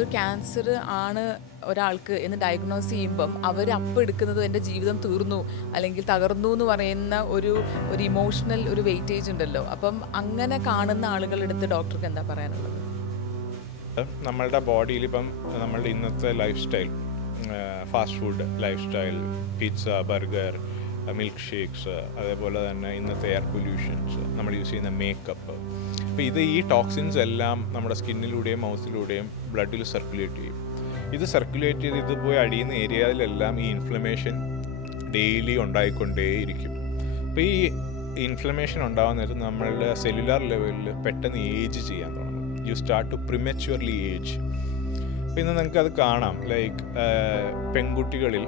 ഇപ്പോൾ ക്യാൻസർ ആണ് ഒരാൾക്ക് എന്ന് ഡയഗ്നോസ് ചെയ്യുമ്പം അവർ അപ്പം എടുക്കുന്നത് എൻ്റെ ജീവിതം തീർന്നു അല്ലെങ്കിൽ തകർന്നു എന്ന് പറയുന്ന ഒരു ഇമോഷണൽ ഒരു വെയിറ്റേജ് ഉണ്ടല്ലോ. അപ്പം അങ്ങനെ കാണുന്ന ആളുകളെടുത്ത് ഡോക്ടർക്ക് എന്താ പറയാനുള്ളത്? നമ്മളുടെ ബോഡിയിൽ ഇപ്പം നമ്മളുടെ ഇന്നത്തെ life style, fast food life style, pizza, burger, milk shakes, അതേപോലെ തന്നെ ഇന്നത്തെ എയർ പൊല്യൂഷൻസ്, നമ്മൾ യൂസ് ചെയ്യുന്ന മേക്കപ്പ്, അപ്പോൾ ഈ ടോക്സിൻസ് എല്ലാം നമ്മുടെ സ്കിന്നിലൂടെയും മൗത്തിലൂടെയും ബ്ലഡിൽ സർക്കുലേറ്റ് ചെയ്യും. ഇത് സർക്കുലേറ്റ് ചെയ്ത് ഇത് പോയി അടിയുന്ന ഏരിയയിലെല്ലാം ഈ ഇൻഫ്ലമേഷൻ ഡെയിലി ഉണ്ടായിക്കൊണ്ടേയിരിക്കും. അപ്പോൾ ഈ ഇൻഫ്ലമേഷൻ ഉണ്ടാകുന്ന നേരത്ത് നമ്മളുടെ സെല്ലുലാർ ലെവലിൽ പെട്ടെന്ന് ഏജ് ചെയ്യാൻ തുടങ്ങും. You start to prematurely age. അപ്പോൾ ഇന്ന് നിങ്ങൾക്കത് കാണാം. ലൈക്ക് പെൺകുട്ടികളിൽ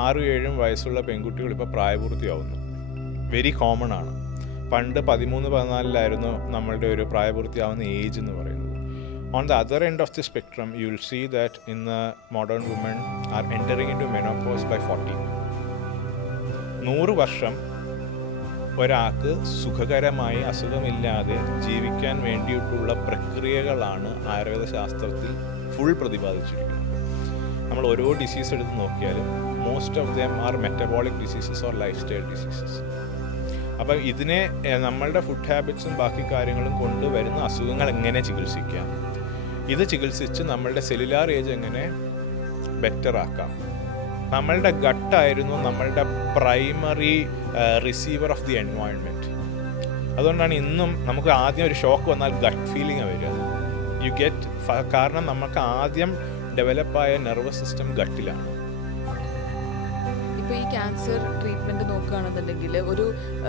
6-7 വയസ്സുള്ള പെൺകുട്ടികൾ ഇപ്പോൾ പ്രായപൂർത്തിയാവുന്നു. വെരി കോമൺ ആണ്. പണ്ട് 13-14 നമ്മളുടെ ഒരു പ്രായപൂർത്തിയാവുന്ന ഏജ് എന്ന് പറയുന്നത്. On the other end of the spectrum you will see that ഇന്ന് modern woman are entering into menopause by 40. 100 വർഷം ഒരാൾക്ക് സുഖകരമായി അസുഖമില്ലാതെ ജീവിക്കാൻ വേണ്ടിയിട്ടുള്ള പ്രക്രിയകളാണ് ആയുർവേദ ശാസ്ത്രത്തിൽ ഫുൾ പ്രതിപാദിച്ചിരിക്കുന്നത്. നമ്മൾ ഓരോ ഡിസീസ് എടുത്ത് നോക്കിയാലും most of them are metabolic diseases or life style diseases. അപ്പം ഇതിനെ നമ്മളുടെ ഫുഡ് ഹാബിറ്റ്സും ബാക്കി കാര്യങ്ങളും കൊണ്ട് വരുന്ന അസുഖങ്ങൾ എങ്ങനെ ചികിത്സിക്കാം, ഇത് ചികിത്സിച്ച് നമ്മളുടെ സെല്ലുലാർ ഏജ് എങ്ങനെ ബെറ്റർ ആക്കാം. നമ്മളുടെ ഗട്ടായിരുന്നു നമ്മളുടെ primary receiver of the environment. അതുകൊണ്ടാണ് ഇന്നും നമുക്ക് ആദ്യം ഒരു ഷോക്ക് വന്നാൽ ഗട്ട് ഫീലിംഗ് വരിക. യു ഗെറ്റ്, കാരണം നമുക്ക് ആദ്യം ഡെവലപ്പായ നെർവസ് സിസ്റ്റം ഗട്ടിലാണ്. ഇപ്പോൾ ഈ ക്യാൻസർ ട്രീറ്റ്മെൻറ്റ് നോക്കുകയാണെന്നുണ്ടെങ്കിൽ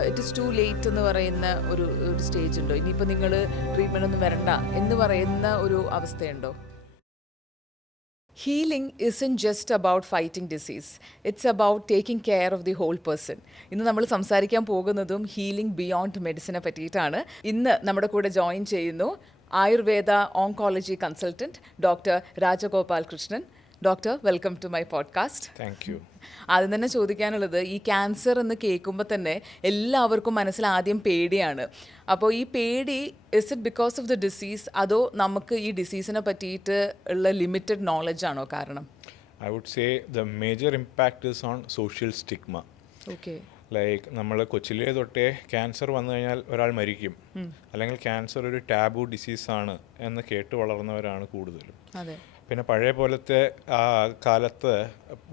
ഇറ്റ് ഇസ് ടു ലേറ്റ് എന്ന് പറയുന്ന ഒരു സ്റ്റേജ് ഉണ്ടോ? ഇനിയിപ്പോൾ നിങ്ങൾ ട്രീറ്റ്മെൻ്റ് ഒന്നും വരണ്ട എന്ന് പറയുന്ന ഒരു അവസ്ഥയുണ്ടോ? Healing isn't just about fighting disease. It's about taking care of the whole person. ഇന്ന് നമ്മൾ സംസാരിക്കാൻ പോകുന്നതും ഹീലിംഗ് ബിയോണ്ട് മെഡിസിനെ പറ്റിയിട്ടാണ്. ഇന്ന് നമ്മുടെ കൂടെ ജോയിൻ ചെയ്യുന്നു Ayurveda oncology consultant doctor Rajagopal Krishnan. Doctor, welcome to my podcast. Thank you. ആദ്യം തന്നെ ചോദിക്കാനുള്ളത്, ഈ ക്യാൻസർ എന്ന് കേൾക്കുമ്പോൾ തന്നെ എല്ലാവർക്കും മനസ്സിൽ ആദ്യം പേടിയാണ്. അപ്പോൾ ഈ പേടി is it because of the disease, അതോ നമുക്ക് ഈ ഡിസീസിനെ പറ്റിയിട്ട് ഉള്ള ലിമിറ്റഡ് നോളജ് ആണോ കാരണം? I would say the major impact is on social stigma. Okay. Like നമ്മൾ കൊച്ചിലേ തൊട്ടേ ക്യാൻസർ വന്നു കഴിഞ്ഞാൽ ഒരാൾ മരിക്കും, അല്ലെങ്കിൽ ക്യാൻസർ ഒരു ടാബു ഡിസീസാണ് എന്ന് കേട്ട് വളർന്നവരാണ് കൂടുതലും. അതെ. പിന്നെ പഴയ പോലത്തെ കാലത്ത്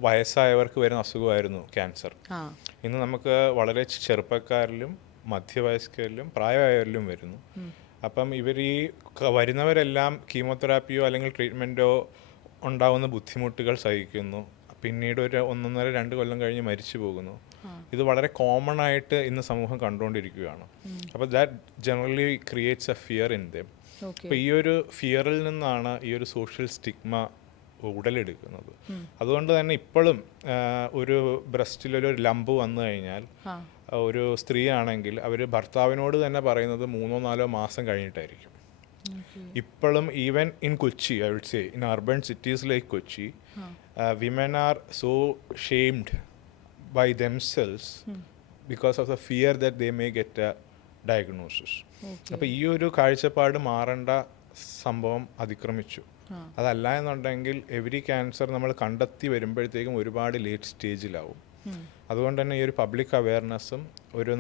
വയസ്സായവർക്ക് വരുന്ന അസുഖമായിരുന്നു ക്യാൻസർ. ഇന്ന് നമുക്ക് വളരെ ചെറുപ്പക്കാരിലും മധ്യവയസ്കരിലും പ്രായമായവരിലും വരുന്നു. അപ്പം ഈ വരുന്നവരെല്ലാം കീമോതെറാപ്പിയോ അല്ലെങ്കിൽ ട്രീറ്റ്മെൻറ്റോ ഉണ്ടാവുന്ന ബുദ്ധിമുട്ടുകൾ സഹിക്കുന്നു. പിന്നീട് ഒരു 1.5-2 കൊല്ലം കഴിഞ്ഞ് മരിച്ചു പോകുന്നു. ഇത് വളരെ കോമൺ ആയിട്ട് ഇന്ന് സമൂഹം കണ്ടുകൊണ്ടിരിക്കുകയാണ്. അപ്പോൾ that generally creates A fear in them. അപ്പോൾ ഈ ഒരു ഫിയറിൽ നിന്നാണ് ഈ ഒരു സോഷ്യൽ സ്റ്റിഗ്മ ഉടലെടുക്കുന്നത്. അതുകൊണ്ട് തന്നെ ഇപ്പോഴും ഒരു ബ്രസ്റ്റിലൊരു ലംബ് വന്നു കഴിഞ്ഞാൽ ഒരു സ്ത്രീ ആണെങ്കിൽ അവർ ഭർത്താവിനോട് തന്നെ പറയുന്നത് 3-4 മാസം കഴിഞ്ഞിട്ടായിരിക്കും. ഇപ്പോഴും even in Kochi, I would say in urban cities like Kochi, women are so shamed by themselves because of the fear that they may get a diagnosis. അപ്പോൾ ഈ ഒരു കാഴ്ചപ്പാട് മാറേണ്ട സംഭവം അതിക്രമിച്ചു. അതല്ല എന്നുണ്ടെങ്കിൽ എവരി ക്യാൻസർ നമ്മൾ കണ്ടെത്തി വരുമ്പോഴത്തേക്കും ഒരുപാട് ലേറ്റ് സ്റ്റേജിലാവും. അതുകൊണ്ട് തന്നെ ഈ ഒരു പബ്ലിക് അവയർനെസ്സും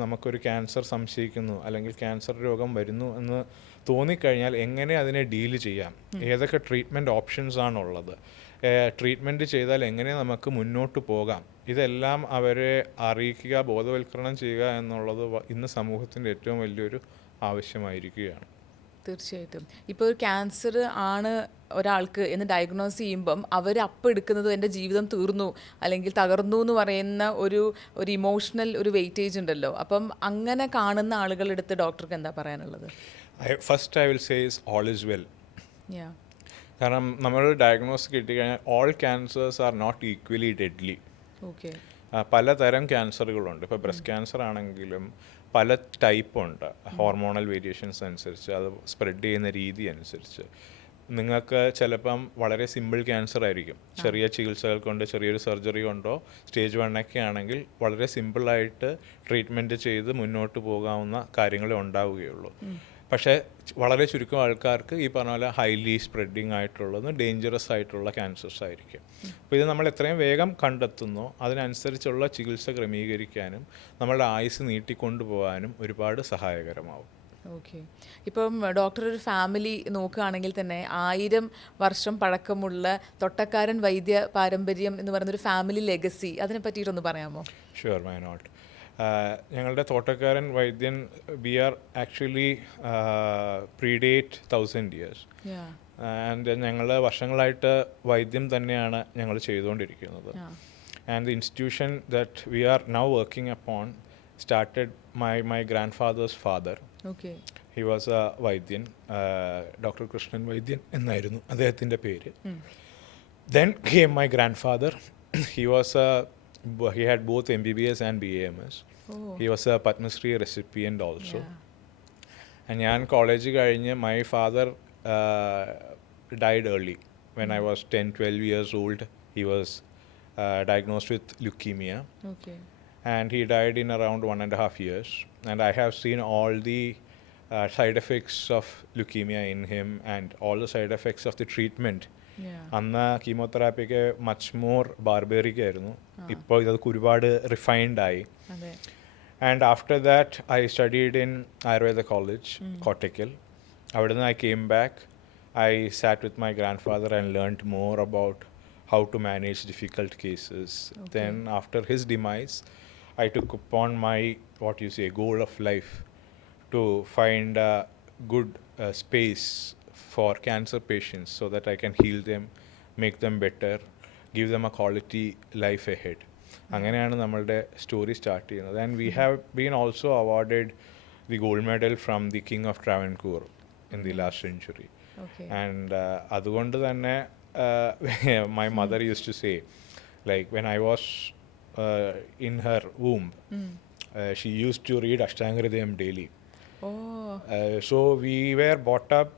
നമുക്കൊരു ക്യാൻസർ സംശയിക്കുന്നു അല്ലെങ്കിൽ ക്യാൻസർ രോഗം വരുന്നു എന്ന് തോന്നിക്കഴിഞ്ഞാൽ എങ്ങനെ അതിനെ ഡീൽ ചെയ്യാം, ഏതൊക്കെ ട്രീറ്റ്മെൻറ്റ് ഓപ്ഷൻസ് ആണുള്ളത്, ട്രീറ്റ്മെൻറ്റ് ചെയ്താൽ എങ്ങനെ നമുക്ക് മുന്നോട്ട് പോകാം, ഇതെല്ലാം അവരെ അറിയിക്കുക, ബോധവൽക്കരണം ചെയ്യുക എന്നുള്ളത് ഇന്ന് സമൂഹത്തിൻ്റെ ഏറ്റവും വലിയൊരു ആവശ്യമായിരിക്കുകയാണ്. തീർച്ചയായിട്ടും. ഇപ്പോൾ ക്യാൻസർ ആണ് ഒരാൾക്ക് എന്ന് ഡയഗ്നോസ് ചെയ്യുമ്പം അവർ അപ്പം എടുക്കുന്നത് എൻ്റെ ജീവിതം തീർന്നു അല്ലെങ്കിൽ തകർന്നു എന്ന് പറയുന്ന ഒരു ഇമോഷണൽ ഒരു വെയിറ്റേജ് ഉണ്ടല്ലോ. അപ്പം അങ്ങനെ കാണുന്ന ആളുകളെടുത്ത് ഡോക്ടർക്ക് എന്താ പറയാനുള്ളത്? First I will say is all is well. കാരണം നമ്മൾ ഡയഗ്നോസ് കിട്ടിക്കഴിഞ്ഞാൽ all cancers are not equally deadly. Okay. പലതരം ക്യാൻസറുകളുണ്ട്. ഇപ്പോൾ ബ്രസ്റ്റ് ക്യാൻസർ ആണെങ്കിലും പല ടൈപ്പുണ്ട്. ഹോർമോണൽ വേരിയേഷൻസ് അനുസരിച്ച്, അത് സ്പ്രെഡ് ചെയ്യുന്ന രീതി അനുസരിച്ച്. നിങ്ങൾക്ക് ചിലപ്പം വളരെ സിമ്പിൾ ക്യാൻസർ ആയിരിക്കും, ചെറിയ ചികിത്സകൾ കൊണ്ട്, ചെറിയൊരു സർജറി കൊണ്ടോ സ്റ്റേജ് 1 ആണെങ്കിൽ വളരെ സിമ്പിളായിട്ട് ട്രീറ്റ്മെൻറ്റ് ചെയ്ത് മുന്നോട്ട് പോകാവുന്ന കാര്യങ്ങളെ ഉണ്ടാവുകയുള്ളൂ. പക്ഷേ വളരെ ചുരുക്കം ആൾക്കാർക്ക് ഈ പറഞ്ഞ പോലെ ഹൈലി സ്പ്രെഡിങ് ആയിട്ടുള്ളതും ഡേഞ്ചറസ് ആയിട്ടുള്ള ക്യാൻസേഴ്സ് ആയിരിക്കും. അപ്പോൾ ഇത് നമ്മൾ എത്രയും വേഗം കണ്ടെത്തുന്നോ അതിനനുസരിച്ചുള്ള ചികിത്സ ക്രമീകരിക്കാനും നമ്മളുടെ ആയുസ് നീട്ടിക്കൊണ്ടുപോകാനും ഒരുപാട് സഹായകരമാവും. ഓക്കെ. ഇപ്പം ഡോക്ടർ ഒരു ഫാമിലി നോക്കുകയാണെങ്കിൽ തന്നെ 1000 വർഷം പഴക്കമുള്ള തൊട്ടക്കാരൻ വൈദ്യ പാരമ്പര്യം എന്ന് പറയുന്നൊരു ഫാമിലി ലെഗസി, അതിനെ പറ്റിയിട്ടൊന്ന് പറയാമോ? Sure, why not. ഞങ്ങളുടെ Thottakkaran Vaidyan we are actually predate 1000 years. And ഞങ്ങൾ വർഷങ്ങളായിട്ട് വൈദ്യം തന്നെയാണ് ഞങ്ങൾ ചെയ്തുകൊണ്ടിരിക്കുന്നത്. And the institution that we are now working upon started my grand father's father. Okay. He was a vaidyan, doctor Krishnan Vaidyan എന്നായിരുന്നു അദ്ദേഹത്തിൻ്റെ പേര്. Then came my grandfather. He had both MBBS and BAMS. He was a Padma Shri recipient also. And ഞാൻ college കഴിഞ്ഞ് my father died early. When I was 10-12 years old, he was diagnosed with leukemia. Okay. And he died in around 1.5 years. And I have seen all the side effects of leukemia in him and all the side effects of the treatment. അന്ന് കീമോതെറാപ്പിക്ക് much more ബാർബേറിക് ആയിരുന്നു. ഇപ്പോൾ ഇതൊക്കെ ഒരുപാട് refined ആയി. And after that I studied in Ayurveda college Kottakkal. അവിടുന്ന് I came back. I sat with my grand father and learned more about how to manage difficult cases. Okay. Then after his demise, I took upon my, goal of life to find a good space for cancer patients so that I can heal them, make them better, give them a quality life ahead. അങ്ങനെയാണ് നമ്മളുടെ story start ചെയ്യുന്നത്. And we have been also awarded the gold medal from the king of Travancore in the last century. And അതുകൊണ്ട് തന്നെ my mother used to say, like when I was in her womb, she used to read Ashtanga Hridayam daily. So we were brought up,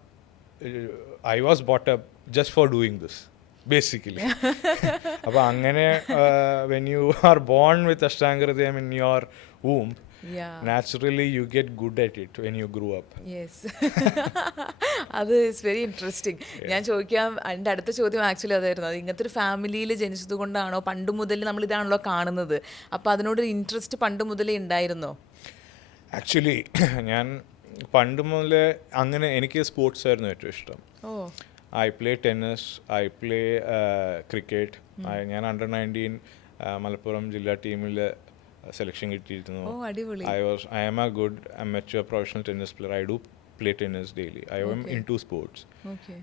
I was brought up just for doing this, basically. അപ്പോൾ അങ്ങനെ when you are born with Ashtanga Hridayam in your womb, naturally you get good at it when you grow up. Yes. അത് it's very interesting. ഞാൻ ചോദിക്കാം, എൻ്റെ അടുത്ത ചോദ്യം actually അതായിരുന്നു. അത് ഇങ്ങനത്തെ ഒരു ഫാമിലിയിൽ ജനിച്ചത് കൊണ്ടാണോ, പണ്ട് മുതൽ നമ്മൾ ഇതാണല്ലോ കാണുന്നത്, അപ്പോൾ അതിനോടൊരു ഇൻട്രസ്റ്റ് പണ്ട് മുതലേ ഉണ്ടായിരുന്നോ? ആക്ച്വലി ഞാൻ പണ്ട് മുതലേ അങ്ങനെ, എനിക്ക് സ്പോർട്സ് ആയിരുന്നു ഏറ്റവും ഇഷ്ടം. I play tennis, I play cricket. ഞാൻ അണ്ടർ-19 മലപ്പുറം ജില്ലാ ടീമിൽ സെലക്ഷൻ കിട്ടിയിരുന്നു. I am a good amateur professional tennis player. I do play tennis daily. I am into sports.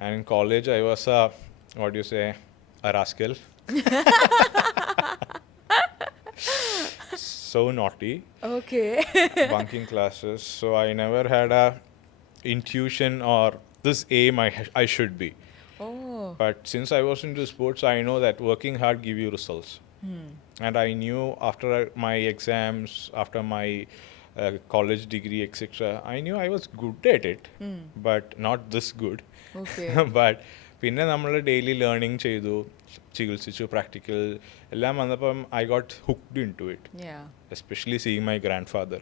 And in college I was a rascal. So naughty. Bunking classes. So I never had a intuition or this aim I should be. But since I was into sports, I know that working hard give you results. And I knew after my exams, after my college degree, etc., I knew I was good at it, but not this good. But പിന്നെ നമ്മൾ daily learning ചെയ്തു, ചികിത്സിച്ചു, practical എല്ലാം വന്നപ്പം I got hooked into it. Especially seeing my grand father,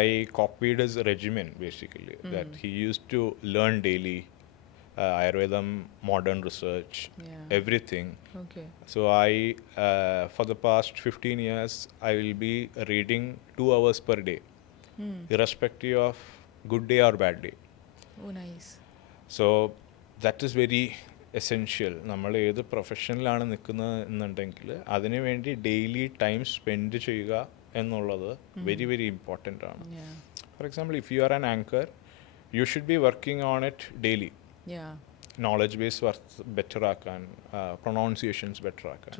I copied his regimen basically, that he used to learn daily Ayurvedam, modern research, everything. So I, for the past 15 years, I will be reading 2 hours per day, irrespective of good day or bad day. Nice. So that is very essential. നമ്മൾ ഏത് പ്രൊഫഷനിലാണ് നിൽക്കുന്നത് എന്നുണ്ടെങ്കിൽ അതിനു വേണ്ടി daily time spend ചെയ്യുക എന്നുള്ളത് very very important ആണ്. For example, if you are an anchor, you should be working on it daily. Knowledge base better ആക്കാൻ, പ്രൊനൗൺസിയേഷൻസ് ബെറ്റർ ആക്കാൻ.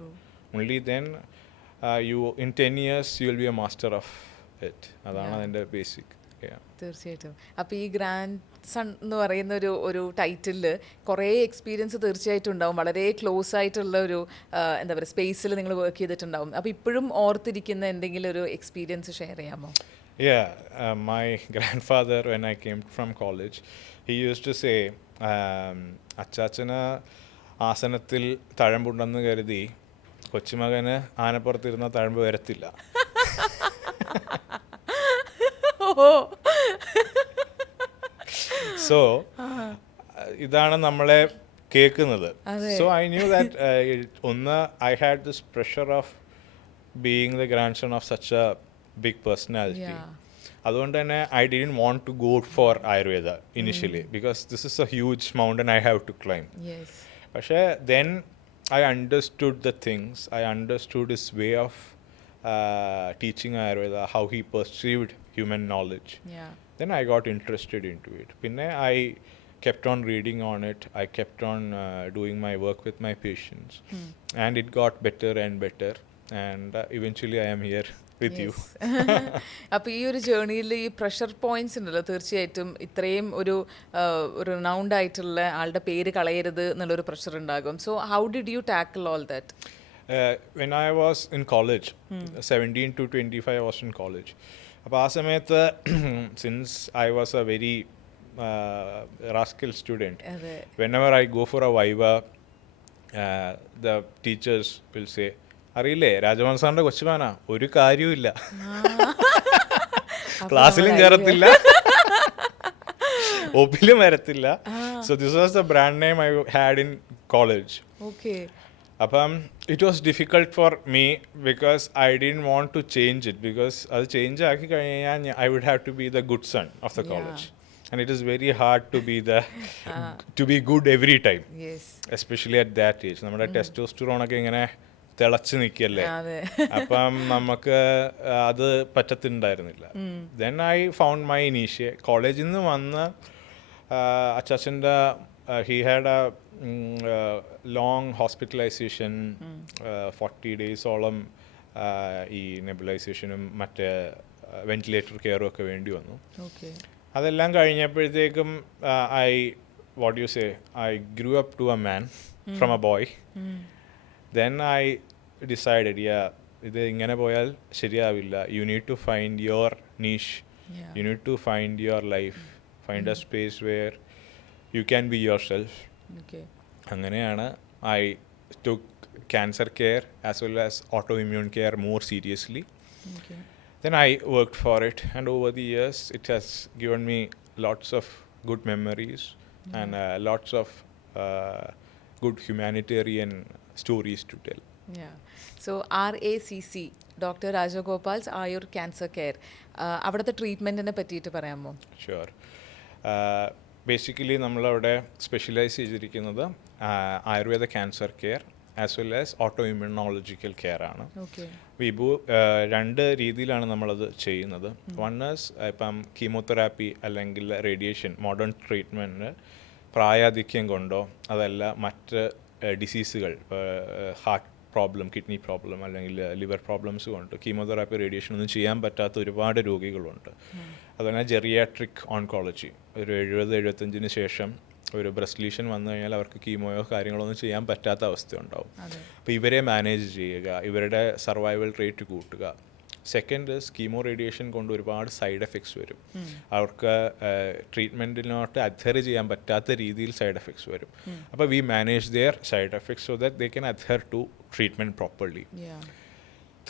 Only then you in 10 years you will be A master of it. അതാണ് അതിൻ്റെ basic. തീർച്ചയായിട്ടും. അപ്പോൾ ഈ grand sun എന്ന് പറയുന്ന ഒരു ടൈറ്റിലിൽ കുറേ എക്സ്പീരിയൻസ് തീർച്ചയായിട്ടും ഉണ്ടാവും. വളരെ ക്ലോസ് ആയിട്ടുള്ള ഒരു എന്താ പറയുക സ്പേസിൽ നിങ്ങൾ വർക്ക് ചെയ്തിട്ടുണ്ടാവും. അപ്പോൾ ഇപ്പോഴും ഓർത്തിരിക്കുന്ന എന്തെങ്കിലും ഒരു എക്സ്പീരിയൻസ് ഷെയർ ചെയ്യാമോ? Yeah, my grandfather, when I came from college, he used to say, അച്ചാച്ചന് ആസനത്തിൽ തഴമ്പുണ്ടെന്ന് കരുതി കൊച്ചുമകന് ആനപ്പുറത്തിരുന്ന തഴമ്പ് വരത്തില്ല. സോ ഇതാണ് നമ്മളെ കേൾക്കുന്നത്. സോ ഐ ന്യൂ ദാറ്റ് ഒന്ന് I had this pressure of being the grand son of such a big personality. അതുകൊണ്ട് തന്നെ I didn't want to go for Ayurveda initially because this is a huge mountain I have to climb. പക്ഷേ then I understood the things, I understood his way of teaching Ayurveda, how he perceived human knowledge. Then I got interested into it. Pinne I kept on reading on it. I kept on doing my work with my patients. And it got better and better. And eventually I am here with you. അപ്പോൾ ഈ ഒരു ജേർണിയിൽ ഈ pressure points ഉണ്ടല്ലോ, തീർച്ചയായിട്ടും ഇത്രയും ഒരു renowned ആയിട്ടുള്ള ആളുടെ പേര് കളയരുത് എന്നുള്ളൊരു പ്രഷർ ഉണ്ടാകും. So how did you tackle all that? When I was in college, 17 to 25 I was in college. അപ്പോൾ ആ സമയത്ത് since I was A very rascal student, whenever I go for a viva, the teachers will say, അറിയില്ലേ രാജമോഹൻ സാറിൻ്റെ കൊച്ചുമാനാ, ഒരു കാര്യവുമില്ല, ക്ലാസ്സിലും കയറത്തില്ല, ഒപ്പിലും വരത്തില്ല. So this was the brand name I had in college. അപ്പം it was difficult for me because I didn't want to change it, because അത് change ആക്കി കഴിഞ്ഞാൽ I would have to be the good son of the college. And it is very hard to be good every time, especially at that age. നമ്മുടെ ടെസ്റ്റോസ്റ്ററോണൊക്കെ ഇങ്ങനെ തിളച്ച് നിൽക്കല്ലേ, അപ്പം നമുക്ക് അത് പറ്റത്തുണ്ടായിരുന്നില്ല. ദെൻ ഐ ഫൗണ്ട് മൈ ഇനീഷ്യ. കോളേജിൽ നിന്ന് വന്ന് അച്ചാച്ചൻ്റെ he had a long hospitalization, 40 days ഓളം ഈ നെബുലൈസേഷനും മറ്റേ വെന്റിലേറ്റർ കെയറും ഒക്കെ വേണ്ടി വന്നു. അതെല്ലാം കഴിഞ്ഞപ്പോഴത്തേക്കും I grew up to a man from a boy. Then I decided, ഇത് ഇങ്ങനെ പോയാൽ ശരിയാവില്ല. You need to find your niche. You need to find your life. Find a space where you can be yourself. അങ്ങനെയാണ് I took cancer care as well as autoimmune care more seriously. Then I worked for it, and over the years it has given me lots of good memories and lots of good humanitarian stories to tell. So RACC, Dr. Rajagopal's Ayur Cancer Care, അവിടുത്തെ ട്രീറ്റ്മെൻറ്റിനെ പറ്റിയിട്ട് പറയാമോ? Sure. Basically നമ്മളവിടെ specialise ചെയ്തിരിക്കുന്നത് Ayurveda cancer care as well as auto immunological care ആണ്. വിഭു രണ്ട് രീതിയിലാണ് നമ്മളത് ചെയ്യുന്നത്. വൺ ഈസ് ഇപ്പം കീമോതെറാപ്പി അല്ലെങ്കിൽ റേഡിയേഷൻ, മോഡേൺ ട്രീറ്റ്മെൻറ്റ് പ്രായാധിക്യം കൊണ്ടോ അതല്ല മറ്റ് ഡിസീസുകൾ, ഹാർട്ട് പ്രോബ്ലം, കിഡ്നി പ്രോബ്ലം അല്ലെങ്കിൽ ലിവർ പ്രോബ്ലംസ് കൊണ്ട് കീമോതെറാപ്പി റേഡിയേഷൻ ഒന്നും ചെയ്യാൻ പറ്റാത്ത ഒരുപാട് രോഗികളുണ്ട്. അതുപോലെ ജെറിയാട്രിക് ഓൺകോളജി, ഒരു 70-75 ശേഷം ഒരു ബ്രസ്റ്റ് ലീഷൻ വന്നു കഴിഞ്ഞാൽ അവർക്ക് കീമോയോ കാര്യങ്ങളോ ഒന്നും ചെയ്യാൻ പറ്റാത്ത അവസ്ഥ ഉണ്ടാവും. അപ്പോൾ ഇവരെ മാനേജ് ചെയ്യുക, ഇവരുടെ സർവൈവൽ റേറ്റ് കൂട്ടുക. സെക്കൻഡ് കീമോ റേഡിയേഷൻ കൊണ്ട് ഒരുപാട് സൈഡ് എഫക്ട്സ് വരും. അവർക്ക് ട്രീറ്റ്മെൻറ്റിനോട്ട് അഡ്ഹർ ചെയ്യാൻ പറ്റാത്ത രീതിയിൽ സൈഡ് എഫക്ട്സ് വരും. അപ്പോൾ we manage their side effects so that they can adhere to treatment properly.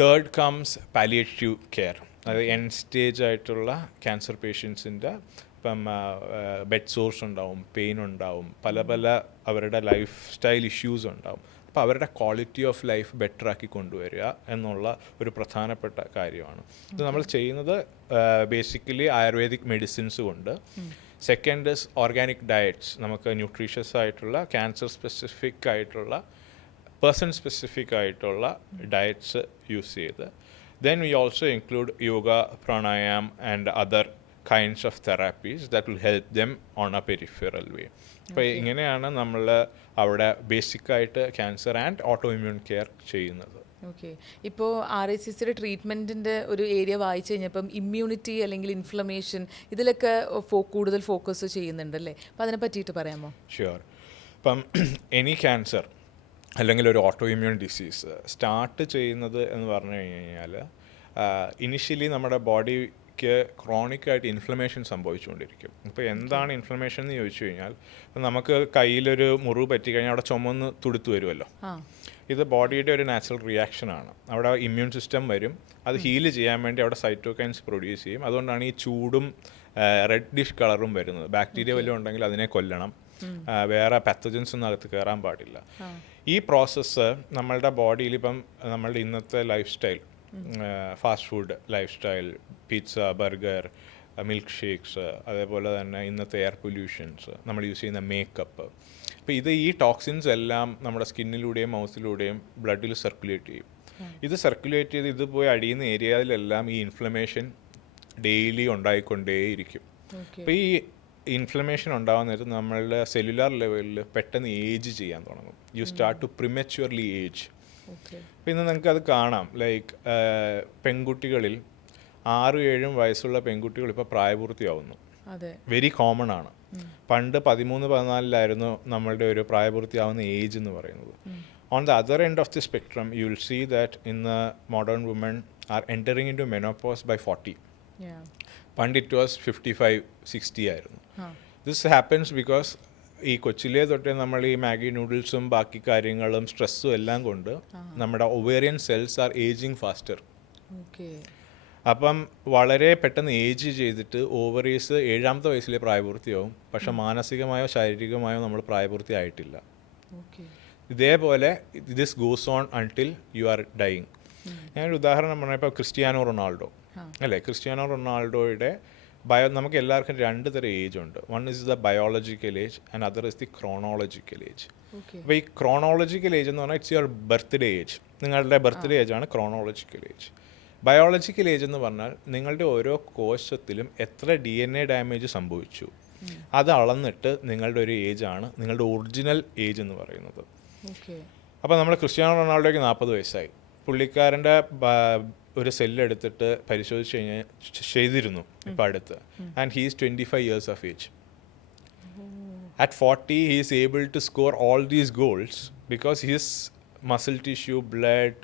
Third comes palliative care. അത് എൻഡ് സ്റ്റേജ് ആയിട്ടുള്ള ക്യാൻസർ പേഷ്യൻസിൻ്റെ ഇപ്പം ബെഡ് സോഴ്സ് ഉണ്ടാവും, പെയിൻ ഉണ്ടാവും, പല അവരുടെ ലൈഫ് സ്റ്റൈൽ ഇഷ്യൂസ് ഉണ്ടാവും. അപ്പോൾ അവരുടെ ക്വാളിറ്റി ഓഫ് ലൈഫ് ബെറ്റർ ആക്കി കൊണ്ടുവരിക എന്നുള്ള ഒരു പ്രധാനപ്പെട്ട കാര്യമാണ്. ഇത് നമ്മൾ ചെയ്യുന്നത് ബേസിക്കലി ആയുർവേദിക് മെഡിസിൻസ് കൊണ്ട്. Second is organic diets. നമുക്ക് ന്യൂട്രീഷ്യസ് ആയിട്ടുള്ള ക്യാൻസർ സ്പെസിഫിക് ആയിട്ടുള്ള പേഴ്സൺ സ്പെസിഫിക് ആയിട്ടുള്ള ഡയറ്റ്സ് യൂസ് ചെയ്ത്. Then we also include yoga, pranayam and other kinds of therapies that will help them on a peripheral way. അപ്പോൾ ഇങ്ങനെയാണ് നമ്മൾ അവിടെ ബേസിക്കായിട്ട് cancer and auto immune care ചെയ്യുന്നത്. ഇപ്പോൾ RACCയുടെ ട്രീറ്റ്മെൻറ്റിൻ്റെ ഒരു ഏരിയ വായിച്ചു കഴിഞ്ഞപ്പം ഇമ്മ്യൂണിറ്റി അല്ലെങ്കിൽ ഇൻഫ്ലമേഷൻ ഇതിലൊക്കെ കൂടുതൽ ഫോക്കസ് ചെയ്യുന്നുണ്ടല്ലേ, അപ്പോൾ അതിനെ പറ്റിയിട്ട് പറയാമോ? ഷുവർ. ഇപ്പം എനി ക്യാൻസർ അല്ലെങ്കിൽ ഒരു ഓട്ടോ ഇമ്മ്യൂൺ ഡിസീസ് സ്റ്റാർട്ട് ചെയ്യുന്നത് എന്ന് പറഞ്ഞു കഴിഞ്ഞാൽ ഇനിഷ്യലി നമ്മുടെ ബോഡിക്ക് ക്രോണിക്കായിട്ട് ഇൻഫ്ലമേഷൻ സംഭവിച്ചുകൊണ്ടിരിക്കും. ഇപ്പോൾ എന്താണ് ഇൻഫ്ലമേഷൻ എന്ന് ചോദിച്ചു കഴിഞ്ഞാൽ, നമുക്ക് കയ്യിലൊരു മുറിവ് പറ്റിക്കഴിഞ്ഞാൽ അവിടെ ചുമന്ന് തുടുത്തു വരുമല്ലോ. ഇത് ബോഡിയുടെ ഒരു നാച്ചുറൽ റിയാക്ഷനാണ്. അവിടെ ഇമ്മ്യൂൺ സിസ്റ്റം വരും, അത് ഹീൽ ചെയ്യാൻ വേണ്ടി അവിടെ സൈറ്റോകൈൻസ് പ്രൊഡ്യൂസ് ചെയ്യും. അതുകൊണ്ടാണ് ഈ ചൂടും റെഡിഷ് കളറും വരുന്നത്. ബാക്ടീരിയ വല്ലതും ഉണ്ടെങ്കിൽ അതിനെ കൊല്ലണം. വേറെ പാത്തജൻസ് ഒന്നും അകത്ത് കയറാൻ പാടില്ല. ഈ പ്രോസസ്സ് നമ്മളുടെ ബോഡിയിൽ ഇപ്പം നമ്മളുടെ ഇന്നത്തെ life style, fast food life style, pizza, burger, milk shakes, അതേപോലെ തന്നെ ഇന്നത്തെ എയർ പൊല്യൂഷൻസ്, നമ്മൾ യൂസ് ചെയ്യുന്ന മേക്കപ്പ്, അപ്പോൾ ഈ ടോക്സിൻസ് എല്ലാം നമ്മുടെ സ്കിന്നിലൂടെയും മൗത്തിലൂടെയും ബ്ലഡിൽ സർക്കുലേറ്റ് ചെയ്യും. ഇത് സർക്കുലേറ്റ് ചെയ്ത് ഇത് പോയി അടിയുന്ന ഏരിയയിലെല്ലാം ഈ ഇൻഫ്ലമേഷൻ ഡെയിലി ഉണ്ടായിക്കൊണ്ടേയിരിക്കും. അപ്പോൾ ഈ ഇൻഫ്ലമേഷൻ ഉണ്ടാകുന്ന നേരത്ത് നമ്മളുടെ സെല്ലുലാർ ലെവലിൽ പെട്ടെന്ന് ഏജ് ചെയ്യാൻ തുടങ്ങും. You start to prematurely age. അപ്പോൾ ഇന്ന് നിങ്ങൾക്കത് കാണാം. ലൈക്ക് പെൺകുട്ടികളിൽ 6-7 വയസ്സുള്ള പെൺകുട്ടികൾ ഇപ്പോൾ പ്രായപൂർത്തിയാവുന്നു. വെരി കോമൺ ആണ്. പണ്ട് 13-14 നമ്മളുടെ ഒരു പ്രായപൂർത്തിയാവുന്ന ഏജ് എന്ന് പറയുന്നത്. On the other end of the spectrum you will see that ഇന്ന് modern woman are entering into menopause by 40. പണ്ട് ഇറ്റ് വാസ് 55-60 ആയിരുന്നു. ദിസ് ഹാപ്പൻസ് ബിക്കോസ് ഈ കൊച്ചിലെ തൊട്ടേ നമ്മൾ ഈ മാഗി നൂഡിൽസും ബാക്കി കാര്യങ്ങളും സ്ട്രെസ്സും എല്ലാം കൊണ്ട് നമ്മുടെ ovarian cells are ageing faster. അപ്പം വളരെ പെട്ടെന്ന് ഏജ് ചെയ്തിട്ട് ഓവറീസ് 7ാമത്തെ വയസ്സിലെ പ്രായപൂർത്തിയാവും. പക്ഷെ മാനസികമായോ ശാരീരികമായോ നമ്മൾ പ്രായപൂർത്തി ആയിട്ടില്ല. ഇതേപോലെ this goes on until you are dying. ഞാനൊരു ഉദാഹരണം പറഞ്ഞാൽ ഇപ്പോൾ ക്രിസ്ത്യാനോ റൊണാൾഡോ അല്ലേ, ക്രിസ്ത്യാനോ റൊണാൾഡോയുടെ നമുക്ക് എല്ലാവർക്കും 2 തരം ഏജ് ഉണ്ട്. One is the biological age and other is the chronological age. അപ്പോൾ ഈ ക്രോണോളജിക്കൽ ഏജ് എന്ന് പറഞ്ഞാൽ ഇറ്റ്സ് യുവർ ബർത്ത്ഡേ ഏജ്. നിങ്ങളുടെ ബർത്ത്ഡേ ഏജാണ് ക്രോണോളജിക്കൽ ഏജ്. ബയോളജിക്കൽ ഏജ് എന്ന് പറഞ്ഞാൽ നിങ്ങളുടെ ഓരോ കോശത്തിലും എത്ര DNA ഡാമേജ് സംഭവിച്ചു അത് അളന്നിട്ട് നിങ്ങളുടെ ഒരു ഏജാണ് നിങ്ങളുടെ ഒറിജിനൽ ഏജ് എന്ന് പറയുന്നത്. അപ്പോൾ നമ്മൾ ക്രിസ്ത്യാനോ റൊണാൾഡോയ്ക്ക് 40 വയസ്സായി. പുള്ളിക്കാരൻ്റെ ഒരു സെല്ലെടുത്തിട്ട് പരിശോധിച്ച് കഴിഞ്ഞാൽ ചെയ്തിരുന്നു ഇപ്പം അടുത്ത്. And he is 25 years of age. At 40 he is able to score all these goals because his muscle tissue, blood,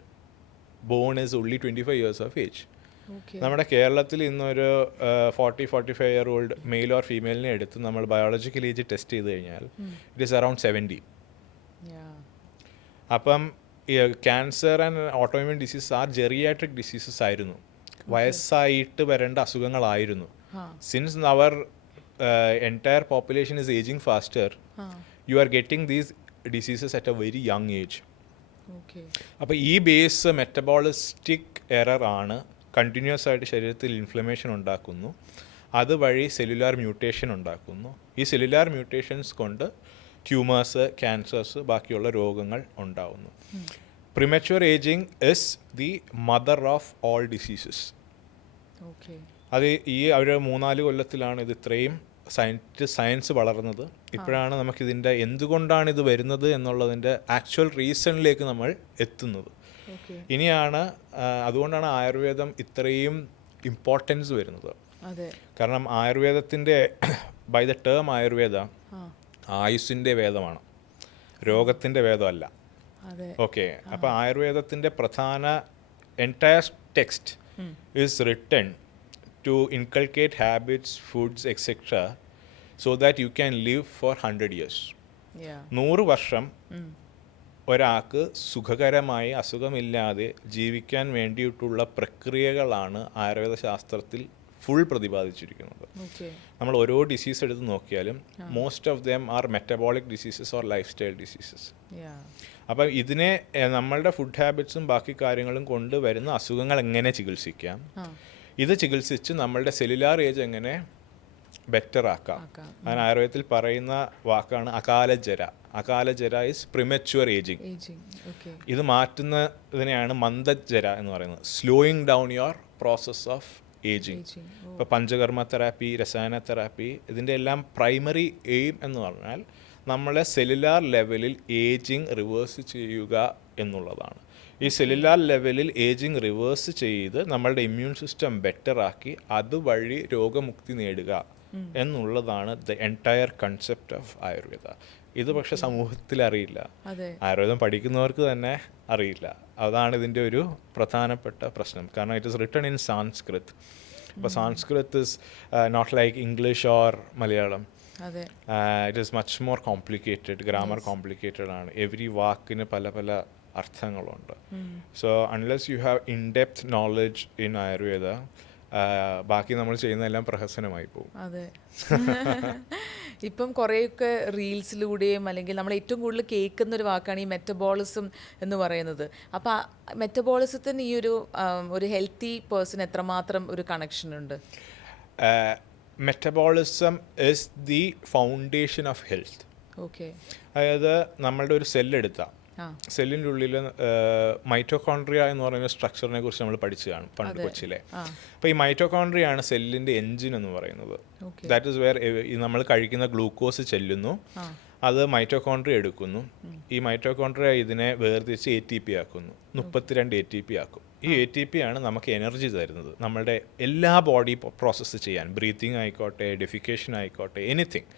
bone is only 25 years of age. നമ്മുടെ കേരളത്തിൽ ഇന്നൊരു 40-45-year-old മെയിൽ ഓർ ഫീമെയിലിനെ എടുത്ത് നമ്മൾ ബയോളജിക്കൽ ഏജ് ടെസ്റ്റ് ചെയ്ത് കഴിഞ്ഞാൽ it is around 70. അപ്പം cancer and autoimmune disease are geriatric diseases ആയിരുന്നു, വയസ്സായിട്ട് വരേണ്ട അസുഖങ്ങളായിരുന്നു. Since our entire population is aging faster, you are getting these diseases at a very young age. അപ്പോൾ ഈ ബേസ് മെറ്റബോളിസ്റ്റിക് എറർ ആണ് കണ്ടിന്യൂസ് ആയിട്ട് ശരീരത്തിൽ ഇൻഫ്ലമേഷൻ ഉണ്ടാക്കുന്നു. അതുവഴി സെല്ലുലാർ മ്യൂട്ടേഷൻ ഉണ്ടാക്കുന്നു. ഈ സെല്ലുലാർ മ്യൂട്ടേഷൻസ് കൊണ്ട് ട്യൂമേഴ്സ്, ക്യാൻസേഴ്സ്, ബാക്കിയുള്ള രോഗങ്ങൾ ഉണ്ടാവുന്നു. Premature ageing is the mother of all diseases. അത് ഈ ഒരു 3-4 കൊല്ലത്തിലാണ് ഇത് ഇത്രയും സയൻസ് വളർന്നത്. ഇപ്പോഴാണ് നമുക്കിതിൻ്റെ എന്തുകൊണ്ടാണ് ഇത് വരുന്നത് എന്നുള്ളതിൻ്റെ ആക്ച്വൽ റീസണിലേക്ക് നമ്മൾ എത്തുന്നത്. ഇനിയാണ് അതുകൊണ്ടാണ് ആയുർവേദം ഇത്രയും ഇമ്പോർട്ടൻസ് വരുന്നത്. കാരണം ആയുർവേദത്തിൻ്റെ ബൈ ദ ടേം ആയുർവേദ ആയുസ്സിൻ്റെ വേദമാണ്, രോഗത്തിൻ്റെ വേദമല്ല. ഓക്കെ, അപ്പോൾ ആയുർവേദത്തിൻ്റെ പ്രധാന entire text is written to inculcate habits, foods, etc. so that you can live for 100 years. 100 വർഷം ഒരാൾക്ക് സുഖകരമായി അസുഖമില്ലാതെ ജീവിക്കാൻ വേണ്ടിയിട്ടുള്ള പ്രക്രിയകളാണ് ആയുർവേദ ശാസ്ത്രത്തിൽ ഫുൾ പ്രതിപാദിച്ചിരിക്കുന്നത്. നമ്മൾ ഓരോ ഡിസീസ് എടുത്ത് നോക്കിയാലും most of them are metabolic diseases or life style diseases. അപ്പം ഇതിനെ നമ്മളുടെ ഫുഡ് ഹാബിറ്റ്സും ബാക്കി കാര്യങ്ങളും കൊണ്ട് വരുന്ന അസുഖങ്ങൾ എങ്ങനെ ചികിത്സിക്കാം, ഇത് ചികിത്സിച്ച് നമ്മളുടെ സെല്ലുലാർ ഏജ് എങ്ങനെ ബെറ്റർ ആക്കാം. അങ്ങനെ ആയുർവേദത്തിൽ പറയുന്ന വാക്കാണ് അകാലജര. അകാലജര ഈസ് പ്രിമച്വർ ഏജിങ്. ഇത് മാറ്റുന്നതിനെയാണ് മന്ദജര എന്ന് പറയുന്നത്, slowing down your process of ageing. ഇപ്പോൾ പഞ്ചകർമ്മ തെറാപ്പി, രസായന തെറാപ്പി, ഇതിൻ്റെ എല്ലാം പ്രൈമറി എയിം എന്ന് പറഞ്ഞാൽ നമ്മളെ സെല്ലുലാർ ലെവലിൽ ഏജിങ് റിവേഴ്സ് ചെയ്യുക എന്നുള്ളതാണ്. ഈ സെല്ലുലാർ ലെവലിൽ ഏജിങ് റിവേഴ്സ് ചെയ്ത് നമ്മളുടെ ഇമ്മ്യൂൺ സിസ്റ്റം ബെറ്റർ ആക്കി അതുവഴി രോഗമുക്തി നേടുക എന്നുള്ളതാണ് the entire concept of Ayurveda. ഇത് പക്ഷെ സമൂഹത്തിൽ അറിയില്ല, ആയുർവേദം പഠിക്കുന്നവർക്ക് തന്നെ അറിയില്ല. അതാണ് ഇതിൻ്റെ ഒരു പ്രധാനപ്പെട്ട പ്രശ്നം. കാരണം it is written in Sanskrit. അപ്പോൾ Sanskrit is not like English or Malayalam. It is much more complicated, grammar complicated ആണ്. എവറി വാക്കിന് പല പല അർത്ഥങ്ങളുണ്ട്. So unless you have in depth knowledge in Ayurveda, ബാക്കി നമ്മൾ ചെയ്യുന്നതെല്ലാം പ്രഹസനമായി പോകും. അതെ. ഇപ്പം കുറേയൊക്കെ റീൽസിലൂടെയും അല്ലെങ്കിൽ നമ്മൾ ഏറ്റവും കൂടുതൽ കേൾക്കുന്ന ഒരു വാക്കാണ് ഈ മെറ്റബോളിസം എന്ന് പറയുന്നത്. അപ്പോൾ മെറ്റബോളിസത്തിന് ഈ ഒരു ഹെൽത്തി പേഴ്സൺ എത്രമാത്രം ഒരു കണക്ഷൻ ഉണ്ട്? Metabolism is the foundation of health. Okay. അതായത് നമ്മളുടെ ഒരു സെല്ലെടുത്താൽ സെല്ലിൻ്റെ ഉള്ളിൽ മൈറ്റോകോൺട്രിയ എന്ന് പറയുന്ന സ്ട്രക്ചറിനെ കുറിച്ച് നമ്മൾ പഠിച്ചു കാണും പണ്ട് കൊച്ചിലെ. അപ്പോൾ ഈ മൈറ്റോകോൺട്രിയ ആണ് സെല്ലിൻ്റെ എൻജിൻ എന്ന് പറയുന്നത്. ദാറ്റ് ഈസ് വെയർ നമ്മൾ കഴിക്കുന്ന ഗ്ലൂക്കോസ് ചെല്ലുന്നു, അത് മൈറ്റോകോൺട്രിയ എടുക്കുന്നു. ഈ മൈറ്റോകോൺട്രിയ ഇതിനെ വേർതിരിച്ച് ATP ആക്കുന്നു, 32 ATP ആക്കും. ഈ ATP ആണ് നമുക്ക് എനർജി തരുന്നത് നമ്മളുടെ എല്ലാ ബോഡി പ്രോസസ്സ് ചെയ്യാൻ, ബ്രീത്തിങ് ആയിക്കോട്ടെ, ഡെഫിക്കേഷൻ ആയിക്കോട്ടെ, എനിത്തിങ്.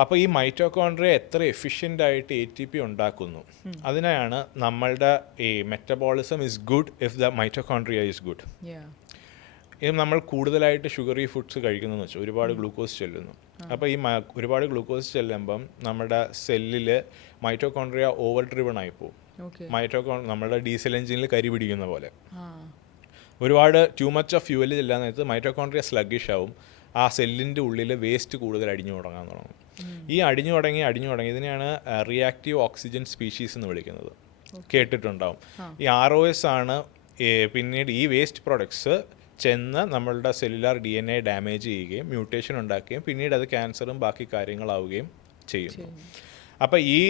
അപ്പോൾ ഈ മൈറ്റോകോൺട്രിയ എത്ര എഫിഷ്യൻ്റ് ആയിട്ട് ATP ഉണ്ടാക്കുന്നു, അതിനാണ് നമ്മളുടെ ഈ metabolism is good if the mitochondria is good. ഇത് നമ്മൾ കൂടുതലായിട്ട് ഷുഗറി ഫുഡ്സ് കഴിക്കുന്നതെന്ന് വെച്ചാൽ ഒരുപാട് ഗ്ലൂക്കോസ് ചെല്ലുന്നു. അപ്പോൾ ഈ ഒരുപാട് ഗ്ലൂക്കോസ് ചെല്ലുമ്പം നമ്മുടെ സെല്ലിൽ മൈറ്റോകോൺട്രിയ ഓവർ ഡ്രിവൺ ആയി പോകും. നമ്മുടെ ഡീസൽ എഞ്ചിനിൽ കരി പിടിക്കുന്ന പോലെ ഒരുപാട് ടു മച്ച് ഓഫ് ഫ്യൂവൽ ചെല്ലാൻ നേരത്ത് മൈറ്റോകോൺട്രിയ സ്ലഗിഷ് ആവും. ആ സെല്ലിൻ്റെ ഉള്ളിൽ വേസ്റ്റ് കൂടുതൽ അടിഞ്ഞു തുടങ്ങാൻ തുടങ്ങും. ഈ അടിഞ്ഞു തുടങ്ങി ഇതിനെയാണ് റിയാക്റ്റീവ് ഓക്സിജൻ സ്പീഷീസ് എന്ന് വിളിക്കുന്നത്. കേട്ടിട്ടുണ്ടാവും. ഈ ROS ആണ് പിന്നീട് ഈ വേസ്റ്റ് പ്രൊഡക്ട്സ് ചെന്ന് നമ്മളുടെ സെല്ലുലാർ DNA ഡാമേജ് ചെയ്യുകയും മ്യൂട്ടേഷൻ ഉണ്ടാക്കുകയും പിന്നീട് അത് ക്യാൻസറും ബാക്കി കാര്യങ്ങളാവുകയും ചെയ്യുന്നു. അപ്പോൾ ഈ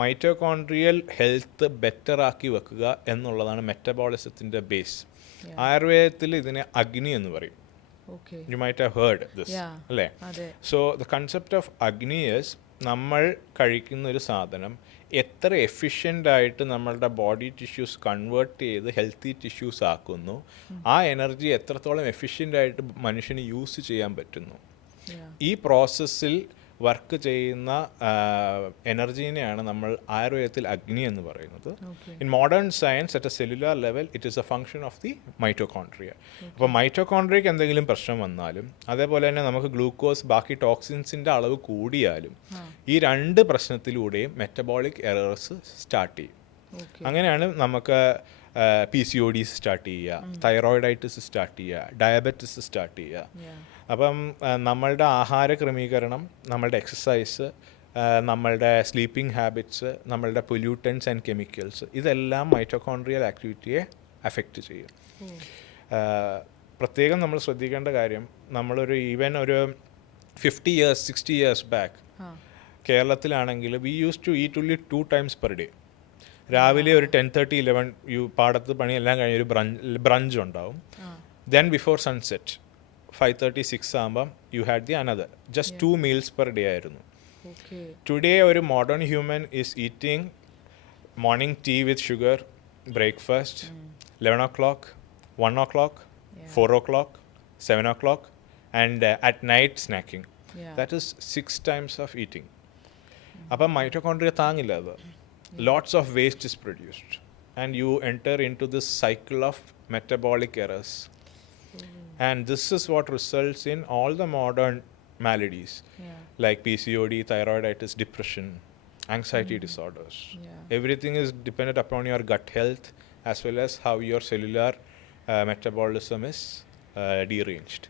മൈറ്റോകോൺട്രിയൽ ഹെൽത്ത് ബെറ്റർ ആക്കി വെക്കുക എന്നുള്ളതാണ് മെറ്റബോളിസത്തിൻ്റെ ബേസ്. ആയുർവേദത്തിൽ ഇതിനെ അഗ്നി എന്ന് പറയും. You might have heard this, അല്ലേ? So the concept of Agni is നമ്മൾ കഴിക്കുന്ന ഒരു സാധനം എത്ര എഫിഷ്യൻ്റ് ആയിട്ട് നമ്മളുടെ ബോഡി ടിഷ്യൂസ് കൺവേർട്ട് ചെയ്ത് ഹെൽത്തി ടിഷ്യൂസ് ആക്കുന്നു, ആ എനർജി എത്രത്തോളം എഫിഷ്യൻ്റ് ആയിട്ട് മനുഷ്യന് യൂസ് ചെയ്യാൻ പറ്റുന്നു. ഈ പ്രോസസ്സിൽ വർക്ക് ചെയ്യുന്ന എനർജീനെയാണ് നമ്മൾ ആയുർവേദത്തിൽ അഗ്നി എന്ന് പറയുന്നത്. In modern science at A cellular level it is A function of the mitochondria. അപ്പോൾ മൈറ്റോകോൺട്രിയക്ക് എന്തെങ്കിലും പ്രശ്നം വന്നാലും അതേപോലെ തന്നെ നമുക്ക് ഗ്ലൂക്കോസ് ബാക്കി ടോക്സിൻസിൻ്റെ അളവ് കൂടിയാലും ഈ രണ്ട് പ്രശ്നത്തിലൂടെയും മെറ്റബോളിക് എറേഴ്സ് സ്റ്റാർട്ട് ചെയ്യും. അങ്ങനെയാണ് നമുക്ക് PCOD സ്റ്റാർട്ട് ചെയ്യുക, തൈറോയിഡൈറ്റിസ് സ്റ്റാർട്ട് ചെയ്യുക, ഡയബറ്റിസ് സ്റ്റാർട്ട് ചെയ്യുക. അപ്പം നമ്മളുടെ ആഹാര ക്രമീകരണം, നമ്മളുടെ എക്സസൈസ്, നമ്മളുടെ സ്ലീപ്പിംഗ് ഹാബിറ്റ്സ്, നമ്മളുടെ പൊല്യൂട്ടൻസ് ആൻഡ് കെമിക്കൽസ്, ഇതെല്ലാം മൈറ്റോകോൺട്രിയൽ ആക്ടിവിറ്റിയെ അഫക്റ്റ് ചെയ്യും. പ്രത്യേകം നമ്മൾ ശ്രദ്ധിക്കേണ്ട കാര്യം, നമ്മളൊരു ഈവൻ ഒരു 50 years 60 years ബാക്ക് കേരളത്തിലാണെങ്കിൽ we use to eat only 2 times per day. രാവിലെ ഒരു 10:30 11 പാടത്ത് പണിയെല്ലാം കഴിഞ്ഞ് ഒരു ബ്രഞ്ച് ഉണ്ടാവും. ദെൻ ബിഫോർ സൺസെറ്റ് 5:30 6 ആകുമ്പം you had the another. Just 2 meals per day ആയിരുന്നു. ടുഡേ ഒരു modern human is eating morning tea with sugar, breakfast 11 o'clock, 1 o'clock, 4 o'clock, 7 o'clock, and at night snacking. That is 6 times of eating. അപ്പം mitochondria താങ്ങില്ല അത്. Lots of waste is produced and you enter into this cycle of metabolic errors. And this is what results in all the modern maladies like PCOD, thyroiditis, depression, anxiety disorders. Everything is dependent upon your gut health as well as how your cellular metabolism is deranged.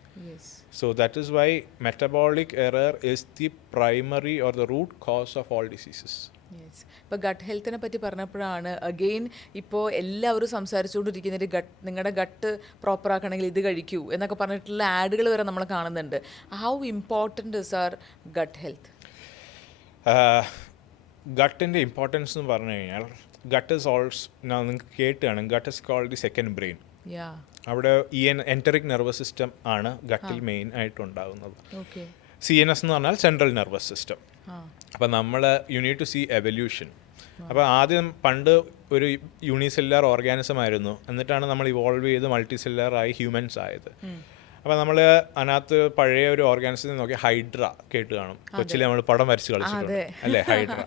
So that is why metabolic error is the primary or the root cause of all diseases. ഇപ്പോൾ gut ഹെൽത്തിനെ പറ്റി പറഞ്ഞപ്പോഴാണ് again ഇപ്പോൾ എല്ലാവരും സംസാരിച്ചുകൊണ്ടിരിക്കുന്നത് നിങ്ങളുടെ gut proper ആക്കണമെങ്കിൽ ഇത് കഴിക്കൂ എന്നൊക്കെ പറഞ്ഞിട്ടുള്ള ആഡുകൾ വരെ നമ്മൾ കാണുന്നുണ്ട്. How important is our gut health? ഗട്ടിൻ്റെ ഇമ്പോർട്ടൻസ് എന്ന് പറഞ്ഞു കഴിഞ്ഞാൽ ഗട്ട് ഇസ് ഓൾസ് നിങ്ങൾക്ക് കേട്ടാണ് gut is called the second brain. അവിടെ ഈ എൻറ്ററിക് നെർവസ് സിസ്റ്റം ആണ് ഗട്ടിൽ മെയിൻ ആയിട്ടുണ്ടാകുന്നത്. CNS എന്ന് പറഞ്ഞാൽ സെൻട്രൽ നെർവസ് സിസ്റ്റം. അപ്പോൾ നമ്മൾ you need to see evolution. അപ്പോൾ ആദ്യം പണ്ട് ഒരു യൂണിസെല്ലുലാർ ഓർഗാനിസം ആയിരുന്നു, എന്നിട്ടാണ് നമ്മൾ ഇവോൾവ് ചെയ്ത് മൾട്ടി സെല്ലുലാറായി ഹ്യൂമൻസ് ആയത്. അപ്പോൾ നമ്മൾ അതിനകത്ത് പഴയ ഒരു ഓർഗാനിസത്തിൽ നോക്കി ഹൈഡ്ര കേട്ട് കാണും, കൊച്ചിലെ നമ്മൾ പടം വരച്ച് കളിച്ചിട്ടുണ്ട് അല്ലേ, ഹൈഡ്ര.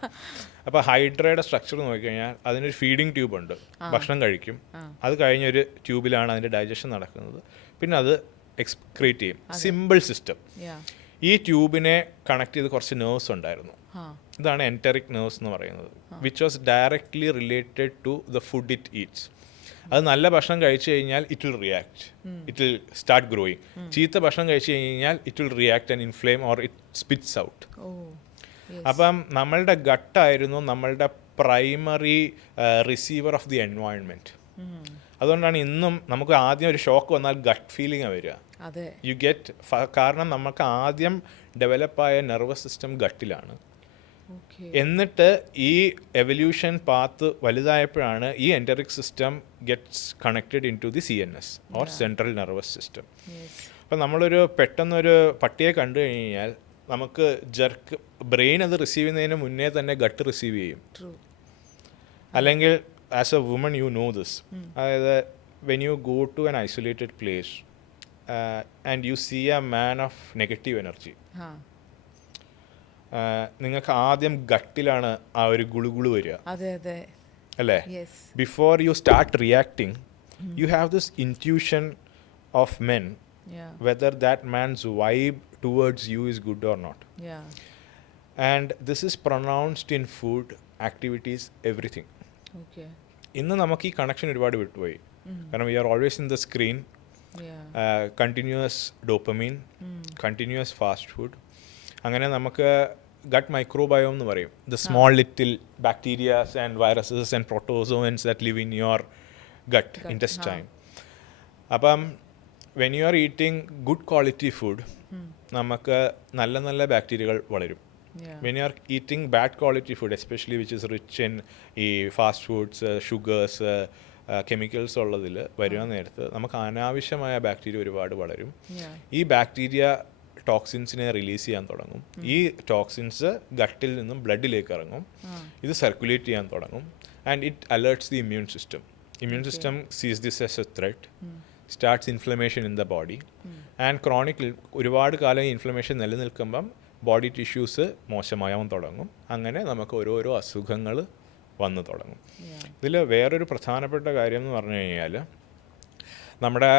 അപ്പോൾ ഹൈഡ്രയുടെ സ്ട്രക്ചർ നോക്കിക്കഴിഞ്ഞാൽ അതിനൊരു ഫീഡിങ് ട്യൂബ് ഉണ്ട്, ഭക്ഷണം കഴിക്കും, അത് കഴിഞ്ഞൊരു ട്യൂബിലാണ് അതിൻ്റെ ഡൈജഷൻ നടക്കുന്നത്, പിന്നെ അത് എക്സ്ക്രീറ്റ് ചെയ്യും. Simple system. ഈ ട്യൂബിനെ കണക്ട് ചെയ്ത് കുറച്ച് നെർവ്സ് ഉണ്ടായിരുന്നു, ഇതാണ് എൻറ്ററിക് നെർവ്സ് എന്ന് പറയുന്നത്, which was directly related to the food it eats. അത് നല്ല ഭക്ഷണം കഴിച്ചു കഴിഞ്ഞാൽ it will react, it will start growing. ചീത്ത ഭക്ഷണം കഴിച്ചു കഴിഞ്ഞാൽ it will react and inflame or it spits out. അപ്പം നമ്മളുടെ ഗട്ടായിരുന്നു നമ്മളുടെ primary receiver of the environment. അതുകൊണ്ടാണ് ഇന്നും നമുക്ക് ആദ്യം ഒരു ഷോക്ക് വന്നാൽ ഗട്ട് ഫീലിംഗാണ് വരിക. യു ഗെറ്റ്, കാരണം നമുക്ക് ആദ്യം ഡെവലപ്പായ നെർവസ് സിസ്റ്റം ഗട്ടിലാണ്. എന്നിട്ട് ഈ എവല്യൂഷൻ പാത്ത് വലുതായപ്പോഴാണ് ഈ enteric system gets connected into the CNS or central nervous system. അപ്പം നമ്മളൊരു പെട്ടെന്നൊരു പട്ടിയെ കണ്ടു കഴിഞ്ഞാൽ നമുക്ക് ജർക്ക് ബ്രെയിൻ അത് റിസീവ് ചെയ്യുന്നതിന് മുന്നേ തന്നെ ഗട്ട് റിസീവ് ചെയ്യും. അല്ലെങ്കിൽ as a woman you know this, അതായത് when you go to an isolated place and you see a man of negative energy, നിങ്ങൾക്ക് ആദ്യം ഗട്ടിലാണ് ആ ഒരു ഗുളുഗുളു വരിക, അല്ലേ? Before you start reacting you have this intuition of men whether that man's vibe towards you is good or not. And this is pronounced in food, activities, everything. ഇന്ന് നമുക്ക് ഈ കണക്ഷൻ ഒരുപാട് വിട്ടുപോയി. കാരണം we are always in the screen, continuous dopamine, continuous fast food. അങ്ങനെ നമുക്ക് gut microbiome എന്ന് പറയും, the small little bacterias and viruses and protozoans that live in your gut intestine. അപ്പം when you are eating good quality food നമുക്ക് നല്ല നല്ല ബാക്ടീരിയകൾ വളരും. When you are eating bad quality food, especially which is rich in ഈ fast foods, sugars, chemicals ഉള്ളതിൽ വരുന്ന നേരത്ത് നമുക്ക് അനാവശ്യമായ ബാക്ടീരിയ ഒരുപാട് വളരും. ഈ ബാക്ടീരിയ ടോക്സിൻസിനെ റിലീസ് ചെയ്യാൻ തുടങ്ങും. ഈ ടോക്സിൻസ് ഗട്ടിൽ നിന്നും ബ്ലഡിലേക്ക് ഇറങ്ങും, ഇത് സർക്കുലേറ്റ് ചെയ്യാൻ തുടങ്ങും. And it alerts the immune system. Immune system sees this as a threat, starts inflammation in the body. And ക്രോണിക്കിൽ ഒരുപാട് കാലം ഇൻഫ്ലമേഷൻ നിലനിൽക്കുമ്പം ബോഡി ടിഷ്യൂസ് മോശമായാൻ തുടങ്ങും. അങ്ങനെ നമുക്ക് ഓരോരോ അസുഖങ്ങൾ വന്നു തുടങ്ങും. ഇതിൽ വേറൊരു പ്രധാനപ്പെട്ട കാര്യം എന്ന് പറഞ്ഞു കഴിഞ്ഞാൽ നമ്മുടെ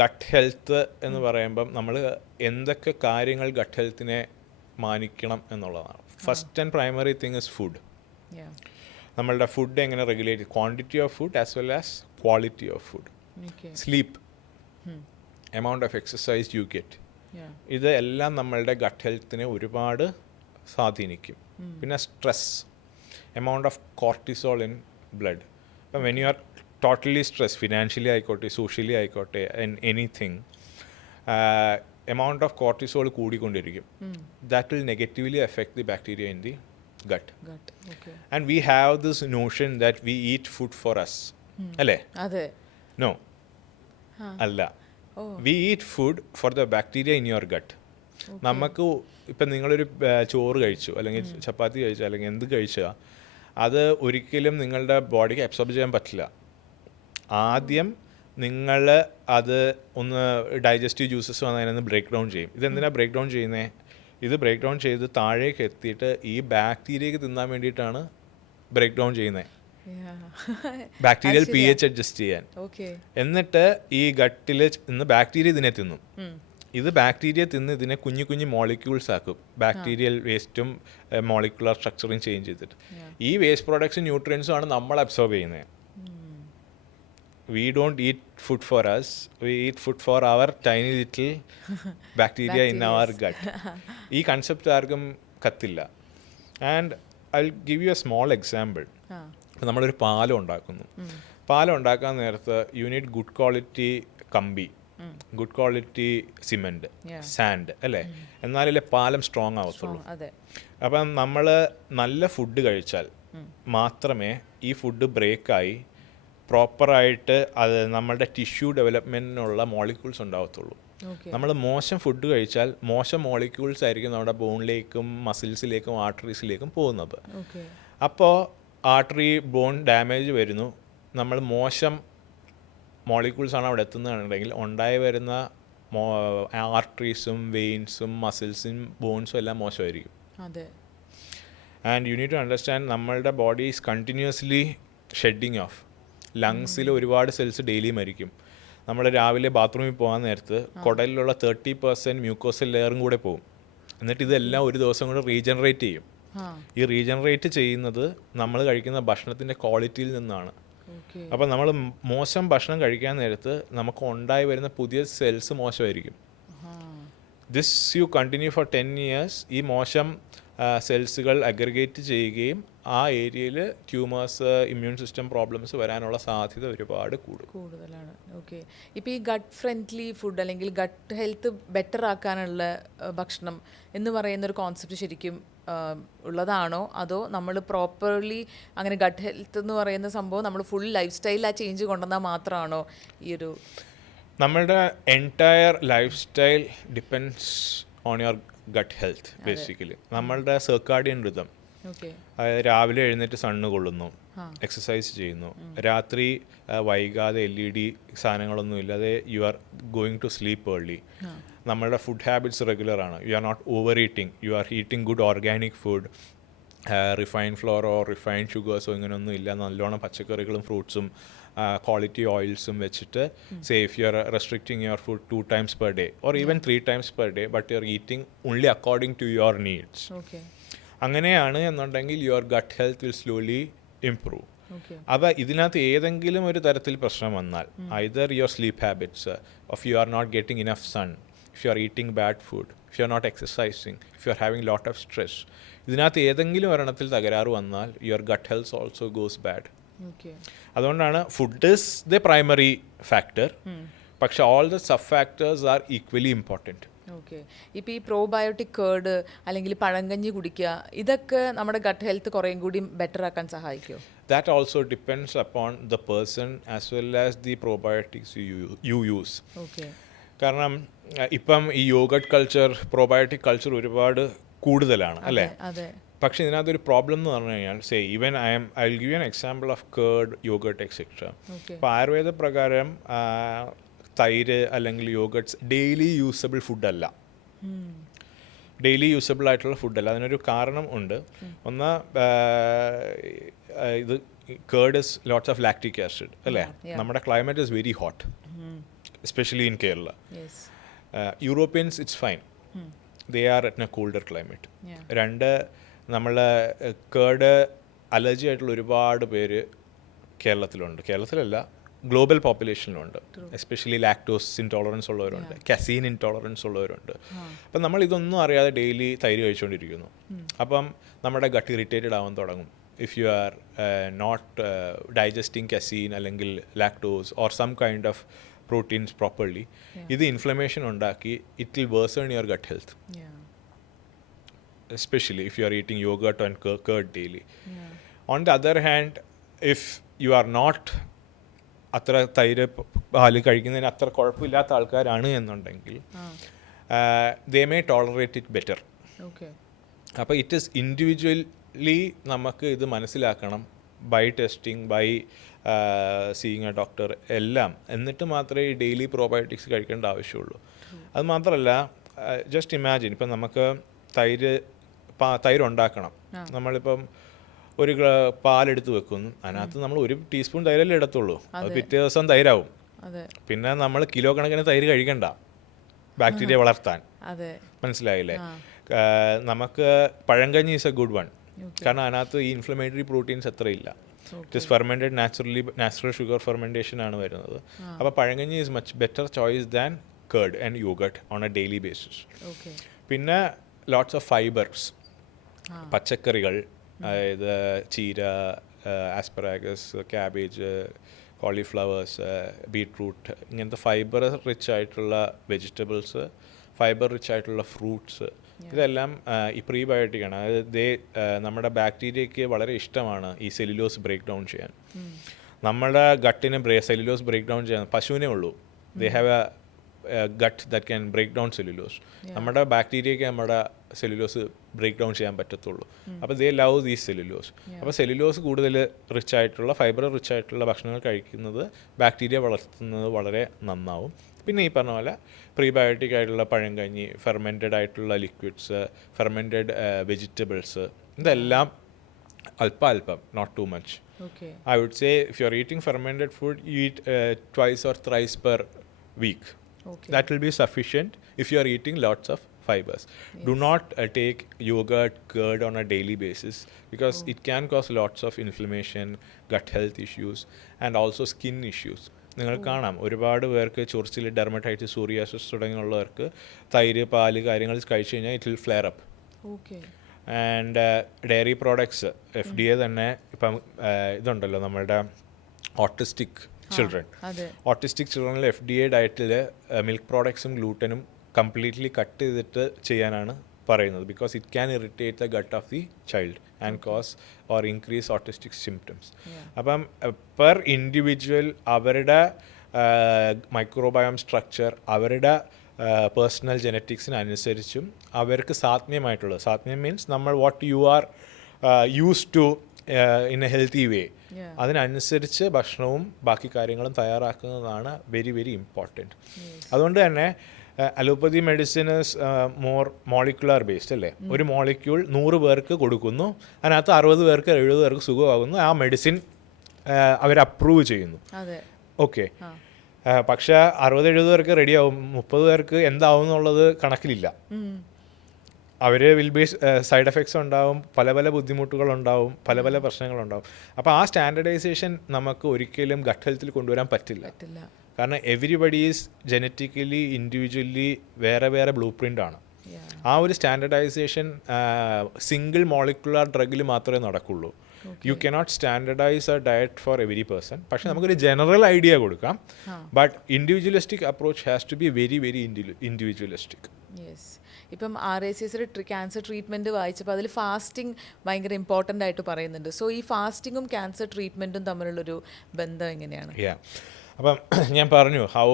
ഗട്ട് ഹെൽത്ത് എന്ന് പറയുമ്പം നമ്മൾ എന്തൊക്കെ കാര്യങ്ങൾ ഗട്ട് ഹെൽത്തിനെ മാനിക്കണം എന്നുള്ളതാണ്. First and primary thing is food. നമ്മളുടെ ഫുഡ് എങ്ങനെ regulate, quantity of food as well as quality of food. Sleep, amount of exercise you get, ഇത് എല്ലാം നമ്മളുടെ ഗട്ട് ഹെൽത്തിനെ ഒരുപാട് സ്വാധീനിക്കും. പിന്നെ stress, amount of cortisol in blood. ഇപ്പം when you are totally stress, financially ആയിക്കോട്ടെ, സോഷ്യലി ആയിക്കോട്ടെ, എനിത്തിങ്, എമൗണ്ട് ഓഫ് കോർട്ടിസോൾ കൂടിക്കൊണ്ടിരിക്കും. That will negatively affect the bacteria in the gut. And we have this notion that we eat food for us, അല്ലേ? No, അല്ല. We eat food for the bacteria in your gut. നമുക്ക് ഇപ്പം നിങ്ങളൊരു ചോറ് കഴിച്ചു, അല്ലെങ്കിൽ ചപ്പാത്തി കഴിച്ചു, അല്ലെങ്കിൽ എന്ത് കഴിച്ചാൽ അത് ഒരിക്കലും നിങ്ങളുടെ ബോഡിക്ക് അബ്സോർബ് ചെയ്യാൻ പറ്റില്ല. ആദ്യം നിങ്ങൾ അത് ഒന്ന് ഡൈജസ്റ്റീവ് ജ്യൂസസ് വന്നതിനൊന്ന് ബ്രേക്ക് ഡൗൺ ചെയ്യും. ഇതെന്തിനാണ് ബ്രേക്ക് ഡൗൺ ചെയ്യുന്നത്? ഇത് ബ്രേക്ക് ഡൗൺ ചെയ്ത് താഴേക്ക് എത്തിയിട്ട് ഈ ബാക്ടീരിയക്ക് തിന്നാൻ വേണ്ടിയിട്ടാണ് ബ്രേക്ക് ഡൗൺ ചെയ്യുന്നത്, ബാക്ടീരിയൽ pH അഡ്ജസ്റ്റ് ചെയ്യാൻ. എന്നിട്ട് ഈ ഗട്ടിൽ നിന്ന് ബാക്ടീരിയ ഇതിനെ തിന്നും. ഇത് ബാക്ടീരിയ തിന്ന് ഇതിനെ കുഞ്ഞു കുഞ്ഞു മോളിക്യൂൾസ് ആക്കും, ബാക്ടീരിയൽ വേസ്റ്റും മോളിക്കുലർ സ്ട്രക്ചറും ചേഞ്ച് ചെയ്തിട്ട്. ഈ വേസ്റ്റ് പ്രോഡക്ട്സും ന്യൂട്രിയൻസും ആണ് നമ്മൾ അബ്സോർബ് ചെയ്യുന്നത്. We don't eat food for us, we eat food for our tiny little bacteria in our gut. ഈ കൺസെപ്റ്റ് ആർക്കും കത്തില്ല. And I will give you a small example. ഇപ്പം നമ്മളൊരു പാലം ഉണ്ടാക്കുന്നു. പാലം ഉണ്ടാക്കാൻ നേരത്ത് യു നീഡ് ഗുഡ് ക്വാളിറ്റി കമ്പി, ഗുഡ് ക്വാളിറ്റി സിമെൻറ്റ്, സാൻഡ്, അല്ലേ? എന്നാലല്ലേ പാലം സ്ട്രോങ് ആവത്തുള്ളൂ. അപ്പം നമ്മൾ നല്ല ഫുഡ് കഴിച്ചാൽ മാത്രമേ ഈ ഫുഡ് ബ്രേക്കായി പ്രോപ്പറായിട്ട് അത് നമ്മളുടെ ടിഷ്യൂ ഡെവലപ്മെൻറ്റിനുള്ള മോളിക്യൂൾസ് ഉണ്ടാവത്തുള്ളൂ. നമ്മൾ മോശം ഫുഡ് കഴിച്ചാൽ മോശം മോളിക്യൂൾസ് ആയിരിക്കും നമ്മുടെ ബോണിലേക്കും മസിൽസിലേക്കും ആർട്ടറീസിലേക്കും പോകുന്നത്. അപ്പോൾ ആർട്ടറി ബോൺ ഡാമേജ് വരുന്നു, നമ്മൾ മോശം മോളിക്യൂൾസാണ് അവിടെ എത്തുന്നതെന്നുണ്ടെങ്കിൽ ഉണ്ടായി വരുന്ന ആർട്ടറീസും വെയിൻസും മസിൽസും ബോൺസും എല്ലാം മോശമായിരിക്കും. And you need to understand നമ്മളുടെ body is continuously shedding off. ലങ്സിൽ ഒരുപാട് സെൽസ് ഡെയിലി മരിക്കും. നമ്മൾ രാവിലെ ബാത്റൂമിൽ പോകാൻ നേരത്ത് കുടലിലുള്ള 30% മ്യൂക്കോസൽ ലെയറും കൂടെ പോകും. എന്നിട്ട് ഇതെല്ലാം ഒരു ദിവസം കൊണ്ട് റീജനറേറ്റ് ചെയ്യും. ഈ റീജനറേറ്റ് ചെയ്യുന്നത് നമ്മൾ കഴിക്കുന്ന ഭക്ഷണത്തിൻ്റെ ക്വാളിറ്റിയിൽ നിന്നാണ്. ഓക്കെ. അപ്പം നമ്മൾ മോശം ഭക്ഷണം കഴിക്കാൻ നേരത്ത് നമുക്ക് ഉണ്ടായി വരുന്ന പുതിയ സെൽസ് മോശമായിരിക്കും. This you continue for 10 years. ഈ മോശം സെൽസുകൾ അഗ്രിഗേറ്റ് ചെയ്യുകയും ആ ഏരിയയിൽ ട്യൂമേഴ്സ്, ഇമ്മ്യൂൺ സിസ്റ്റം പ്രോബ്ലംസ് വരാനുള്ള സാധ്യത ഒരുപാട് കൂടുതലാണ്. ഓക്കെ. ഇപ്പോൾ ഈ ഗട്ട് ഫ്രണ്ട്ലി ഫുഡ് അല്ലെങ്കിൽ ഗട്ട് ഹെൽത്ത് ബെറ്റർ ആക്കാനുള്ള ഭക്ഷണം എന്ന് പറയുന്ന ഒരു കോൺസെപ്റ്റ് ശരിക്കും ഉള്ളതാണോ, അതോ നമ്മൾ പ്രോപ്പർലി അങ്ങനെ ഗട്ട് ഹെൽത്ത് എന്ന് പറയുന്ന സംഭവം നമ്മൾ ഫുൾ ലൈഫ് സ്റ്റൈലിൽ ആ ചേഞ്ച് കൊണ്ടുവന്നാൽ മാത്രമാണോ ഈ ഒരു നമ്മളുടെ entire life style depends on your gut health basically. നമ്മളുടെ സർക്കാഡിയൻ റിതം, ഓക്കെ, അതായത് രാവിലെ എഴുന്നേറ്റ് സണ്ണ് കൊള്ളുന്നു, എക്സസൈസ് ചെയ്യുന്നു, രാത്രി വൈകാതെ LED സാധനങ്ങളൊന്നും ഇല്ലാതെ you are going to sleep early. നമ്മളുടെ ഫുഡ് ഹാബിറ്റ്സ് റെഗുലറാണ്. You are not over eating, you are eating good organic food. Refined ഫ്ലോറോ റിഫൈൻഡ് ഷുഗേഴ്സോ ഇങ്ങനെയൊന്നും ഇല്ല. നല്ലോണം പച്ചക്കറികളും ഫ്രൂട്ട്സും ക്വാളിറ്റി ഓയിൽസും വെച്ചിട്ട് say if you are restricting your food 2 times per day or even 3 times per day, but you are eating only according to your needs. Okay, അങ്ങനെയാണ് എന്നുണ്ടെങ്കിൽ your gut health will slowly improve. അപ്പോൾ ഇതിനകത്ത് ഏതെങ്കിലും ഒരു തരത്തിൽ പ്രശ്നം വന്നാൽ, either your sleep habits, of you are not getting enough sun, if you are eating bad food, if you are not exercising, if you are having lot of stress, ഇതിനകത്ത് ഏതെങ്കിലും ഒരെണ്ണത്തിൽ തകരാറ് വന്നാൽ your gut health also goes bad. അതുകൊണ്ടാണ് food is the primary factor, പക്ഷെ all the sub factors are equally important. Okay. ഇപ്പോൾ ഈ probiotic curd അല്ലെങ്കിൽ പഴങ്കഞ്ഞി കുടിക്കുക, ഇതൊക്കെ നമ്മുടെ ഗട്ട് ഹെൽത്ത് കുറേയും കൂടി ബെറ്റർ ആക്കാൻ സഹായിക്കുമോ? That also depends upon the person as well as the probiotics you use. Okay. കാരണം ഇപ്പം ഈ യോഗട്ട് കൾച്ചർ, പ്രോബയോട്ടിക് കൾച്ചർ ഒരുപാട് കൂടുതലാണ് അല്ലേ? അതെ. പക്ഷെ ഇതിനകത്തൊരു പ്രോബ്ലം എന്ന് പറഞ്ഞു കഴിഞ്ഞാൽ, say even I will give an example of curd, yogurt etcetera. ഇപ്പോൾ ആയുർവേദ പ്രകാരം തൈര് അല്ലെങ്കിൽ യോഗട്ട്സ് ഡെയിലി യൂസബിൾ ഫുഡല്ല. ഡെയിലി യൂസബിൾ ആയിട്ടുള്ള ഫുഡല്ല. അതിനൊരു കാരണം ഉണ്ട്. ഒന്ന്, ഇത് curd is lots of lactic acid അല്ലേ? നമ്മുടെ climate is very hot, especially in Kerala. Europeans it's fine, they are at a cooler climate. രണ്ട്, നമ്മൾ കേർഡ് അലർജി ആയിട്ടുള്ള ഒരുപാട് പേര് കേരളത്തിലുണ്ട്. കേരളത്തിലല്ല, ഗ്ലോബൽ പോപ്പുലേഷനിലുണ്ട്. എസ്പെഷ്യലി ലാക്ടോസ് ഇൻടോളറൻസ് ഉള്ളവരുണ്ട്, കസീൻ ഇൻടോളറൻസ് ഉള്ളവരുണ്ട്. അപ്പം നമ്മൾ ഇതൊന്നും അറിയാതെ ഡെയിലി തൈര് കഴിച്ചുകൊണ്ടിരിക്കുന്നു. അപ്പം നമ്മുടെ ഗട്ട് ഇറിറ്റേറ്റഡ് ആവാൻ തുടങ്ങും. If you are not digesting casein അല്ലെങ്കിൽ lactose or some kind of proteins properly, ഇത് ഇൻഫ്ലമേഷൻ ഉണ്ടാക്കി it will worsen your gut health, especially if you are eating yogurt and curd daily. On the other hand, if you are not അത്ര തൈര് പാല് കഴിക്കുന്നതിന് അത്ര കുഴപ്പമില്ലാത്ത ആൾക്കാരാണ് എന്നുണ്ടെങ്കിൽ they may tolerate it better. അപ്പോൾ ഇറ്റ് ഈസ് ഇൻഡിവിജ്വലി നമുക്ക് ഇത് മനസ്സിലാക്കണം, by testing, by seeing a doctor എല്ലാം. എന്നിട്ട് മാത്രമേ ഈ ഡെയിലി പ്രോബയോട്ടിക്സ് കഴിക്കേണ്ട ആവശ്യമുള്ളൂ. അത് മാത്രമല്ല, ജസ്റ്റ് ഇമാജിൻ, ഇപ്പം നമുക്ക് തൈര് ഉണ്ടാക്കണം. നമ്മളിപ്പം ഒരു പാലെടുത്ത് വെക്കുന്നു, അതിനകത്ത് നമ്മൾ 1 ടീസ്പൂൺ തൈരല്ലേ ഇടത്തുള്ളൂ. അത് പിറ്റേ ദിവസം തൈരാവും. പിന്നെ നമ്മൾ കിലോ കണക്കിന് തൈര് കഴിക്കണ്ട ബാക്ടീരിയ വളർത്താൻ. മനസ്സിലായില്ലേ? നമുക്ക് പഴങ്കഞ്ഞി ഈസ് എ ഗുഡ് വൺ, കാരണം അതിനകത്ത് ഈ ഇൻഫ്ലമേറ്ററി പ്രോട്ടീൻസ് അത്ര ഇല്ല. It is fermented natural sugar fermentation ആണ് വരുന്നത്. അപ്പോൾ പഴങ്കഞ്ഞി is much better choice than curd and yoghurt on A daily basis. പിന്നെ ലോട്ട്സ് ഓഫ് ഫൈബേഴ്സ്, പച്ചക്കറികൾ, അതായത് ചീര, ആസ്പറാഗസ്, ക്യാബേജ്, കോളിഫ്ലവേഴ്സ്, ബീട്രൂട്ട്, ഇങ്ങനത്തെ ഫൈബർ റിച്ച് ആയിട്ടുള്ള വെജിറ്റബിൾസ്, ഫൈബർ റിച്ച് ആയിട്ടുള്ള ഫ്രൂട്ട്സ്, ഇതെല്ലാം ഈ പ്രീബയോട്ടിക്കാണ്. അതായത് നമ്മുടെ ബാക്ടീരിയയ്ക്ക് വളരെ ഇഷ്ടമാണ് ഈ സെല്ലുലോസ് ബ്രേക്ക് ഡൗൺ ചെയ്യാൻ. നമ്മുടെ ഗട്ടിന് സെല്ലുലോസ് ബ്രേക്ക് ഡൗൺ ചെയ്യാൻ പശുവിനേ ഉള്ളൂ. They have a gut that can break down cellulose. നമ്മുടെ ബാക്ടീരിയയ്ക്ക് നമ്മുടെ സെല്ലുലോസ് ബ്രേക്ക് ഡൗൺ ചെയ്യാൻ പറ്റത്തുള്ളൂ. അപ്പോൾ ദേ ലവ് ദീസ് സെല്ലുലോസ്. അപ്പോൾ സെല്ലുലോസ് കൂടുതൽ റിച്ച് ആയിട്ടുള്ള, ഫൈബർ റിച്ച് ആയിട്ടുള്ള ഭക്ഷണങ്ങൾ കഴിക്കുന്നത് ബാക്ടീരിയ വളർത്തുന്നത് വളരെ നന്നാവും. പിന്നെ ഈ പറഞ്ഞ പോലെ പ്രീബയോട്ടിക് ആയിട്ടുള്ള പഴങ്കഞ്ഞി, ഫെർമെൻറ്റഡ് ആയിട്ടുള്ള ലിക്വിഡ്സ്, ഫെർമെൻറ്റഡ് വെജിറ്റബിൾസ്, ഇതെല്ലാം അല്പം, not too much. I would say if you are eating fermented food, eat twice or thrice per week. That will be sufficient if you are eating lots of fibers. Do not take yogurt, curd on a daily basis because it can cause lots of inflammation, gut health issues, and also skin issues. നിങ്ങൾ കാണാം ഒരുപാട് പേർക്ക് ചൊറിച്ചിൽ, dermatitis, psoriasis തുടങ്ങിയുള്ളവർക്ക് തൈര്, പാല് കാര്യങ്ങൾ കഴിച്ചു കഴിഞ്ഞാൽ it will flare up. Okay. And dairy products FDA തന്നെ ഇപ്പം ഇതുണ്ടല്ലോ നമ്മളുടെ ഓട്ടിസ്റ്റിക് ചിൽഡ്രൻ. ഓട്ടിസ്റ്റിക് ചിൽഡ്രനിൽ FDA ഡയറ്റിൽ മിൽക്ക് പ്രോഡക്ട്സും ഗ്ലൂട്ടനും കംപ്ലീറ്റ്ലി കട്ട് ചെയ്തിട്ട് ചെയ്യാനാണ് പറയുന്നത്. Because it can irritate the gut of the child and cause or increase autistic symptoms. അപ്പം പെർ ഇൻഡിവിജ്വൽ അവരുടെ മൈക്രോബയോം സ്ട്രക്ചർ, അവരുടെ പേഴ്സണൽ ജനറ്റിക്സിനനുസരിച്ചും അവർക്ക് സാത്മ്യം മീൻസ് നമ്മൾ what you are use to in a healthy way, അതിനനുസരിച്ച് ഭക്ഷണവും ബാക്കി കാര്യങ്ങളും തയ്യാറാക്കുന്നതാണ് വെരി വെരി ഇമ്പോർട്ടൻറ്റ്. അതുകൊണ്ട് തന്നെ allopathy medicine is more molecular based അല്ലേ. ഒരു മോളിക്യൂൾ 100 പേർക്ക് കൊടുക്കുന്നു, അതിനകത്ത് 60 പേർക്ക് 70 പേർക്ക് സുഖമാകുന്നു, ആ മെഡിസിൻ അവർ അപ്രൂവ് ചെയ്യുന്നു. ഓക്കെ. പക്ഷേ 60-70 പേർക്ക് റെഡിയാവും, 30 പേർക്ക് എന്താവും എന്നുള്ളത് കണക്കിലില്ല. അവർ വിൽ ബി സൈഡ് എഫക്ട്സ് ഉണ്ടാവും, പല പല ബുദ്ധിമുട്ടുകളുണ്ടാവും, പല പല പ്രശ്നങ്ങളുണ്ടാവും. അപ്പോൾ ആ സ്റ്റാൻഡർഡൈസേഷൻ നമുക്ക് ഒരിക്കലും ഗട്ട് ഹെൽത്തിൽ കൊണ്ടുവരാൻ പറ്റില്ല. കാരണം എവരിബഡി ഈസ് ജനറ്റിക്കലി ഇൻഡിവിജ്വലി വേറെ വേറെ ബ്ലൂ പ്രിൻ്റ് ആണ്. ആ ഒരു സ്റ്റാൻഡർഡൈസേഷൻ സിംഗിൾ മോളിക്കുലർ ഡ്രഗിൽ മാത്രമേ നടക്കുള്ളൂ. You cannot standardise a diet for every person. പക്ഷേ നമുക്കൊരു ജനറൽ ഐഡിയ കൊടുക്കാം. But individualistic approach has to be very very individualistic. Yes. ഇപ്പം RACS ക്യാൻസർ ട്രീറ്റ്മെൻറ്റ് വായിച്ചപ്പോൾ അതിൽ ഫാസ്റ്റിംഗ് ഭയങ്കര ഇമ്പോർട്ടൻ്റ് ആയിട്ട് പറയുന്നുണ്ട്. സോ ഈ ഫാസ്റ്റിങ്ങും ക്യാൻസർ ട്രീറ്റ്മെൻറ്റും തമ്മിലുള്ളൊരു ബന്ധം എങ്ങനെയാണ്? അപ്പം ഞാൻ പറഞ്ഞു ഹൗ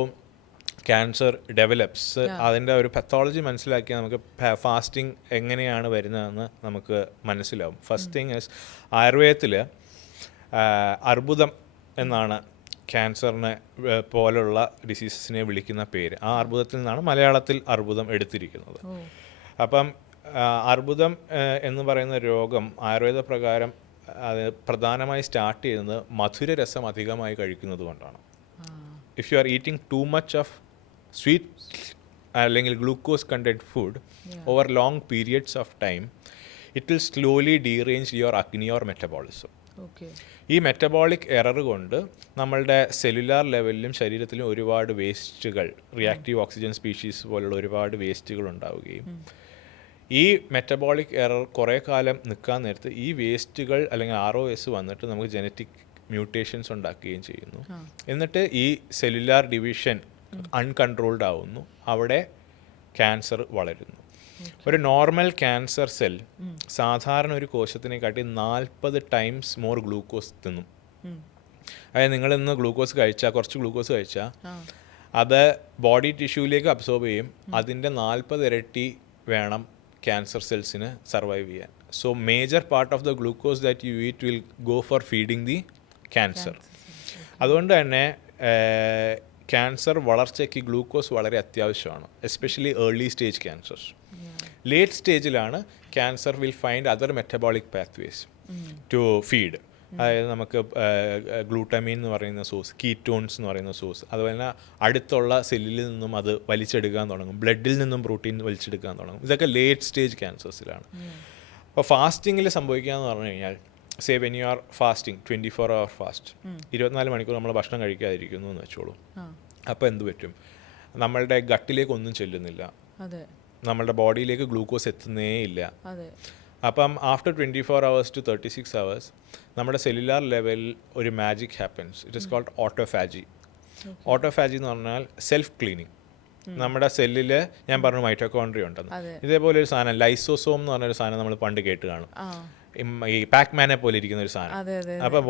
ക്യാൻസർ ഡെവലപ്സ്, അതിൻ്റെ ഒരു പത്തോളജി മനസ്സിലാക്കിയാൽ നമുക്ക് ഫാസ്റ്റിംഗ് എങ്ങനെയാണ് വരുന്നതെന്ന് നമുക്ക് മനസ്സിലാവും. ഫസ്റ്റ് തിങ് ഇസ് ആയുർവേദത്തിൽ അർബുദം എന്നാണ് ക്യാൻസറിനെ പോലുള്ള ഡിസീസസിനെ വിളിക്കുന്ന പേര്. ആ അർബുദത്തിൽ നിന്നാണ് മലയാളത്തിൽ അർബുദം എടുത്തിരിക്കുന്നത്. അപ്പം അർബുദം എന്ന് പറയുന്ന രോഗം ആയുർവേദ പ്രകാരം അത് പ്രധാനമായി സ്റ്റാർട്ട് ചെയ്യുന്നത് മധുരരസം അധികമായി കഴിക്കുന്നത് കൊണ്ടാണ്. If you are eating too much of sweet അല്ലെങ്കിൽ glucose content food over long periods of time, it will slowly derange your agni or metabolism. ഈ മെറ്റബോളിക് എറർ കൊണ്ട് നമ്മളുടെ സെല്ലുലാർ ലെവലിലും ശരീരത്തിലും ഒരുപാട് വേസ്റ്റുകൾ, റിയാക്റ്റീവ് ഓക്സിജൻ സ്പീഷീസ് പോലുള്ള ഒരുപാട് വേസ്റ്റുകൾ ഉണ്ടാവുകയും ഈ മെറ്റബോളിക് എറർ കുറേ കാലം നിൽക്കാൻ നേരത്ത് ഈ വേസ്റ്റുകൾ അല്ലെങ്കിൽ ROS വന്നിട്ട് നമുക്ക് ജനറ്റിക് മ്യൂട്ടേഷൻസ് ഉണ്ടാക്കുകയും ചെയ്യുന്നു. എന്നിട്ട് ഈ സെല്ലുലാർ ഡിവിഷൻ അൺകൺട്രോൾഡ് ആവുന്നു, അവിടെ ക്യാൻസർ വളരുന്നു. ഒരു നോർമൽ ക്യാൻസർ സെൽ സാധാരണ ഒരു കോശത്തിനെക്കാട്ടി 40 ടൈംസ് മോർ ഗ്ലൂക്കോസ് തിന്നും. അതായത് നിങ്ങളിന്ന് ഗ്ലൂക്കോസ് കഴിച്ചാൽ, കുറച്ച് ഗ്ലൂക്കോസ് കഴിച്ചാൽ അത് ബോഡി ടിഷ്യൂവിലേക്ക് അബ്സോർബ് ചെയ്യും. അതിൻ്റെ 40 ഇരട്ടി വേണം ക്യാൻസർ സെൽസിന് സർവൈവ് ചെയ്യാൻ. So major part of the glucose that you eat will go for feeding the cancer. അതുകൊണ്ട് തന്നെ ക്യാൻസർ വളർച്ചയ്ക്ക് ഗ്ലൂക്കോസ് വളരെ അത്യാവശ്യമാണ്, especially early stage cancers. Late സ്റ്റേജിലാണ് cancer will find other metabolic pathways to feed. അതായത് നമുക്ക് ഗ്ലൂട്ടമീൻ എന്ന് പറയുന്ന സോഴ്സ്, കീറ്റോൺസ് എന്ന് പറയുന്ന സോഴ്സ്, അതുപോലെ തന്നെ അടുത്തുള്ള സെല്ലിൽ നിന്നും അത് വലിച്ചെടുക്കാൻ തുടങ്ങും, ബ്ലഡിൽ നിന്നും പ്രോട്ടീൻ വലിച്ചെടുക്കാൻ തുടങ്ങും. ഇതൊക്കെ ലേറ്റ് സ്റ്റേജ് ക്യാൻസേഴ്സിലാണ്. അപ്പോൾ ഫാസ്റ്റിങ്ങിൽ സംഭവിക്കുക എന്ന് പറഞ്ഞു കഴിഞ്ഞാൽ, say when you R fasting 24 hour fast, 24 മണിക്കൂർ നമ്മൾ ഭക്ഷണം കഴിക്കാതിരിക്കുന്നു എന്ന് വെച്ചോളൂ. അപ്പോൾ എന്ത് പറ്റും? നമ്മളുടെ ഗട്ടിലേക്ക് ഒന്നും ചെല്ലുന്നില്ല, നമ്മളുടെ ബോഡിയിലേക്ക് ഗ്ലൂക്കോസ് എത്തുന്നേ ഇല്ല. അപ്പം ആഫ്റ്റർ 24 hours to 36 hours നമ്മുടെ സെല്ലുലാർ ലെവലിൽ ഒരു magic happens. It is called autophagy. Autophagy എന്ന് പറഞ്ഞാൽ സെൽഫ് ക്ലീനിങ്. നമ്മുടെ സെല്ലിൽ ഞാൻ പറഞ്ഞു മൈറ്റോകോൺട്രിയ ഉണ്ടെന്ന്. ഇതേപോലെ ഒരു സാധനം ലൈസോസോം എന്ന് പറഞ്ഞൊരു സാധനം നമ്മൾ പണ്ട് കേട്ട് കാണും, ഈ പാക്മാനെ പോലെ ഇരിക്കുന്ന ഒരു സാധനം. അപ്പം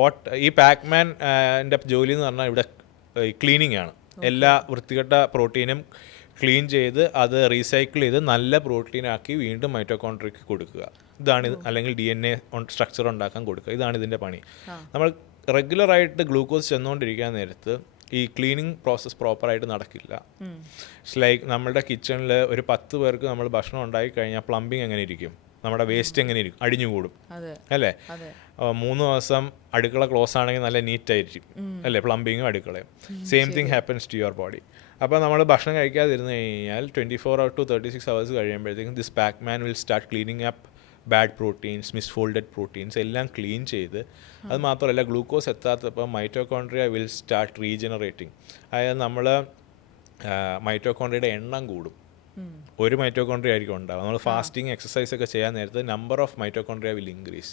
ഈ പാക്മാൻ്റെ ജോലി എന്ന് പറഞ്ഞാൽ ഇവിടെ ക്ലീനിങ് ആണ്. എല്ലാ വൃത്തികെട്ട പ്രോട്ടീനും ക്ലീൻ ചെയ്ത് അത് റീസൈക്കിൾ ചെയ്ത് നല്ല പ്രോട്ടീനാക്കി വീണ്ടും മൈറ്റോകോൺട്രിയക്ക് കൊടുക്കുക. ഇതാണ് അല്ലെങ്കിൽ DNA സ്ട്രക്ചർ ഉണ്ടാക്കാൻ കൊടുക്കുക. ഇതാണ് ഇതിൻ്റെ പണി. നമ്മൾ റെഗുലറായിട്ട് ഗ്ലൂക്കോസ് ചെന്നുകൊണ്ടിരിക്കാൻ നേരത്ത് ഈ ക്ലീനിങ് പ്രോസസ്സ് പ്രോപ്പറായിട്ട് നടക്കില്ല. ഇറ്റ്സ് ലൈക്ക് നമ്മുടെ കിച്ചണിൽ ഒരു 10 പേർക്ക് നമ്മൾ ഭക്ഷണം ഉണ്ടാക്കി കഴിഞ്ഞാൽ പ്ലംബിങ് എങ്ങനെ ഇരിക്കും, നമ്മുടെ വേസ്റ്റ് എങ്ങനെ ഇരിക്കും, അടിഞ്ഞുകൂടും അല്ലേ. 3 ദിവസം അടുക്കള ക്ലോസ് ആണെങ്കിൽ നല്ല നീറ്റ് ആയിരിക്കും അല്ലേ, പ്ലംബിങ്ങും അടുക്കളയും. Same thing happens to your body. അപ്പോൾ നമ്മൾ ഭക്ഷണം കഴിക്കാതിരുന്ന് കഴിഞ്ഞാൽ 24 hours to 36 hours കഴിയുമ്പോഴത്തേക്കും this Pacman will start cleaning up bad proteins, misfolded proteins എല്ലാം ക്ലീൻ ചെയ്ത്, അത് മാത്രമല്ല ഗ്ലൂക്കോസ് എത്താത്തപ്പോൾ മൈറ്റോകോൺട്രിയ വിൽ സ്റ്റാർട്ട് റീജനറേറ്റിംഗ്. അതായത് നമ്മൾ മൈറ്റോകോൺട്രിയയുടെ എണ്ണം കൂടും. ഒരു മൈറ്റോകോൺട്രിയ ആയിരിക്കും ഉണ്ടാവുക. നമ്മൾ ഫാസ്റ്റിംഗ് എക്സസൈസ് ഒക്കെ ചെയ്യാൻ നേരത്ത് number of mitochondria will increase.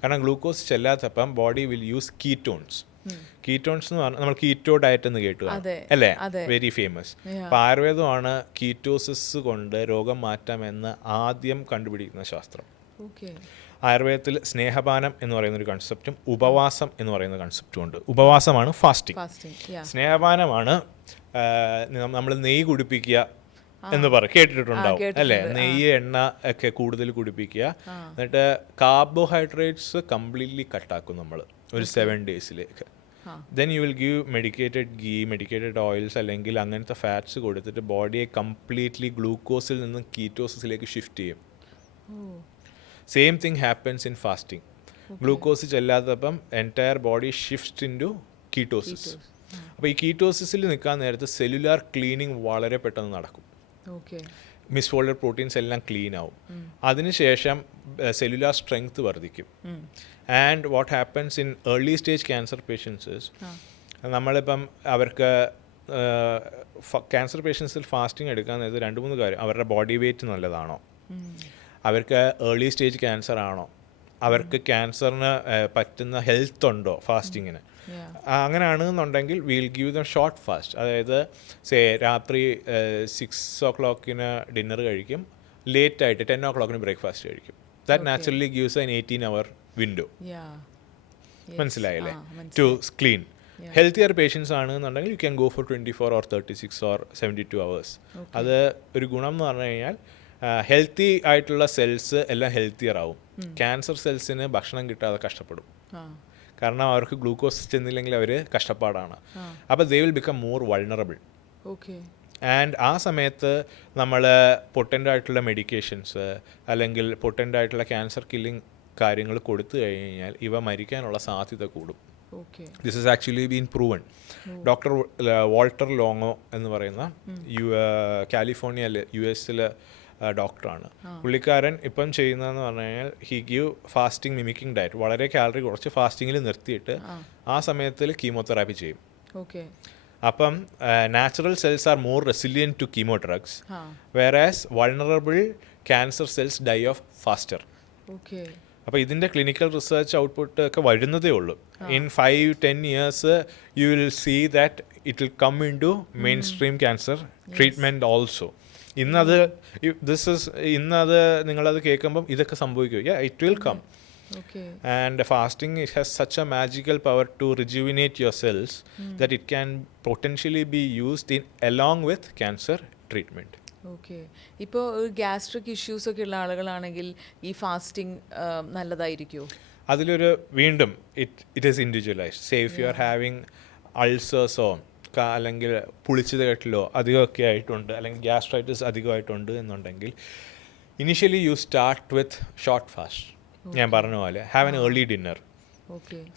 കാരണം ഗ്ലൂക്കോസ് ചെല്ലാത്തപ്പം body will use ketones. Ketones എന്ന് പറഞ്ഞാൽ നമ്മൾ കീറ്റോ ഡയറ്റ് എന്ന് കേട്ടു അല്ലേ, വെരി ഫേമസ്. അപ്പോൾ ആയുർവേദമാണ് കീറ്റോസിസ് കൊണ്ട് രോഗം മാറ്റാമെന്ന് ആദ്യം കണ്ടുപിടിക്കുന്ന ശാസ്ത്രം. ആയുർവേദത്തിൽ സ്നേഹപാനം എന്ന് പറയുന്ന ഒരു കൺസെപ്റ്റും ഉപവാസം എന്ന് പറയുന്ന കൺസെപ്റ്റും ഉണ്ട്. ഉപവാസമാണ് ഫാസ്റ്റിംഗ്, സ്നേഹപാനമാണ് നമ്മൾ നെയ്യ് കുടിപ്പിക്കുക എന്ന് കേട്ടിട്ടുണ്ടാവും അല്ലേ. നെയ്യ് എണ്ണ ഒക്കെ കൂടുതൽ കുടിപ്പിക്കുക, എന്നിട്ട് കാർബോഹൈഡ്രേറ്റ്സ് കംപ്ലീറ്റ്ലി കട്ടാക്കും നമ്മൾ ഒരു 7 daysലേക്ക്. Then you will give medicated ghee, medicated oils അല്ലെങ്കിൽ അങ്ങനത്തെ ഫാറ്റ്സ് കൊടുത്തിട്ട് ബോഡിയെ കംപ്ലീറ്റ്ലി ഗ്ലൂക്കോസിൽ നിന്ന് കീറ്റോസിസിലേക്ക് ഷിഫ്റ്റ് ചെയ്യും. Same thing happens in fasting. Glucose ചെല്ലാത്തപ്പം entire body shift into ketosis. അപ്പോൾ ഈ കീറ്റോസിസിൽ നിൽക്കാൻ നേരത്ത് സെല്ലുലാർ ക്ലീനിങ് വളരെ പെട്ടെന്ന് നടക്കും. മിസ്ഫോൾഡഡ് പ്രോട്ടീൻസ് എല്ലാം ക്ലീൻ ആവും. അതിനുശേഷം സെല്ലുലാർ സ്ട്രെങ്ത് വർദ്ധിക്കും. And what happens in early stage cancer patients, നമ്മളിപ്പം അവർക്ക് ക്യാൻസർ പേഷ്യൻസിൽ ഫാസ്റ്റിംഗ് എടുക്കാൻ നേരത്ത് 2-3 കാര്യം. അവരുടെ ബോഡി വെയ്റ്റ് നല്ലതാണോ, അവർക്ക് ഏർലി സ്റ്റേജ് ക്യാൻസർ ആണോ, അവർക്ക് ക്യാൻസറിന് പറ്റുന്ന ഹെൽത്ത് ഉണ്ടോ ഫാസ്റ്റിങ്ങിന്. അങ്ങനെയാണെന്നുണ്ടെങ്കിൽ will give dum short fast. അതായത് രാത്രി 6 o'clock ഡിന്നർ കഴിക്കും, ലേറ്റായിട്ട് 10 o'clock ബ്രേക്ക്ഫാസ്റ്റ് കഴിക്കും. That naturally gives an 18-hour window. മനസ്സിലായില്ലേ, ടു ക്ലീൻ. ഹെൽത്തിയർ പേഷ്യൻസ് ആണെന്നുണ്ടെങ്കിൽ you can go for 24 or 36 or 72 hours. അത് ഒരു ഗുണം എന്ന് പറഞ്ഞു കഴിഞ്ഞാൽ ഹെൽത്തി ആയിട്ടുള്ള സെൽസ് എല്ലാം ഹെൽത്തിയർ ആവും. ക്യാൻസർ സെൽസിന് ഭക്ഷണം കിട്ടാതെ കഷ്ടപ്പെടും, കാരണം അവർക്ക് ഗ്ലൂക്കോസ് ചെന്നില്ലെങ്കിൽ അവർ കഷ്ടപ്പാടാണ്. അപ്പോൾ they will become more vulnerable. And ആ സമയത്ത് നമ്മൾ പൊട്ടൻ്റ് ആയിട്ടുള്ള മെഡിക്കേഷൻസ് അല്ലെങ്കിൽ പൊട്ടൻ്റ് ആയിട്ടുള്ള ക്യാൻസർ കില്ലിങ് കാര്യങ്ങൾ കൊടുത്തു കഴിഞ്ഞാൽ ഇവ മരിക്കാനുള്ള സാധ്യത കൂടും. This is actually been proven. Doctor Walter Longo എന്ന് പറയുന്ന കാലിഫോർണിയയിൽ US ഡോക്ടറാണ്. പുള്ളിക്കാരൻ ഇപ്പം ചെയ്യുന്നതെന്ന് പറഞ്ഞു കഴിഞ്ഞാൽ he give fasting mimicking diet. വളരെ കാലറി കുറച്ച് ഫാസ്റ്റിങ്ങിൽ നിർത്തിയിട്ട് ആ സമയത്തിൽ കീമോതെറാപ്പി ചെയ്യും. അപ്പം natural cells are more resilient to chemo drugs, whereas vulnerable cancer cells die off faster. അപ്പോൾ ഇതിൻ്റെ ക്ലിനിക്കൽ റിസർച്ച് ഔട്ട്പുട്ട് ഒക്കെ വരുന്നതേ ഉള്ളൂ. In 5-10 years you will see that it will come into mainstream cancer treatment also. ഇന്നത് നിങ്ങളത് കേൾക്കുമ്പം ഇതൊക്കെ സംഭവിക്കും. It will come. And fasting has such a magical power to rejuvenate your cells that it can potentially be used along with cancer treatment. ഇപ്പോൾ gastric issues ഒക്കെ ഉള്ള ആളുകളാണെങ്കിൽ ഈ ഫാസ്റ്റിംഗ് നല്ലതായിരിക്കുമോ? അതിലൊരു വീണ്ടും it is individualized. Say if you are having അൾസേഴ്സോ അല്ലെങ്കിൽ പുളിച്ചത് കെട്ടിലോ അധികമൊക്കെ ആയിട്ടുണ്ട്, അല്ലെങ്കിൽ ഗ്യാസ്ട്രൈറ്റിസ് അധികമായിട്ടുണ്ട് എന്നുണ്ടെങ്കിൽ initially you start with short fast. ഞാൻ പറഞ്ഞ പോലെ have an early dinner,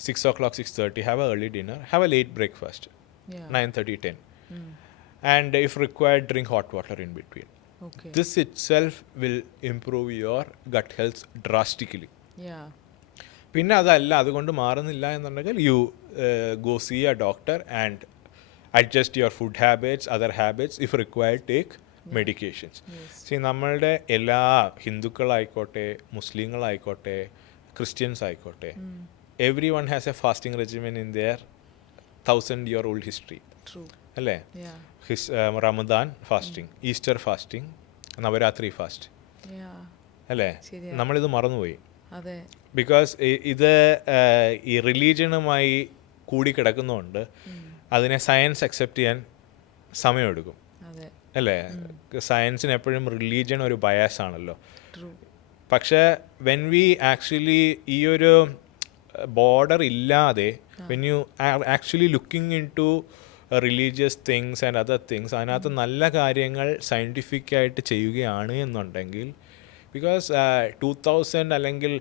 6 o'clock 6:30 have a early dinner, have a late breakfast 9:30 10, and if required drink hot water in between. This itself will improve your gut health drastically. പിന്നെ അതല്ല, അതുകൊണ്ട് മാറുന്നില്ല എന്നുണ്ടെങ്കിൽ you go see a doctor and adjust your food habits, other habits, if required take medications. നമ്മളുടെ എല്ലാ ഹിന്ദുക്കളായിക്കോട്ടെ, മുസ്ലിങ്ങളായിക്കോട്ടെ, Christians ആയിക്കോട്ടെ, everyone has a fasting regimen in their 1000-year-old history അല്ലേ. Ramadan fasting, Easter fasting, Navratri fast അല്ലേ. നമ്മളിത് മറന്നുപോയി. Because ഇത് ഈ റിലീജിയനുമായി കൂടിക്കിടക്കുന്നതുകൊണ്ട് അതിനെ സയൻസ് അക്സെപ്റ്റ് ചെയ്യാൻ സമയമെടുക്കും അല്ലേ. സയൻസിന് എപ്പോഴും റിലീജിയൻ ഒരു ബയാസ് ആണല്ലോ. പക്ഷേ വെൻ വി ആക്ച്വലി ഈ ഒരു ബോർഡർ ഇല്ലാതെ when you are actually looking into religious things and other things, അതിനകത്ത് നല്ല കാര്യങ്ങൾ സയൻറ്റിഫിക്കായിട്ട് ചെയ്യുകയാണ് എന്നുണ്ടെങ്കിൽ, ബിക്കോസ് 2000 അല്ലെങ്കിൽ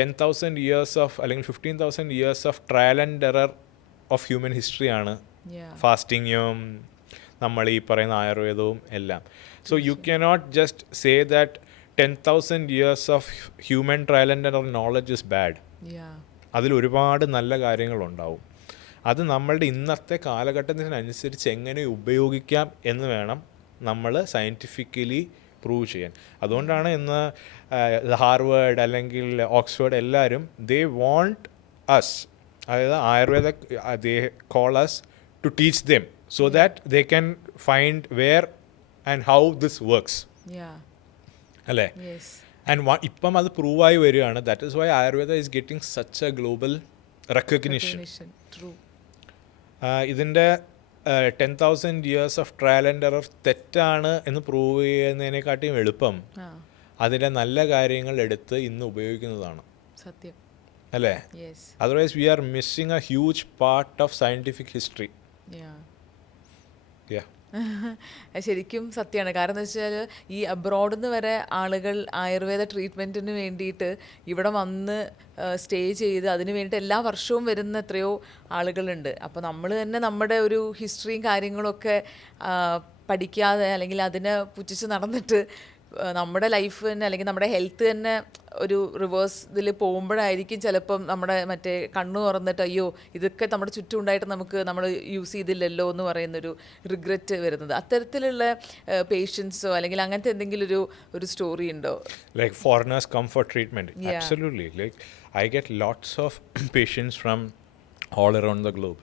10,000 years ഓഫ് അല്ലെങ്കിൽ 15,000 years of trial and error of human ഹിസ്റ്ററിയാണ് ഫാസ്റ്റിങ്ങും നമ്മൾ ഈ പറയുന്ന ആയുർവേദവും എല്ലാം. So you cannot just say that 10,000 years of human trial and error knowledge is bad. അതിൽ ഒരുപാട് നല്ല കാര്യങ്ങളുണ്ടാവും. അത് നമ്മളുടെ ഇന്നത്തെ കാലഘട്ടത്തിനനുസരിച്ച് എങ്ങനെ ഉപയോഗിക്കാം എന്ന് വേണം നമ്മൾ സയൻറ്റിഫിക്കലി പ്രൂവ് ചെയ്യാൻ. അതുകൊണ്ടാണ് ഇന്ന് ഹാർവേഡ് അല്ലെങ്കിൽ ഓക്സ്ഫോർഡ് എല്ലാവരും ദേ വോണ്ട് അസ്, അതായത് Ayurveda they call us to teach them so that they can find where and how this works, അല്ലേ? ആൻഡ് ഇപ്പം അത് പ്രൂവായി വരികയാണ്. That is why Ayurveda is getting such a global recognition. ഇതിൻ്റെ 10,000 years of trial and error തെറ്റാണ് എന്ന് prove ചെയ്യുന്നതിനെക്കാട്ടിയും എളുപ്പം അതിൻ്റെ നല്ല കാര്യങ്ങൾ എടുത്ത് ഇന്ന് ഉപയോഗിക്കുന്നതാണ്, സത്യം അല്ലേ? Otherwise we R missing A huge part of scientific history. ശരിക്കും സത്യമാണ്. കാരണം എന്ന് വെച്ചാൽ ഈ അബ്രോഡിൽ നിന്ന് വരെ ആളുകൾ ആയുർവേദ ട്രീറ്റ്മെൻറ്റിന് വേണ്ടിയിട്ട് ഇവിടെ വന്ന് സ്റ്റേ ചെയ്ത് അതിന് വേണ്ടിയിട്ട് എല്ലാ വർഷവും വരുന്ന എത്രയോ ആളുകളുണ്ട്. അപ്പോൾ നമ്മൾ തന്നെ നമ്മുടെ ഒരു ഹിസ്റ്ററിയും കാര്യങ്ങളൊക്കെ പഠിക്കാതെ അല്ലെങ്കിൽ അതിനെ പുച്ഛിച്ച് നടന്നിട്ട് നമ്മുടെ ലൈഫ് തന്നെ അല്ലെങ്കിൽ നമ്മുടെ ഹെൽത്ത് തന്നെ ഒരു റിവേഴ്സ് ഇതിൽ പോകുമ്പോഴായിരിക്കും ചിലപ്പം നമ്മുടെ മറ്റേ കണ്ണ് തുറന്നിട്ട് അയ്യോ ഇതൊക്കെ നമ്മുടെ ചുറ്റും ഉണ്ടായിട്ട് നമ്മൾ യൂസ് ചെയ്തില്ലല്ലോ എന്ന് പറയുന്നൊരു റിഗ്രറ്റ് വരുന്നത്. അത്തരത്തിലുള്ള പേഷ്യൻസോ അല്ലെങ്കിൽ അങ്ങനത്തെ എന്തെങ്കിലും ഒരു സ്റ്റോറി ഉണ്ടോ? Like foreigners come for treatment. Absolutely. Like I get lots of patients from all around the globe.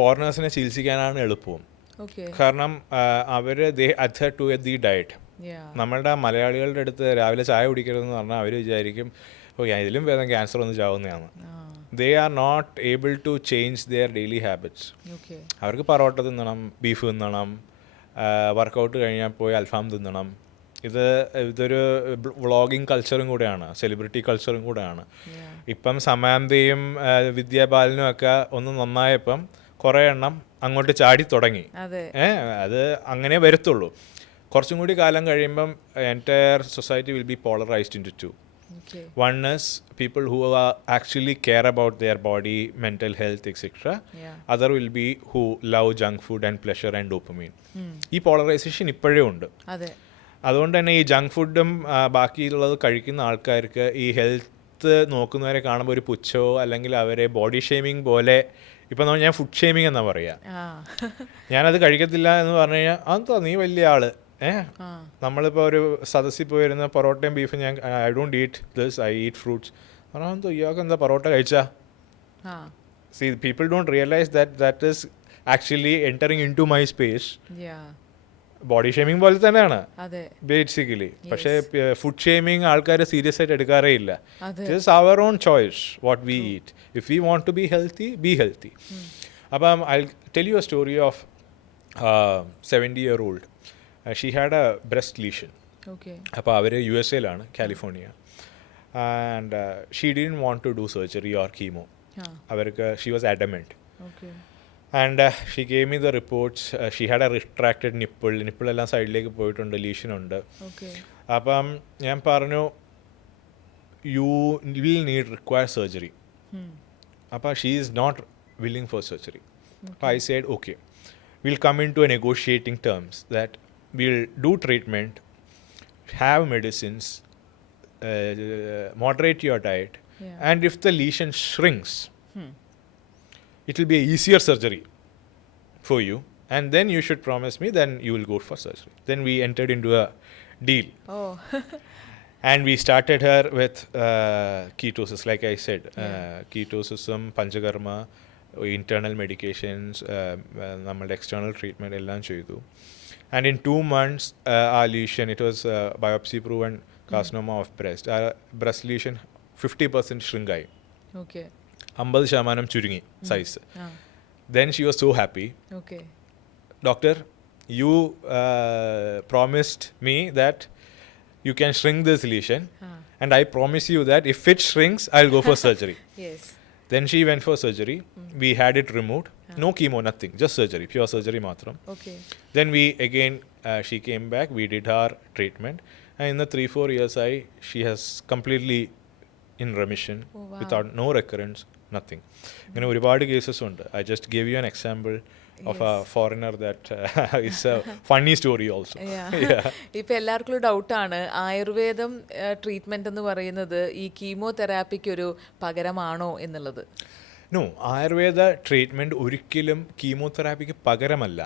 ഫോറിനേഴ്സിനെ ചികിത്സിക്കാനാണ് എളുപ്പവും. കാരണം അവർ they adhere to the diet. നമ്മളുടെ മലയാളികളുടെ അടുത്ത് രാവിലെ ചായ കുടിക്കരുതെന്ന് പറഞ്ഞാൽ അവർ വിചാരിക്കും ഓ ഇതിലും വേദം ക്യാൻസർ ഒന്ന് ചാവുന്നതാണ്. They are not able to change their daily habits. അവർക്ക് പറോട്ട തിന്നണം, ബീഫ് തിന്നണം, വർക്കൗട്ട് കഴിഞ്ഞാൽ പോയി അൽഫാം തിന്നണം. ഇതൊരു വ്ളോഗിങ് കൾച്ചറും കൂടെയാണ്, സെലിബ്രിറ്റി കൾച്ചറും കൂടെയാണ്. ഇപ്പം സമാന്തയും വിദ്യാബാലനും ഒക്കെ ഒന്ന് നന്നായപ്പം കുറേ എണ്ണം അങ്ങോട്ട് ചാടി തുടങ്ങി. അത് അങ്ങനെ വരത്തുള്ളൂ. കുറച്ചും കൂടി കാലം കഴിയുമ്പം entire society will be polarised into two. One is people who actually care about their body, mental health, etc. Other will be who love junk food and pleasure and dopamine. ഈ polarisation ഇപ്പോഴേ ഉണ്ട്. അതുകൊണ്ട് തന്നെ ഈ junk ഫുഡും ബാക്കിയുള്ളത് കഴിക്കുന്ന ആൾക്കാർക്ക് ഈ ഹെൽത്ത് നോക്കുന്നവരെ കാണുമ്പോൾ ഒരു പുച്ഛോ അല്ലെങ്കിൽ അവരെ ബോഡി ഷെയ്മിങ് പോലെ, ഇപ്പം ഞാൻ ഫുഡ് ഷെയ്മിങ് എന്നാ പറയുക. ഞാനത് കഴിക്കത്തില്ല എന്ന് പറഞ്ഞു കഴിഞ്ഞാൽ അതെന്തോ നീ വലിയ ആള്, നമ്മളിപ്പോൾ ഒരു സദസ്സിൽ പോയിരുന്ന പൊറോട്ടയും ബീഫും ഞാൻ I don't eat this, I eat fruits പറഞ്ഞാൽ എന്തോ ഇയാൾക്ക് എന്താ പൊറോട്ട കഴിച്ചാ? See people don't realise that is actually entering into my space. Body shaming പോലെ തന്നെയാണ് ബേസിക്കലി. പക്ഷേ ഫുഡ് ഷെയ്മിങ് ആൾക്കാർ സീരിയസ് ആയിട്ട് എടുക്കാറേ ഇല്ല. It's our own choice what we eat. If we want to be healthy. അപ്പം I tell you a story of 70-year-old. She had a breast lesion. അപ്പോൾ അവർ USA-ലാണ്, California. And she didn't want to do surgery or chemo. അവർക്ക് she was adamant. And she gave me the reports. She had a retracted നിപ്പിളെല്ലാം സൈഡിലേക്ക് പോയിട്ടുണ്ട്, ലീഷനുണ്ട്. അപ്പം ഞാൻ പറഞ്ഞു യു വിൽ റിക്വയർ സർജറി. അപ്പോൾ she is not willing for surgery. അപ്പോൾ I said okay, will come into a negotiating terms that we'll do treatment, have medicines, moderate your diet, and if the lesion shrinks, it will be an easier surgery for you, and then you should promise me, then you will go for surgery. Then we entered into a deal. And we started her with ketosis, like I said, ketosis, panchakarma, internal medications, നമ്മുടെ external treatment എല്ലാം ചെയ്തു. And in 2 months, our lesion, it was biopsy proven carcinoma of breast. Our breast lesion 50% shrink ആയി. 50% ചുരുങ്ങി size. Then she was so happy. Doctor, you promised me that you can shrink this lesion, and I promise you that if it shrinks, I'll go for surgery. Then she went for surgery. We had it removed. No chemo, nothing. Just surgery. Pure surgery matram. Then we again, she came back. We did her treatment. And in the 3-4 years, she has completely in remission. Without no recurrence, nothing. ഇങ്ങനെ ഒരുപാട് cases ഉണ്ട്. I just give you an example of A foreigner that it's A funny story also. ഇപ്പം എല്ലാവർക്കും ഒരു ഡൗട്ടാണ്, ആയുർവേദം treatment എന്ന് പറയുന്നത് ഈ കീമോതെറാപ്പിക്ക് ഒരു പകരമാണോ എന്നുള്ളത്. നോ, ആയുർവേദ ട്രീറ്റ്മെൻറ്റ് ഒരിക്കലും കീമോതെറാപ്പിക്ക് പകരമല്ല.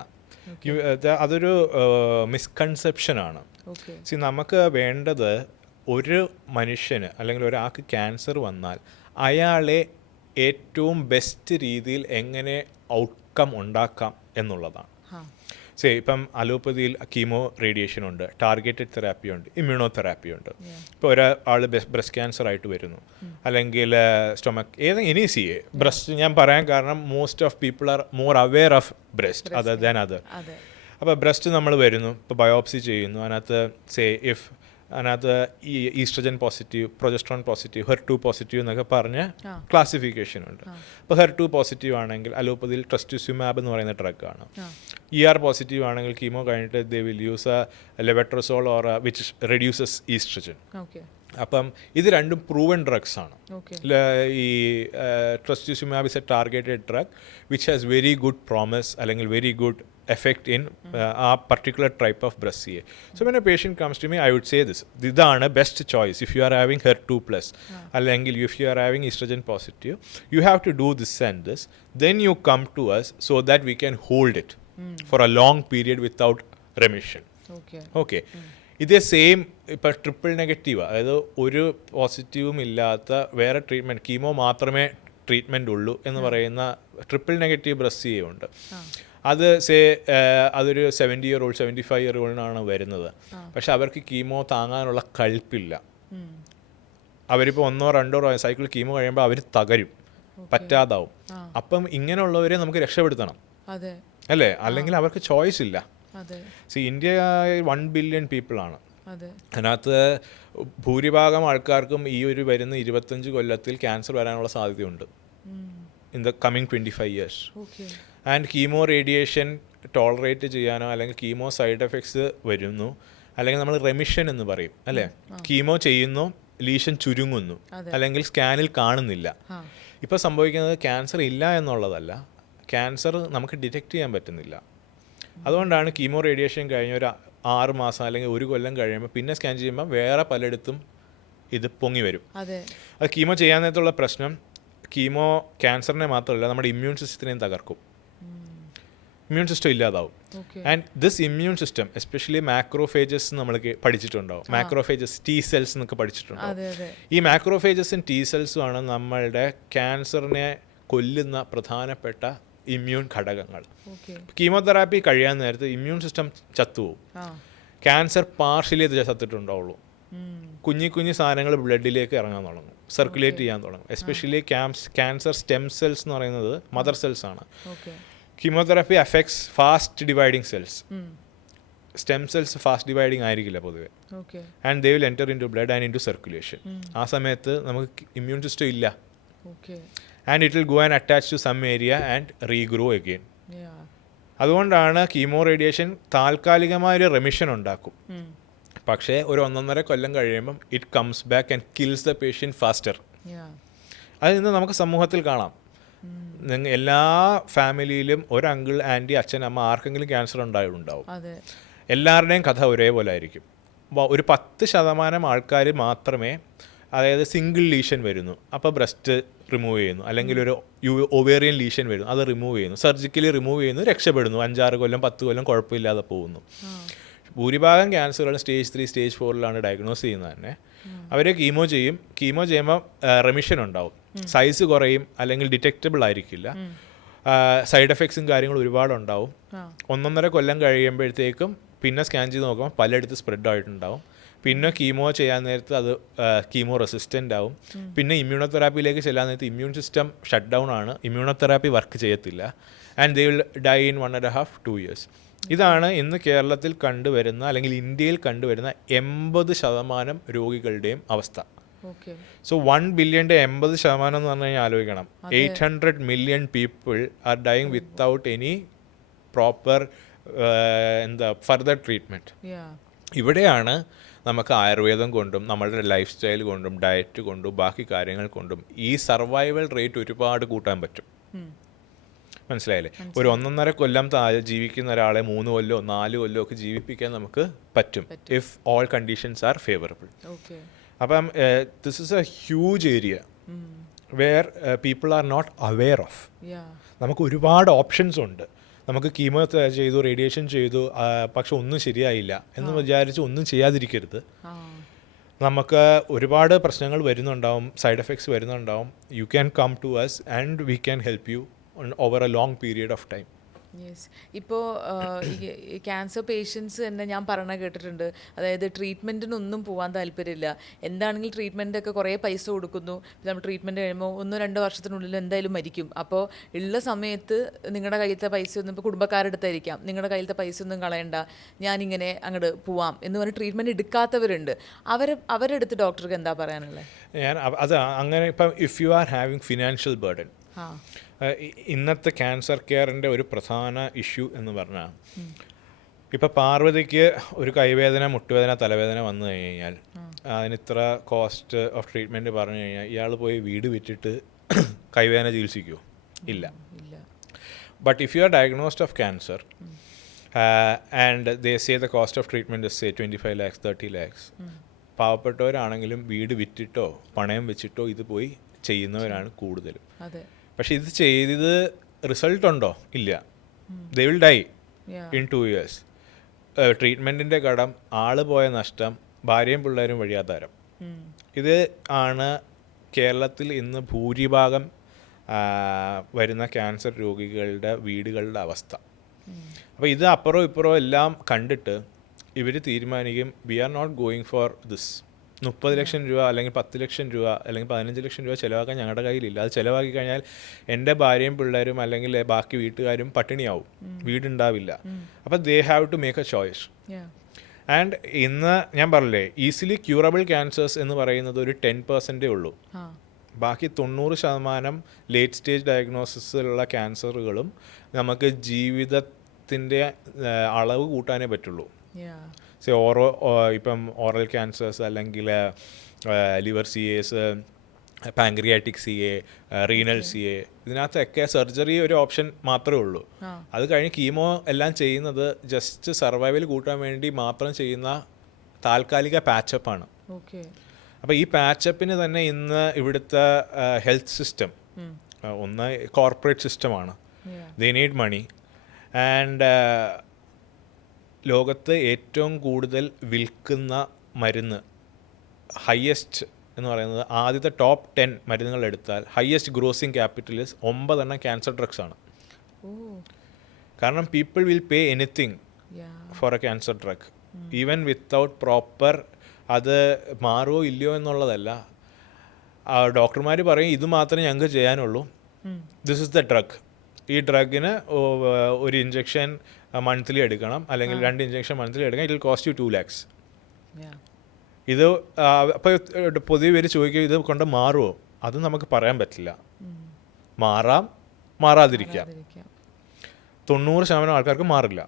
അതൊരു മിസ്കൺസെപ്ഷനാണ്. സി, നമുക്ക് വേണ്ടത് ഒരു മനുഷ്യന് അല്ലെങ്കിൽ ഒരാൾക്ക് ക്യാൻസർ വന്നാൽ അയാളെ ഏറ്റവും ബെസ്റ്റ് രീതിയിൽ എങ്ങനെ ഔട്ട്കം ഉണ്ടാക്കാം എന്നുള്ളതാണ്. ഇപ്പം അലോപ്പതിയിൽ കീമോ റേഡിയേഷൻ ഉണ്ട്, ടാർഗറ്റഡ് തെറാപ്പി ഉണ്ട്, ഇമ്മ്യൂണോതെറാപ്പി ഉണ്ട്. ഇപ്പോൾ ഒരാൾ ബ്രസ്റ്റ് ക്യാൻസർ ആയിട്ട് വരുന്നു, അല്ലെങ്കിൽ സ്റ്റൊമക്ക് എനി ബ്രസ്റ്റ് ഞാൻ പറയാൻ കാരണം most of people are more aware of breast other than other. അപ്പോൾ ബ്രസ്റ്റ് നമ്മൾ വരുന്നു, ഇപ്പോൾ ബയോപ്സി ചെയ്യുന്നു, അതിനകത്ത് ഈ oestrogen positive, progesterone positive, HER2 positive എന്നൊക്കെ പറഞ്ഞ് ക്ലാസിഫിക്കേഷൻ ഉണ്ട്. അപ്പോൾ HER2 പോസിറ്റീവ് ആണെങ്കിൽ അലോപ്പതിയിൽ ട്രസ്റ്റുസിമാബ് എന്ന് പറയുന്ന ഡ്രഗാണ്. ER പോസിറ്റീവ് ആണെങ്കിൽ കീമോ കഴിഞ്ഞിട്ട് they will use letrozole or which reduces estrogen. അപ്പം ഇത് രണ്ടും പ്രൂവൻ ഡ്രഗ്സ് ആണ്. ഈ trastuzumab is a targeted drug which has very good promise അല്ലെങ്കിൽ very good effect in a particular type of breast CA. So when a patient comes to me, I would say this: ഇതാണ് best choice if you are having HER2 plus, അല്ലെങ്കിൽ if you are having estrogen positive, you have to do this and this. Then you come to us so that we can hold it for a long period without remission. Okay. ഇതേ same ഇപ്പം triple negative, അതായത് ഒരു പോസിറ്റീവും ഇല്ലാത്ത വേറെ treatment, chemo മാത്രമേ treatment ഉള്ളൂ എന്ന് പറയുന്ന ട്രിപ്പിൾ നെഗറ്റീവ് ബ്രസ്റ്റ് CA ഉണ്ട്. അത് അതൊരു 70-year-old 75-year-oldനാണ് വരുന്നത്. പക്ഷെ അവർക്ക് കീമോ താങ്ങാനുള്ള കൽപ്പില്ല. അവരിപ്പോൾ 1-2 സൈക്കിൾ കീമോ കഴിയുമ്പോൾ അവർ തകരും, പറ്റാതാവും. അപ്പം ഇങ്ങനെയുള്ളവരെ നമുക്ക് രക്ഷപ്പെടുത്തണം, അല്ലേ? അല്ലെങ്കിൽ അവർക്ക് ചോയ്സ് ഇല്ല. India 1 billion പീപ്പിളാണ്. അതിനകത്ത് ഭൂരിഭാഗം ആൾക്കാർക്കും ഈ ഒരു വരുന്ന 25 കൊല്ലത്തിൽ ക്യാൻസർ വരാനുള്ള സാധ്യതയുണ്ട് in the coming 25 years. And chemo radiation tolerate ചെയ്യാനോ അല്ലെങ്കിൽ കീമോ സൈഡ് എഫക്ട്സ് വരുന്നു, അല്ലെങ്കിൽ നമ്മൾ റെമിഷൻ എന്ന് പറയും, അല്ലേ? കീമോ ചെയ്യുന്നു, ലീഷൻ ചുരുങ്ങുന്നു, അല്ലെങ്കിൽ സ്കാനിൽ കാണുന്നില്ല. ഇപ്പോൾ സംഭവിക്കുന്നത് ക്യാൻസർ ഇല്ല എന്നുള്ളതല്ല, ക്യാൻസർ നമുക്ക് ഡിറ്റക്റ്റ് ചെയ്യാൻ പറ്റുന്നില്ല. അതുകൊണ്ടാണ് കീമോ റേഡിയേഷൻ കഴിഞ്ഞ ഒരു 6 മാസം അല്ലെങ്കിൽ 1 കൊല്ലം കഴിയുമ്പോൾ പിന്നെ സ്കാൻ ചെയ്യുമ്പോൾ വേറെ പലയിടത്തും ഇത് പൊങ്ങി വരും. അത് കീമോ ചെയ്യാൻ നേരത്തുള്ള പ്രശ്നം, കീമോ ക്യാൻസറിനെ മാത്രമല്ല നമ്മുടെ ഇമ്മ്യൂൺ സിസ്റ്റത്തിനെയും തകർക്കും. ഇമ്മ്യൂൺ സിസ്റ്റം ഇല്ലാതാവും. And this immune system especially macrophages നമ്മൾ പഠിച്ചിട്ടുണ്ടാവും. മാക്രോഫേജസ്, T cells എന്നൊക്കെ പഠിച്ചിട്ടുണ്ടാവും. ഈ മാക്രോഫേജസും T cellsഉം ആണ് നമ്മളുടെ ക്യാൻസറിനെ കൊല്ലുന്ന പ്രധാനപ്പെട്ട ഇമ്മ്യൂൺ ഘടകങ്ങൾ. കീമോതെറാപ്പി കഴിയാൻ നേരത്ത് ഇമ്മ്യൂൺ സിസ്റ്റം ചത്തുപോകും. ക്യാൻസർ പാർഷ്യലി ഇത് ചത്തിട്ടുണ്ടാവുള്ളൂ. കുഞ്ഞു സാധനങ്ങൾ ബ്ലഡിലേക്ക് ഇറങ്ങാൻ തുടങ്ങും, സർക്കുലേറ്റ് ചെയ്യാൻ തുടങ്ങും. എസ്പെഷ്യലി ക്യാൻസർ സ്റ്റെം സെൽസ് എന്ന് പറയുന്നത് മദർ സെൽസ് ആണ്. Chemotherapy affects fast dividing cells. Stem cells fast dividing ആയിരിക്കില്ല പൊതുവെ. And they will enter into blood and into circulation. ആ സമയത്ത് നമുക്ക് ഇമ്മ്യൂൺ സിസ്റ്റം ഇല്ല. And it will go and attach to some area and regrow again. അതുകൊണ്ടാണ് chemo radiation താൽക്കാലികമായൊരു remission ഉണ്ടാക്കും, പക്ഷേ ഒരു 1.5 കൊല്ലം കഴിയുമ്പം it comes back and kills the patient faster. അത് ഇന്ന് നമുക്ക് സമൂഹത്തിൽ കാണാം. എല്ലാ ഫാമിലിയിലും ഒരു അങ്കിൾ, ആൻറ്റി, അച്ഛൻ, അമ്മ ആർക്കെങ്കിലും ക്യാൻസർ ഉണ്ടാവും. എല്ലാവരുടെയും കഥ ഒരേപോലെ ആയിരിക്കും. ഒരു 10% ആൾക്കാർ മാത്രമേ, അതായത് സിംഗിൾ ലീഷൻ വരുന്നു, അപ്പോൾ ബ്രസ്റ്റ് റിമൂവ് ചെയ്യുന്നു, അല്ലെങ്കിൽ ഒരു ഒവേറിയൻ ലീഷൻ വരുന്നു, അത് റിമൂവ് ചെയ്യുന്നു, സർജിക്കലി റിമൂവ് ചെയ്യുന്നു, രക്ഷപ്പെടുന്നു, 5-6 കൊല്ലം 10 കൊല്ലം കുഴപ്പമില്ലാതെ പോകുന്നു. ഭൂരിഭാഗം ക്യാൻസറുകൾ സ്റ്റേജ് 3 സ്റ്റേജ് 4 ഡയഗ്നോസ് ചെയ്യുന്നത് തന്നെ. അവർ കീമോ ചെയ്യുമ്പോൾ റെമിഷൻ ഉണ്ടാവും, സൈസ് കുറയും, അല്ലെങ്കിൽ ഡിറ്റക്റ്റബിൾ ആയിരിക്കില്ല, സൈഡ് എഫക്ട്സും കാര്യങ്ങളും ഒരുപാടുണ്ടാവും. 1.5 കൊല്ലം കഴിയുമ്പോഴത്തേക്കും പിന്നെ സ്കാൻ ചെയ്ത് നോക്കുമ്പോൾ പലയിടത്ത് സ്പ്രെഡ് ആയിട്ടുണ്ടാവും. പിന്നെ കീമോ ചെയ്യാൻ നേരത്ത് അത് കീമോ റെസിസ്റ്റൻ്റ് ആവും. പിന്നെ ഇമ്മ്യൂണോതെറാപ്പിയിലേക്ക് ചെല്ലാൻ നേരത്ത് ഇമ്മ്യൂൺ സിസ്റ്റം ഷട്ട് ഡൗൺ ആണ്, ഇമ്മ്യൂണോതെറാപ്പി വർക്ക് ചെയ്യത്തില്ല. And they will die in 1.5-2 years. ഇതാണ് ഇന്ന് കേരളത്തിൽ കണ്ടുവരുന്ന, അല്ലെങ്കിൽ ഇന്ത്യയിൽ കണ്ടുവരുന്ന 80% രോഗികളുടെയും അവസ്ഥ. സോ 1 ബില്യൻ്റെ 80% എന്ന് പറഞ്ഞു കഴിഞ്ഞാൽ ആലോചിക്കണം. 800 million people are dying without any proper further treatment. ഇവിടെയാണ് നമുക്ക് ആയുർവേദം കൊണ്ടും നമ്മളുടെ ലൈഫ് സ്റ്റൈൽ കൊണ്ടും ഡയറ്റ് കൊണ്ടും ബാക്കി കാര്യങ്ങൾ കൊണ്ടും ഈ സർവൈവൽ റേറ്റ് ഒരുപാട് കൂട്ടാൻ പറ്റും. മനസ്സിലായില്ലേ? ഒരു 1.5 കൊല്ലം താഴെ ജീവിക്കുന്ന ഒരാളെ 3 കൊല്ലോ 4 കൊല്ലോ ഒക്കെ ജീവിപ്പിക്കാൻ നമുക്ക് പറ്റും if all conditions are favourable. അപ്പം this is a huge area where people are not aware of. നമുക്ക് ഒരുപാട് ഓപ്ഷൻസ് ഉണ്ട്. നമുക്ക് കീമോ ചെയ്തു, റേഡിയേഷൻ ചെയ്തു, പക്ഷെ ഒന്നും ശരിയായില്ല എന്ന് വിചാരിച്ച് ഒന്നും ചെയ്യാതിരിക്കരുത്. നമുക്ക് ഒരുപാട് പ്രശ്നങ്ങൾ വരുന്നുണ്ടാവും, സൈഡ് എഫക്ട്സ് വരുന്നുണ്ടാവും. You can come to us and we can help you over a long period of time. Yes. ഇപ്പോൾ ഈ ക്യാൻസർ പേഷ്യൻസ് തന്നെ ഞാൻ പറഞ്ഞ കേട്ടിട്ടുണ്ട്, അതായത് ട്രീറ്റ്മെൻറ്റിനൊന്നും പോകാൻ താല്പര്യമില്ല. എന്താണെങ്കിലും ട്രീറ്റ്മെൻറ്റൊക്കെ കുറേ പൈസ കൊടുക്കുന്നു, നമ്മൾ ട്രീറ്റ്മെൻറ്റ് കഴിയുമ്പോൾ 1-2 വർഷത്തിനുള്ളിൽ എന്തായാലും മരിക്കും. അപ്പോൾ ഉള്ള സമയത്ത് നിങ്ങളുടെ കയ്യിലത്തെ പൈസ ഒന്നും, ഇപ്പോൾ കുടുംബക്കാരെടുത്തായിരിക്കാം, നിങ്ങളുടെ കയ്യിലത്തെ പൈസ ഒന്നും കളയണ്ട, ഞാനിങ്ങനെ അങ്ങോട്ട് പോവാം എന്ന് പറഞ്ഞ് ട്രീറ്റ്മെൻറ്റ് എടുക്കാത്തവരുണ്ട്. അവരെടുത്ത് ഡോക്ടർക്ക് എന്താ പറയാനുള്ളത്? അത് അങ്ങനെ ഇപ്പം if you are having financial burden, ഇന്നത്തെ ക്യാൻസർ കെയറിൻ്റെ ഒരു പ്രധാന ഇഷ്യൂ എന്ന് പറഞ്ഞാൽ, ഇപ്പം പാർവതിക്ക് ഒരു കൈവേദന, മുട്ടുവേദന, തലവേദന വന്നു കഴിഞ്ഞാൽ അതിന് ഇത്ര കോസ്റ്റ് ഓഫ് ട്രീറ്റ്മെൻറ്റ് പറഞ്ഞു കഴിഞ്ഞാൽ ഇയാൾ പോയി വീട് വിറ്റിട്ട് കൈവേദന ചികിത്സിക്കുമോ? ഇല്ല. But if you R diagnosed of cancer and they say the cost of treatment is say 25 lakhs 30 lakhs, പാവപ്പെട്ടവരാണെങ്കിലും വീട് വിറ്റിട്ടോ പണയം വെച്ചിട്ടോ ഇത് പോയി ചെയ്യുന്നവരാണ് കൂടുതലും. പക്ഷെ ഇത് ചെയ്ത് റിസൾട്ട് ഉണ്ടോ? ഇല്ല. They will die in 2 years. ട്രീറ്റ്മെൻറ്റിൻ്റെ കടം, ആള് പോയ നഷ്ടം, ഭാര്യയും പിള്ളേരും വഴിയാധാരം. ഇത് ആണ് കേരളത്തിൽ ഇന്ന് ഭൂരിഭാഗം വരുന്ന ക്യാൻസർ രോഗികളുടെ വീടുകളുടെ അവസ്ഥ. അപ്പോൾ ഇത് അപ്പുറവും ഇപ്പുറവും എല്ലാം കണ്ടിട്ട് ഇവർ തീരുമാനിക്കും we are not going for this. 30 lakh രൂപ അല്ലെങ്കിൽ 10 ലക്ഷം രൂപ അല്ലെങ്കിൽ 15 ലക്ഷം രൂപ ചിലവാക്കാൻ ഞങ്ങളുടെ കയ്യിലില്ല. അത് ചിലവാക്കി കഴിഞ്ഞാൽ എൻ്റെ ഭാര്യയും പിള്ളേരും അല്ലെങ്കിൽ ബാക്കി വീട്ടുകാരും പട്ടിണിയാവും, വീടുണ്ടാവില്ല. അപ്പം they have to make a choice. And ഇന്ന് ഞാൻ പറഞ്ഞില്ലേ, ഈസിലി ക്യൂറബിൾ ക്യാൻസേഴ്സ് എന്ന് പറയുന്നത് ഒരു 10% ഉള്ളൂ. ബാക്കി 90% ലേറ്റ് സ്റ്റേജ് ഡയഗ്നോസിസിലുള്ള ക്യാൻസറുകളും നമുക്ക് ജീവിതത്തിൻ്റെ അളവ് കൂട്ടാനേ പറ്റുള്ളൂ. ഇപ്പം ഓറൽ ക്യാൻസേഴ്സ് അല്ലെങ്കിൽ liver CAs, pancreatic CA, renal CA, ഇതിനകത്തൊക്കെ സർജറി ഒരു ഓപ്ഷൻ മാത്രമേ ഉള്ളൂ. അത് കഴിഞ്ഞ് കീമോ എല്ലാം ചെയ്യുന്നത് ജസ്റ്റ് സർവൈവൽ കൂട്ടാൻ വേണ്ടി മാത്രം ചെയ്യുന്ന താൽക്കാലിക പാച്ചപ്പാണ്. അപ്പോൾ ഈ പാച്ചപ്പിന് തന്നെ ഇന്ന് ഇവിടുത്തെ ഹെൽത്ത് സിസ്റ്റം ഒന്ന് കോർപ്പറേറ്റ് സിസ്റ്റമാണ്. They need money. ആൻഡ് ലോകത്ത് ഏറ്റവും കൂടുതൽ വിൽക്കുന്ന മരുന്ന്, ഹയസ്റ്റ് എന്ന് പറയുന്നത്, ആദ്യത്തെ ടോപ്പ് 10 മരുന്നുകൾ എടുത്താൽ ഹയസ്റ്റ് ഗ്രോസിങ് ക്യാപിറ്റലിസ് 9 ക്യാൻസർ ഡ്രഗ്സ് ആണ്. കാരണം people will pay anything for a cancer drug, even without proper. അത് മാറുമോ ഇല്ലയോ എന്നുള്ളതല്ല, ഡോക്ടർമാർ പറയും ഇത് മാത്രമേ ഞങ്ങൾക്ക് ചെയ്യാനുള്ളൂ, ദിസ് ഇസ് ദ ഡ്രഗ്. ഈ ഡ്രഗിന് ഒരു ഇഞ്ചക്ഷൻ മന്ത്ലി എടുക്കണം, അല്ലെങ്കിൽ 2 ഇഞ്ചക്ഷൻ മന്ത്ലി എടുക്കണം, it will cost you 2 lakhs. ഇത് അപ്പോൾ പൊതുവെ ഇവർ ചോദിക്കും ഇത് കൊണ്ട് മാറുമോ? അത് നമുക്ക് പറയാൻ പറ്റില്ല. മാറാതിരിക്കാം. 90% ആൾക്കാർക്ക് മാറില്ല,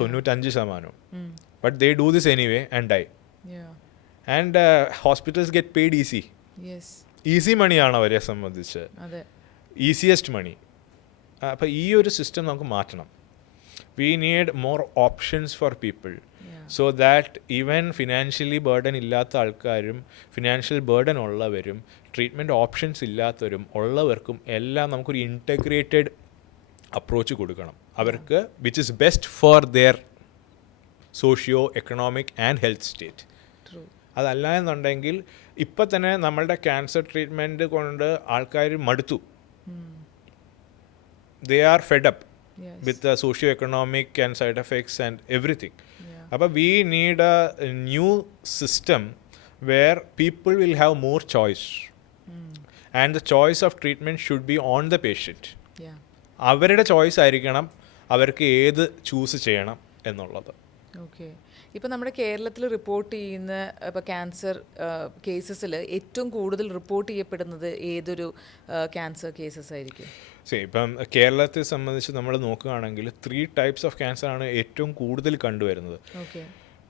95%. But they do this anyway and die. And hospitals get paid easy മണിയാണ് അവരെ സംബന്ധിച്ച്, ഈസിയസ്റ്റ് മണി. അപ്പോൾ ഈ ഒരു സിസ്റ്റം നമുക്ക് മാറ്റണം. We need more options for people, so that even financially burden ഇല്ലാത്ത ആൾക്കാരും ഫിനാൻഷ്യൽ ബേർഡൻ ഉള്ളവരും ട്രീറ്റ്മെൻറ്റ് ഓപ്ഷൻസ് ഇല്ലാത്തവരും ഉള്ളവർക്കും എല്ലാം നമുക്കൊരു ഇൻറ്റഗ്രേറ്റഡ് അപ്രോച്ച് കൊടുക്കണം അവർക്ക്, which is best for their socio economic and health state. അതല്ല എന്നുണ്ടെങ്കിൽ ഇപ്പം തന്നെ നമ്മളുടെ ക്യാൻസർ ട്രീറ്റ്മെൻറ്റ് കൊണ്ട് ആൾക്കാർ മടുത്തു. They are fed up with the socio-economic and side effects and everything. But we need a new system where people will have more choice. And the choice of treatment should be on the patient. അവരുടെ choice ആയിരിക്കണം അവർക്ക് ഏത് choose ചെയ്യണം എന്നുള്ളത്. Okay. ഇപ്പോൾ നമ്മുടെ കേരളത്തിൽ report ചെയ്യുന്ന ഇപ്പോൾ ക്യാൻസർ കേസസിൽ ഏറ്റവും കൂടുതൽ റിപ്പോർട്ട് ചെയ്യപ്പെടുന്നത് ഏതൊരു ക്യാൻസർ കേസസ് ആയിരിക്കും? ഇപ്പം കേരളത്തെ സംബന്ധിച്ച് നമ്മൾ നോക്കുകയാണെങ്കിൽ 3 types ഓഫ് ക്യാൻസർ ആണ് ഏറ്റവും കൂടുതൽ കണ്ടുവരുന്നത്.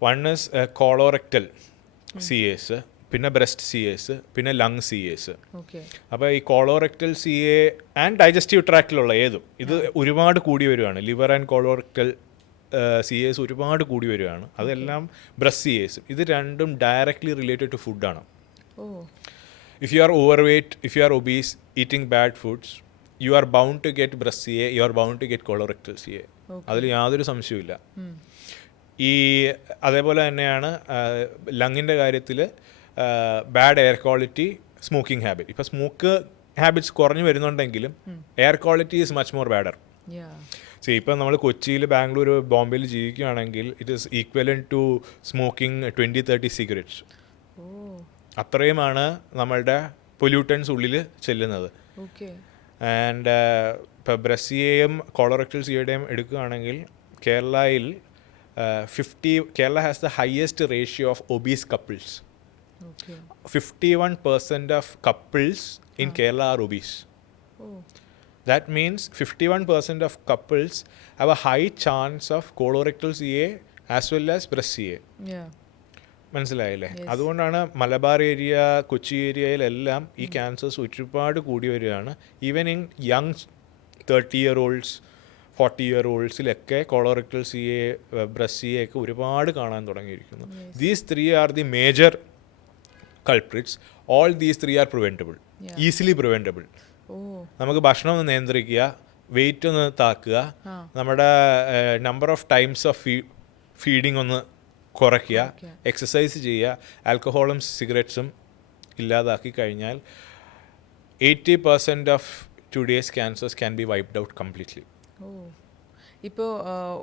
One is colorectal C S, പിന്നെ ബ്രസ്റ്റ് സി എസ്, പിന്നെ ലങ് സി എസ്. ഓക്കെ. അപ്പോൾ ഈ colorectal C A and digestive ട്രാക്റ്റിലുള്ള ഏതും ഇത് ഒരുപാട് കൂടി വരുവാണ്. Liver and colorectal C S ഒരുപാട് കൂടി വരുവാണ്. അതെല്ലാം ബ്രസ്റ്റ് സി എസ്. ഇത് രണ്ടും ഡയറക്ട്ലി റിലേറ്റഡ് ടു ഫുഡാണ്. ഓ. If you are overweight, if you are obese, eating bad foods, you are bound to get breast CA, you are bound to get colorectal CA. അതിൽ യാതൊരു സംശയമില്ല. ഈ അതേപോലെ തന്നെയാണ് ലങ്ങിൻ്റെ കാര്യത്തിൽ bad air quality, smoking habit. ഇപ്പോൾ സ്മോക്ക് ഹാബിറ്റ്സ് കുറഞ്ഞു വരുന്നുണ്ടെങ്കിലും air quality is much more badder. ഇപ്പം നമ്മൾ കൊച്ചിയിൽ, ബാംഗ്ലൂർ, ബോംബെയിൽ ജീവിക്കുകയാണെങ്കിൽ it is equivalent to smoking 20-30 cigarettes. അത്രയുമാണ് നമ്മളുടെ പൊല്യൂട്ടൻസ് ഉള്ളിൽ ചെല്ലുന്നത്. ആൻഡ് ഇപ്പോൾ ബ്രസ്റ്റ് സി എയും കോളോറെക്ടൽ സി എയുടെയും എടുക്കുകയാണെങ്കിൽ കേരളയിൽ Kerala has the highest ratio of obese couples. 51% of couples in Kerala are obese. That means 51% of couples have a high chance of colorectal CA as well as breast CA. മനസ്സിലായില്ലേ? അതുകൊണ്ടാണ് Malabar area, Kochi ഏരിയയിലെല്ലാം ഈ cancers ഒരുപാട് കൂടി വരികയാണ്. Even in young 30-year-olds, 40-year-oldsലൊക്കെ colorectal C A, breast C A ഒക്കെ ഒരുപാട് കാണാൻ തുടങ്ങിയിരിക്കുന്നു. These 3 are the major culprits. All these 3 are preventable, easily preventable. നമുക്ക് ഭക്ഷണം ഒന്ന് നിയന്ത്രിക്കുക, വെയിറ്റ് ഒന്ന് താക്കുക, നമ്മുടെ number of times of feeding ഒന്ന് കുറയ്ക്കുക, എക്സസൈസ് ചെയ്യുക, ആൽക്കഹോളും സിഗരറ്റ്സും ഇല്ലാതാക്കി കഴിഞ്ഞാൽ 80% of today's cancers can be wiped out completely. ഇപ്പോൾ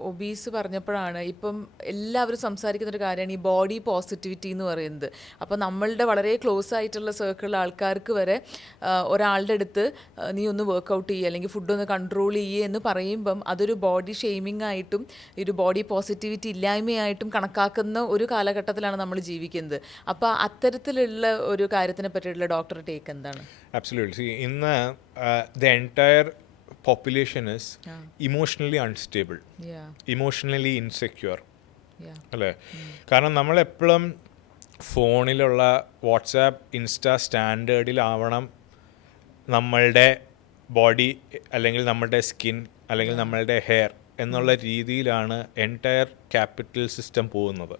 ഒബീസ് പറഞ്ഞപ്പോഴാണ് ഇപ്പം എല്ലാവരും സംസാരിക്കുന്നൊരു കാര്യമാണ് ഈ ബോഡി പോസിറ്റിവിറ്റി എന്ന് പറയുന്നത്. അപ്പോൾ നമ്മളുടെ വളരെ ക്ലോസ് ആയിട്ടുള്ള സർക്കിളിലെ ആൾക്കാർക്ക് വരെ ഒരാളുടെ അടുത്ത് നീ ഒന്ന് വർക്കൗട്ട് ചെയ്യുക അല്ലെങ്കിൽ ഫുഡ് ഒന്ന് കൺട്രോൾ ചെയ്യുക എന്ന് പറയുമ്പം അതൊരു ബോഡി ഷെയ്മിങ് ആയിട്ടും ഒരു ബോഡി പോസിറ്റിവിറ്റി ഇല്ലായ്മയായിട്ടും കണക്കാക്കുന്ന ഒരു കാലഘട്ടത്തിലാണ് നമ്മൾ ജീവിക്കുന്നത്. അപ്പോൾ അത്തരത്തിലുള്ള ഒരു കാര്യത്തിനെ പറ്റിയിട്ടുള്ള ഡോക്ടറുടെ ടേക്ക് എന്താണ്? ആബ്സല്യൂട്ട്ലി. ഇന്ന് the entire population is emotionally unstable, emotionally insecure. അല്ലേ? കാരണം നമ്മളെപ്പോഴും ഫോണിലുള്ള വാട്സാപ്പ്, ഇൻസ്റ്റാ സ്റ്റാൻഡേർഡിലാവണം നമ്മളുടെ ബോഡി അല്ലെങ്കിൽ നമ്മളുടെ സ്കിൻ അല്ലെങ്കിൽ നമ്മളുടെ ഹെയർ എന്നുള്ള രീതിയിലാണ് എൻറ്റയർ ക്യാപിറ്റൽ സിസ്റ്റം പോകുന്നത്.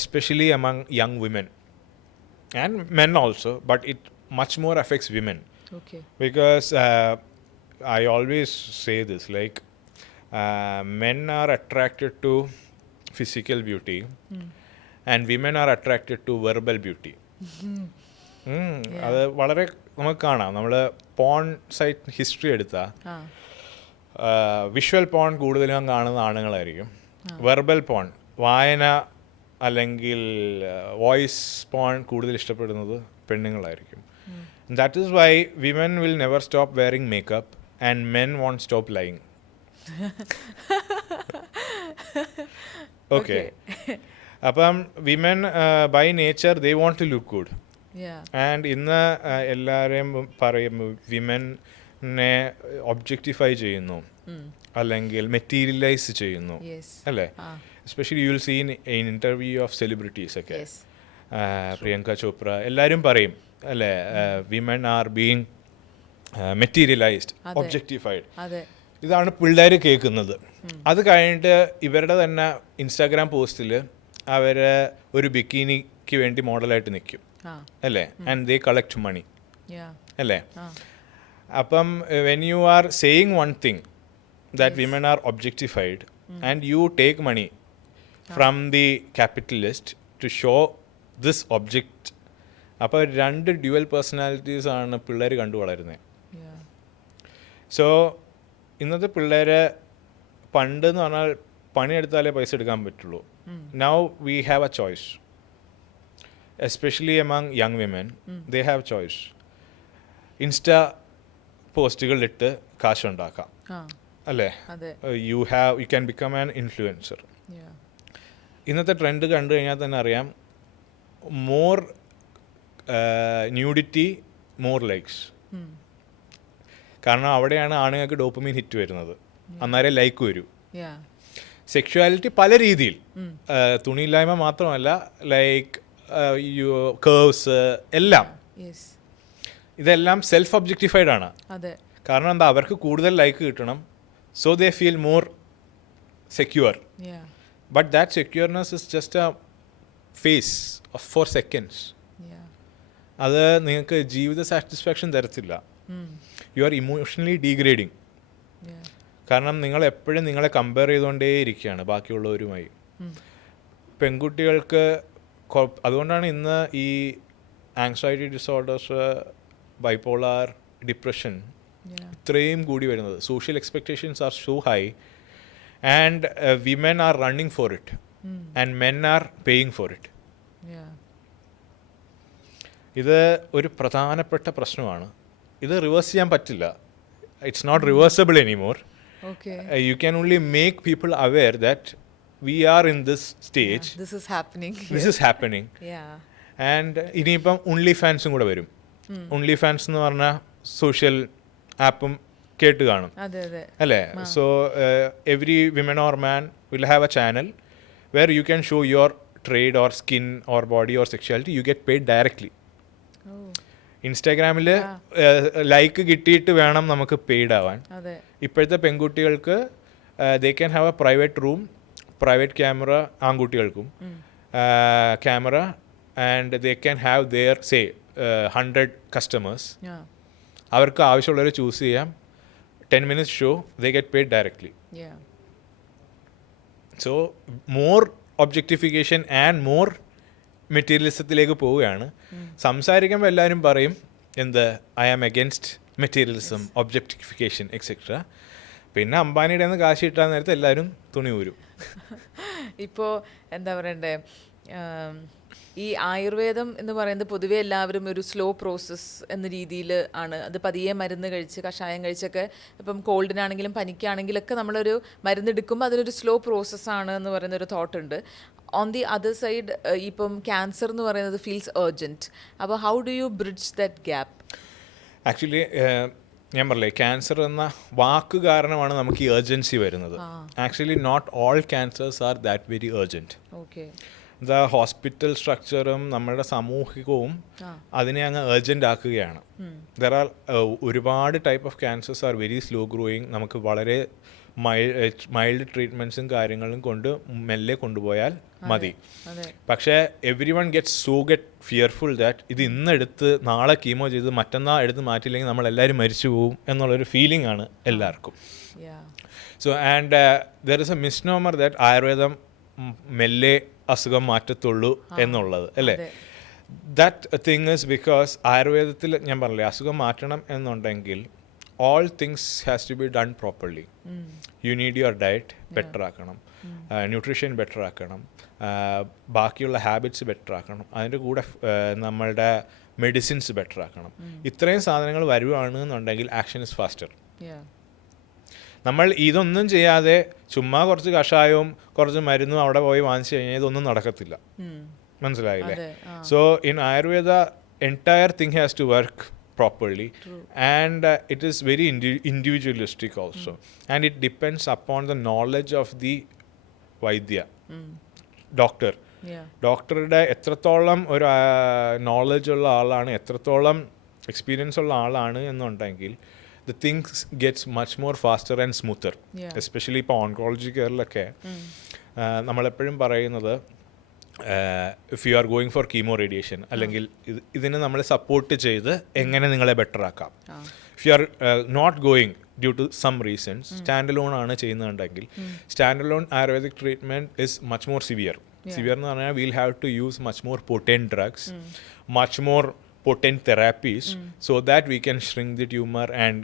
Especially among young women and men also, but it much more affects women. Because I always say this, like men are attracted to physical beauty and women are attracted to verbal beauty. അത് വളരെ നമുക്ക് കാണാം. നമ്മൾ porn site history എടുത്താൽ visual porn കൂടുതലും കാണുന്ന ആണുങ്ങളായിരിക്കും. Verbal porn, വായന അല്ലെങ്കിൽ വോയിസ് പോൺ കൂടുതൽ ഇഷ്ടപ്പെടുന്നത് പെണ്ണുങ്ങളായിരിക്കും. That is why women will never stop wearing makeup and men won't stop lying. Okay. അപ്പം women by nature they want to look good. And ഇന്ന് എല്ലാവരെയും പറയും വിമനെ ഒബ്ജക്റ്റിഫൈ ചെയ്യുന്നു അല്ലെങ്കിൽ മെറ്റീരിയലൈസ് ചെയ്യുന്നു, അല്ലേ? Especially you will see in interview of celebrities ഒക്കെ, പ്രിയങ്ക ചോപ്ര എല്ലാവരും പറയും, അല്ലേ, women are being materialised, objectified. ഇതാണ് പിള്ളേർ കേൾക്കുന്നത്. അത് കഴിഞ്ഞിട്ട് ഇവരുടെ തന്നെ ഇൻസ്റ്റാഗ്രാം പോസ്റ്റിൽ അവർ ഒരു ബിക്കിനിക്ക് വേണ്ടി മോഡലായിട്ട് നിൽക്കും, അല്ലേ? ആൻഡ് ദേ കളക്ട് മണി, അല്ലേ? അപ്പം when you are saying one thing that women are objectified and you take money from the capitalist to show this object, അപ്പോൾ 2 ഡ്യുവൽ പേഴ്സണാലിറ്റീസ് ആണ് പിള്ളേർ കണ്ടു വളരുന്നത്. സോ ഇന്നത്തെ പിള്ളേരെ പണ്ടെന്ന് പറഞ്ഞാൽ പണിയെടുത്താലേ പൈസ എടുക്കാൻ പറ്റുള്ളൂ. Now we have a choice, especially among young women they have choice. Insta പോസ്റ്റുകളിലിട്ട് കാശുണ്ടാക്കാം, അല്ലേ? You can become an influencer. ഇന്നത്തെ ട്രെൻഡ് കണ്ടു കഴിഞ്ഞാൽ തന്നെ അറിയാം, മോർ ന്യൂഡിറ്റി മോർ ലൈക്സ്. കാരണം അവിടെയാണ് ആണുങ്ങൾക്ക് ഡോപ്പമീൻ ഹിറ്റ് വരുന്നത്, അന്നേരം ലൈക്ക് വരൂ. സെക്ഷുവാലിറ്റി പല രീതിയിൽ, തുണിയില്ലായ്മ മാത്രമല്ല, ലൈക്ക് കേർവ്സ് എല്ലാം യെസ്, ഇതെല്ലാം സെൽഫ് ഒബ്ജക്റ്റിഫൈഡ് ആണ്. അതെ, കാരണം എന്താ, അവർക്ക് കൂടുതൽ ലൈക്ക് കിട്ടണം. So they feel more secure. yeah, but that secureness is just a phase for seconds. yeah, അത് നിങ്ങൾക്ക് ജീവിത സാറ്റിസ്ഫാക്ഷൻ തരത്തില്ല. You are emotionally degrading. yeah, കാരണം നിങ്ങൾ എപ്പോഴും നിങ്ങളെ കമ്പയർ ചെയ്തുകൊണ്ടേയിരിക്കുകയാണ് ബാക്കിയുള്ളവരുമായി. പെൺകുട്ടികൾക്ക് അതുകൊണ്ടാണ് ഇന്ന് ഈ anxiety disorders, bipolar, depression yeah, ഇത്രയും കൂടി വരുന്നത്. Social expectations are so high and women are running for it and men are paying for it. yeah, ഇത് ഒരു പ്രധാനപ്പെട്ട പ്രശ്നമാണ്. ഇത് റിവേഴ്സ് ചെയ്യാൻ പറ്റില്ല. It's not reversible anymore. okay, You can only make people aware that we are in this stage. yeah, this is happening. This is happening. Yeah, and ഇനിയിപ്പം only ഫാൻസും കൂടെ വരും. ഓൺലി ഫാൻസ് എന്ന് പറഞ്ഞാൽ സോഷ്യൽ ആപ്പും കേട്ട് കാണും അതെ, അതെ, അല്ലേ? So every women or man will have a channel where you can show your trade or skin or body or sexuality. You get paid directly. oh, ഇൻസ്റ്റാഗ്രാമിൽ ലൈക്ക് കിട്ടിയിട്ട് വേണം നമുക്ക് പെയ്ഡ് ആവാൻ. അതെ, ഇപ്പോഴത്തെ പെൺകുട്ടികൾക്ക് they can have a private room, private camera ആൺകുട്ടികൾക്കും camera, and they can have their 100 customers. yeah, അവർക്ക് ആവശ്യമുള്ളവരെ ചൂസ് ചെയ്യാം. 10 minutes show, they get paid directly. yeah, so more objectification and more മെറ്റീരിയലിസത്തിലേക്ക് പോവുകയാണ്. സംസാരിക്കുമ്പോൾ എല്ലാവരും പറയും എന്ത്, I am against materialism, objectification etcetera. പിന്നെ അംബാനിയുടെ നിന്ന് കാശ് കിട്ടാൻ നേരത്തെ എല്ലാവരും തുണി ഊരും. ഇപ്പോൾ എന്താ പറയണ്ടേ, ഈ ആയുർവേദം എന്ന് പറയുന്നത് പൊതുവെ എല്ലാവരും ഒരു സ്ലോ പ്രോസസ്സ് എന്ന രീതിയിൽ ആണ്. അത് പതിയെ മരുന്ന് കഴിച്ച് കഷായം കഴിച്ചൊക്കെ, ഇപ്പം കോൾഡിനാണെങ്കിലും പനിക്കാണെങ്കിലൊക്കെ നമ്മളൊരു മരുന്ന് എടുക്കുമ്പോൾ അതിനൊരു സ്ലോ പ്രോസസ്സാണ് എന്ന് പറയുന്ന ഒരു തോട്ട് ഉണ്ട്. ഓൺ ദി അതർ സൈഡ് ഇപ്പം ക്യാൻസർ എന്ന് പറയുന്നത് ഫീൽസ് അർജൻറ്റ്. അപ്പോൾ how do you bridge that gap? Actually ഞാൻ പറഞ്ഞില്ലേ, ക്യാൻസർ എന്ന വാക്ക് കാരണമാണ് നമുക്ക് ഈ ഏർജൻസി വരുന്നത്. Actually not all cancers are that very urgent. Okay, hospital സ്ട്രക്ചറും നമ്മളുടെ സമൂഹികവും അതിനെ അങ്ങ് ഏർജൻ്റ് ആക്കുകയാണ്. ദർ ആർ ഒരുപാട് type of cancers are very slow growing. നമുക്ക് വളരെ മൈൽഡ് ട്രീറ്റ്മെൻറ്റ്സും കാര്യങ്ങളും കൊണ്ട് മെല്ലെ കൊണ്ടുപോയാൽ മതി. പക്ഷേ every one get fearful that ഇത് ഇന്നെടുത്ത് നാളെ കീമോ ചെയ്ത് മറ്റന്നാൾ എടുത്ത് മാറ്റിയില്ലെങ്കിൽ നമ്മളെല്ലാവരും മരിച്ചു പോകും എന്നുള്ളൊരു ഫീലിംഗ് ആണ് എല്ലാവർക്കും. So and there is a misnomer that ആയുർവേദം മെല്ലെ അസുഖം മാറ്റത്തുള്ളൂ എന്നുള്ളത് അല്ലേ? ദാറ്റ് തിങ് ഇസ് ബിക്കോസ് ആയുർവേദത്തിൽ ഞാൻ പറഞ്ഞില്ലേ, അസുഖം മാറ്റണം എന്നുണ്ടെങ്കിൽ all things has to be done properly. You need your diet better ആക്കണം, ന്യൂട്രീഷൻ ബെറ്റർ ആക്കണം, ബാക്കിയുള്ള ഹാബിറ്റ്സ് ബെറ്റർ ആക്കണം, അതിൻ്റെ കൂടെ നമ്മളുടെ മെഡിസിൻസ് ബെറ്റർ ആക്കണം. ഇത്രയും സാധനങ്ങൾ വരുവാണെന്നുണ്ടെങ്കിൽ ആക്ഷൻ ഇസ് ഫാസ്റ്റർ. നമ്മൾ ഇതൊന്നും ചെയ്യാതെ ചുമ്മാ കുറച്ച് കഷായവും കുറച്ച് മരുന്നും അവിടെ പോയി വാങ്ങിച്ചു കഴിഞ്ഞാൽ ഇതൊന്നും നടക്കത്തില്ല. മനസ്സിലായില്ലേ? So in Ayurveda entire thing has to work properly. True. And it is very individualistic also. And it depends upon the knowledge of the vaidya, doctor. ഡോക്ടറുടെ എത്രത്തോളം ഒരു നോളജ് ഉള്ള ആളാണ്, എത്രത്തോളം എക്സ്പീരിയൻസ് ഉള്ള ആളാണ് എന്നുണ്ടെങ്കിൽ the things gets much more faster and smoother. Especially ഇപ്പോൾ ഓൺകോളജി കെയറിലൊക്കെ നമ്മളെപ്പോഴും പറയുന്നത്, if you are going for chemo radiation അല്ലെങ്കിൽ ഇതിന് നമ്മൾ സപ്പോർട്ട് ചെയ്ത് എങ്ങനെ നിങ്ങളെ ബെറ്റർ ആക്കാം. If you are not going due to some reasons, standalone ആണ് ചെയ്യുന്നുണ്ടെങ്കിൽ standalone Ayurvedic treatment is much more severe. Severe എന്ന് പറഞ്ഞാൽ we'll have to use much more potent drugs, much more potent therapies, so that we can shrink the tumor and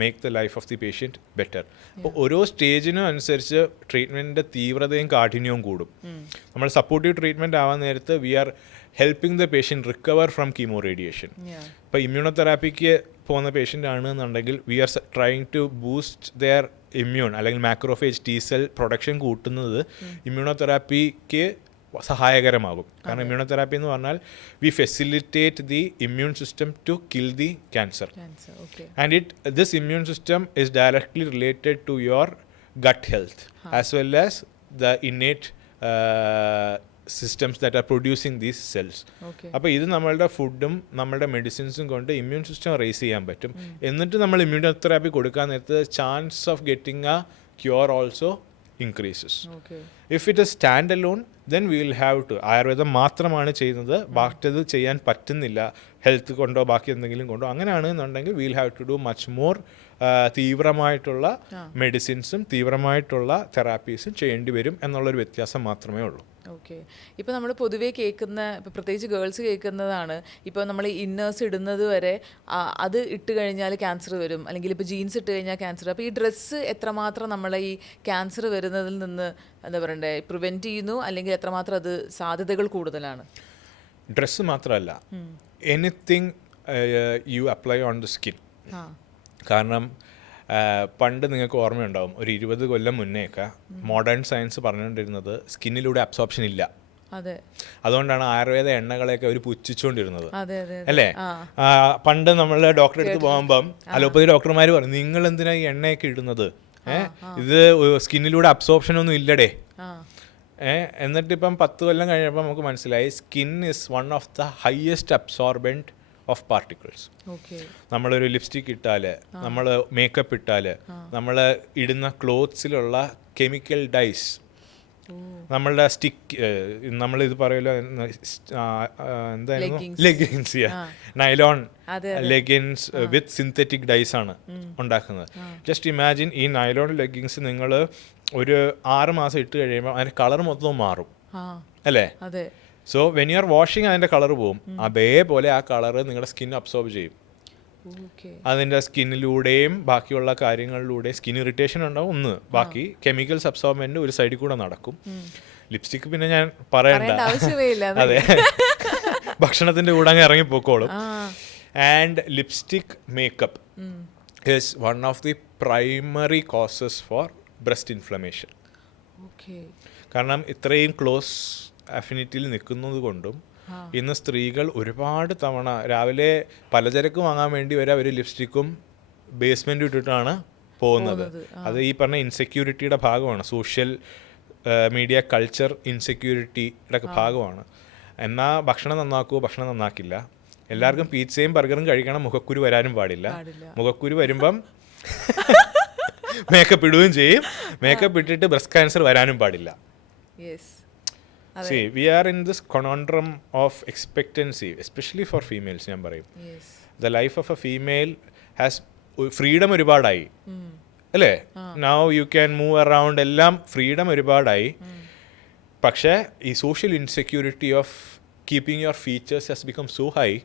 make the life of the patient better. അപ്പോൾ ഓരോ സ്റ്റേജിനും അനുസരിച്ച് ട്രീറ്റ്മെൻറ്റിൻ്റെ തീവ്രതയും കാഠിന്യവും കൂടും. നമ്മൾ supportive treatment ആവാൻ നേരത്ത് we are helping the patient recover from chemo radiation. ഇപ്പോൾ ഇമ്മ്യൂണോതെറാപ്പിക്ക് പോകുന്ന പേഷ്യൻ്റ് ആണെന്നുണ്ടെങ്കിൽ we are trying to boost their immune അല്ലെങ്കിൽ മാക്രോഫേജ് T സെൽ പ്രൊഡക്ഷൻ കൂട്ടുന്നത് ഇമ്മ്യൂണോതെറാപ്പിക്ക് സഹായകരമാകും. കാരണം ഇമ്മ്യൂണോതെറാപ്പി എന്ന് പറഞ്ഞാൽ we facilitate the immune system to kill the cancer. And this immune system is directly related to your gut health as well as the innate systems that are producing these cells. Okay. അപ്പോൾ ഇത് നമ്മളുടെ ഫുഡും നമ്മളുടെ മെഡിസിൻസും കൊണ്ട് immune system raise ചെയ്യാൻ പറ്റും. എന്നിട്ട് നമ്മൾ ഇമ്മ്യൂണോതെറാപ്പി കൊടുക്കാൻ നേരത്ത് chance of getting a cure also increases. Okay. If it is stand alone, then we will have to ആയുർവേദം മാത്രമാണ് ചെയ്യുന്നത്, ബാക്കിയത് ചെയ്യാൻ പറ്റുന്നില്ല, ഹെൽത്ത് കൊണ്ടോ ബാക്കി എന്തെങ്കിലും കൊണ്ടോ അങ്ങനെയാണെന്നുണ്ടെങ്കിൽ will have to do much more തീവ്രമായിട്ടുള്ള മെഡിസിൻസും തീവ്രമായിട്ടുള്ള തെറാപ്പീസും ചെയ്യേണ്ടി വരും എന്നുള്ളൊരു വ്യത്യാസം മാത്രമേ ഉള്ളൂ. ഓക്കെ. ഇപ്പോൾ നമ്മൾ പൊതുവേ കേൾക്കുന്ന, ഇപ്പോൾ പ്രത്യേകിച്ച് ഗേൾസ് കേൾക്കുന്നതാണ്, ഇപ്പോൾ നമ്മൾ ഇന്നേഴ്സ് ഇടുന്നത് വരെ അത് ഇട്ട് കഴിഞ്ഞാൽ ക്യാൻസർ വരും, അല്ലെങ്കിൽ ഇപ്പോൾ ജീൻസ് ഇട്ട് കഴിഞ്ഞാൽ ക്യാൻസർ. അപ്പോൾ ഈ ഡ്രസ്സ് എത്രമാത്രം നമ്മളെ ഈ ക്യാൻസർ വരുന്നതിൽ നിന്ന് എന്താ പറയണ്ടേ പ്രിവെൻറ്റ് ചെയ്യുന്നു, അല്ലെങ്കിൽ എത്രമാത്രം അത് സാധ്യതകൾ കൂടുതലാണ്? ഡ്രസ്സ് മാത്രമല്ല, anything you apply on the skin. കാരണം പണ്ട് നിങ്ങൾക്ക് ഓർമ്മയുണ്ടാവും, ഒരു 20 കൊല്ലം മുന്നേയൊക്കെ മോഡേൺ സയൻസ് പറഞ്ഞുകൊണ്ടിരുന്നത് സ്കിന്നിലൂടെ അബ്സോർപ്ഷൻ ഇല്ല. അതെ. അതുകൊണ്ടാണ് ആയുർവേദ എണ്ണകളെയൊക്കെ അവർ പുച്ഛിച്ചുകൊണ്ടിരുന്നത്, അതെ അതെ അല്ലേ? പണ്ട് നമ്മൾ ഡോക്ടറെ അടുത്ത് പോകുമ്പം അലോപ്പതി ഡോക്ടർമാർ പറഞ്ഞു, നിങ്ങൾ എന്തിനാ ഈ എണ്ണയൊക്കെ ഇടുന്നത്, ഇത് സ്കിന്നിലൂടെ അബ്സോർപ്ഷൻ ഒന്നും ഇല്ലടേ. എന്നിട്ടിപ്പം 10 കൊല്ലം കഴിഞ്ഞപ്പോൾ നമുക്ക് മനസ്സിലായി skin is one of the highest absorbent of particles. നമ്മളൊരു ലിപ്സ്റ്റിക് ഇട്ടാൽ, നമ്മൾ മേക്കപ്പ് ഇട്ടാൽ, നമ്മൾ ഇടുന്ന ക്ലോത്ത്സിലുള്ള കെമിക്കൽ ഡൈസ്, നമ്മളുടെ നമ്മളിത് പറയുമല്ലോ, എന്തായിരുന്നു, ലെഗിൻസ്, നൈലോൺ ലെഗിൻസ് വിത്ത് സിന്തറ്റിക് ഡൈസ് ആണ് ഉണ്ടാക്കുന്നത്. ജസ്റ്റ് ഇമാജിൻ, ഈ നൈലോൺ ലെഗിൻസ് നിങ്ങൾ ഒരു 6 മാസം ഇട്ട് കഴിയുമ്പോൾ അതിൻ്റെ കളർ മൊത്തം മാറും, അല്ലേ? So when you R washing അതിൻ്റെ കളർ പോവും, അതേപോലെ ആ കളർ നിങ്ങളുടെ സ്കിൻ അബ്സോർബ് ചെയ്യും. അതിൻ്റെ സ്കിന്നിലൂടെയും ബാക്കിയുള്ള കാര്യങ്ങളിലൂടെയും സ്കിൻ ഇറിറ്റേഷൻ ഉണ്ടാവും ഒന്ന്, ബാക്കി കെമിക്കൽസ് അബ്സോർബ്മെന്റ് ഒരു സൈഡിൽ കൂടെ നടക്കും. ലിപ്സ്റ്റിക് പിന്നെ ഞാൻ പറയണ്ട, അതെ, ഭക്ഷണത്തിന്റെ കൂടെ അങ്ങ് ഇറങ്ങിപ്പോക്കോളും. And lipstick makeup is one of the primary causes for breast inflammation. കാരണം ഇത്രയും ക്ലോസ് അഫിനിറ്റിയിൽ നിൽക്കുന്നത് കൊണ്ടും ഇന്ന് സ്ത്രീകൾ ഒരുപാട് തവണ രാവിലെ പലചരക്ക് വാങ്ങാൻ വേണ്ടി വരെ അവർ ലിപ്സ്റ്റിക്കും ബേസ്മെൻറ്റും ഇട്ടിട്ടാണ് പോകുന്നത്. അത് ഈ പറഞ്ഞ ഇൻസെക്യൂരിറ്റിയുടെ ഭാഗമാണ്, സോഷ്യൽ മീഡിയ കൾച്ചർ ഇൻസെക്യൂരിറ്റിയുടെ ഭാഗമാണ്. എന്നാൽ ഭക്ഷണം നന്നാക്കുമോ? ഭക്ഷണം നന്നാക്കില്ല. എല്ലാവർക്കും പിzzയും ബർഗറും കഴിക്കണം, മുഖക്കുരു വരാനും പാടില്ല. മുഖക്കുരു വരുമ്പം മേക്കപ്പ് ഇടുകയും ചെയ്യും, മേക്കപ്പ് ഇട്ടിട്ട് ബ്രസ്റ്റ് ക്യാൻസർ വരാനും പാടില്ല. See, we are in this conundrum of expectancy, especially for females. ഞാൻ പറയും, the life of a female has freedom ഒരുപാടായി, അല്ലേ? Now you can move around, എല്ലാം ഫ്രീഡം ഒരുപാടായി. പക്ഷേ ഈ social insecurity of keeping your features has become so high.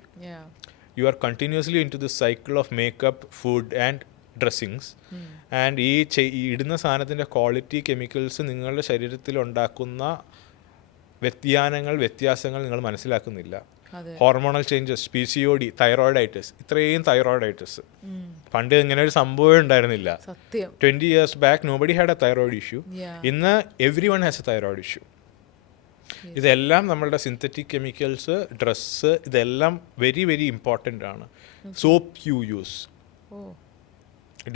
You are continuously into this cycle of makeup, food and dressings. And ഈ ഇടുന്ന സാധനത്തിൻ്റെ quality, chemicals നിങ്ങളുടെ ശരീരത്തിൽ ഉണ്ടാക്കുന്ന വ്യത്യാസങ്ങൾ നിങ്ങൾ മനസ്സിലാക്കുന്നില്ല. ഹോർമോണൽ ചേഞ്ചസ്, PCOD, തൈറോയിഡൈറ്റിസ്, ഇത്രയും തൈറോയിഡൈറ്റിസ് പണ്ട് ഇങ്ങനെ ഒരു സംഭവം ഉണ്ടായിരുന്നില്ല. 20 years back nobody had a thyroid issue. ഇന്ന് everyone has a thyroid issue. ഇതെല്ലാം നമ്മളുടെ സിന്തറ്റിക് കെമിക്കൽസ്, ഡ്രസ്സ്, ഇതെല്ലാം വെരി വെരി ഇമ്പോർട്ടൻ്റ് ആണ്. സോപ്പ് യു യൂസ്,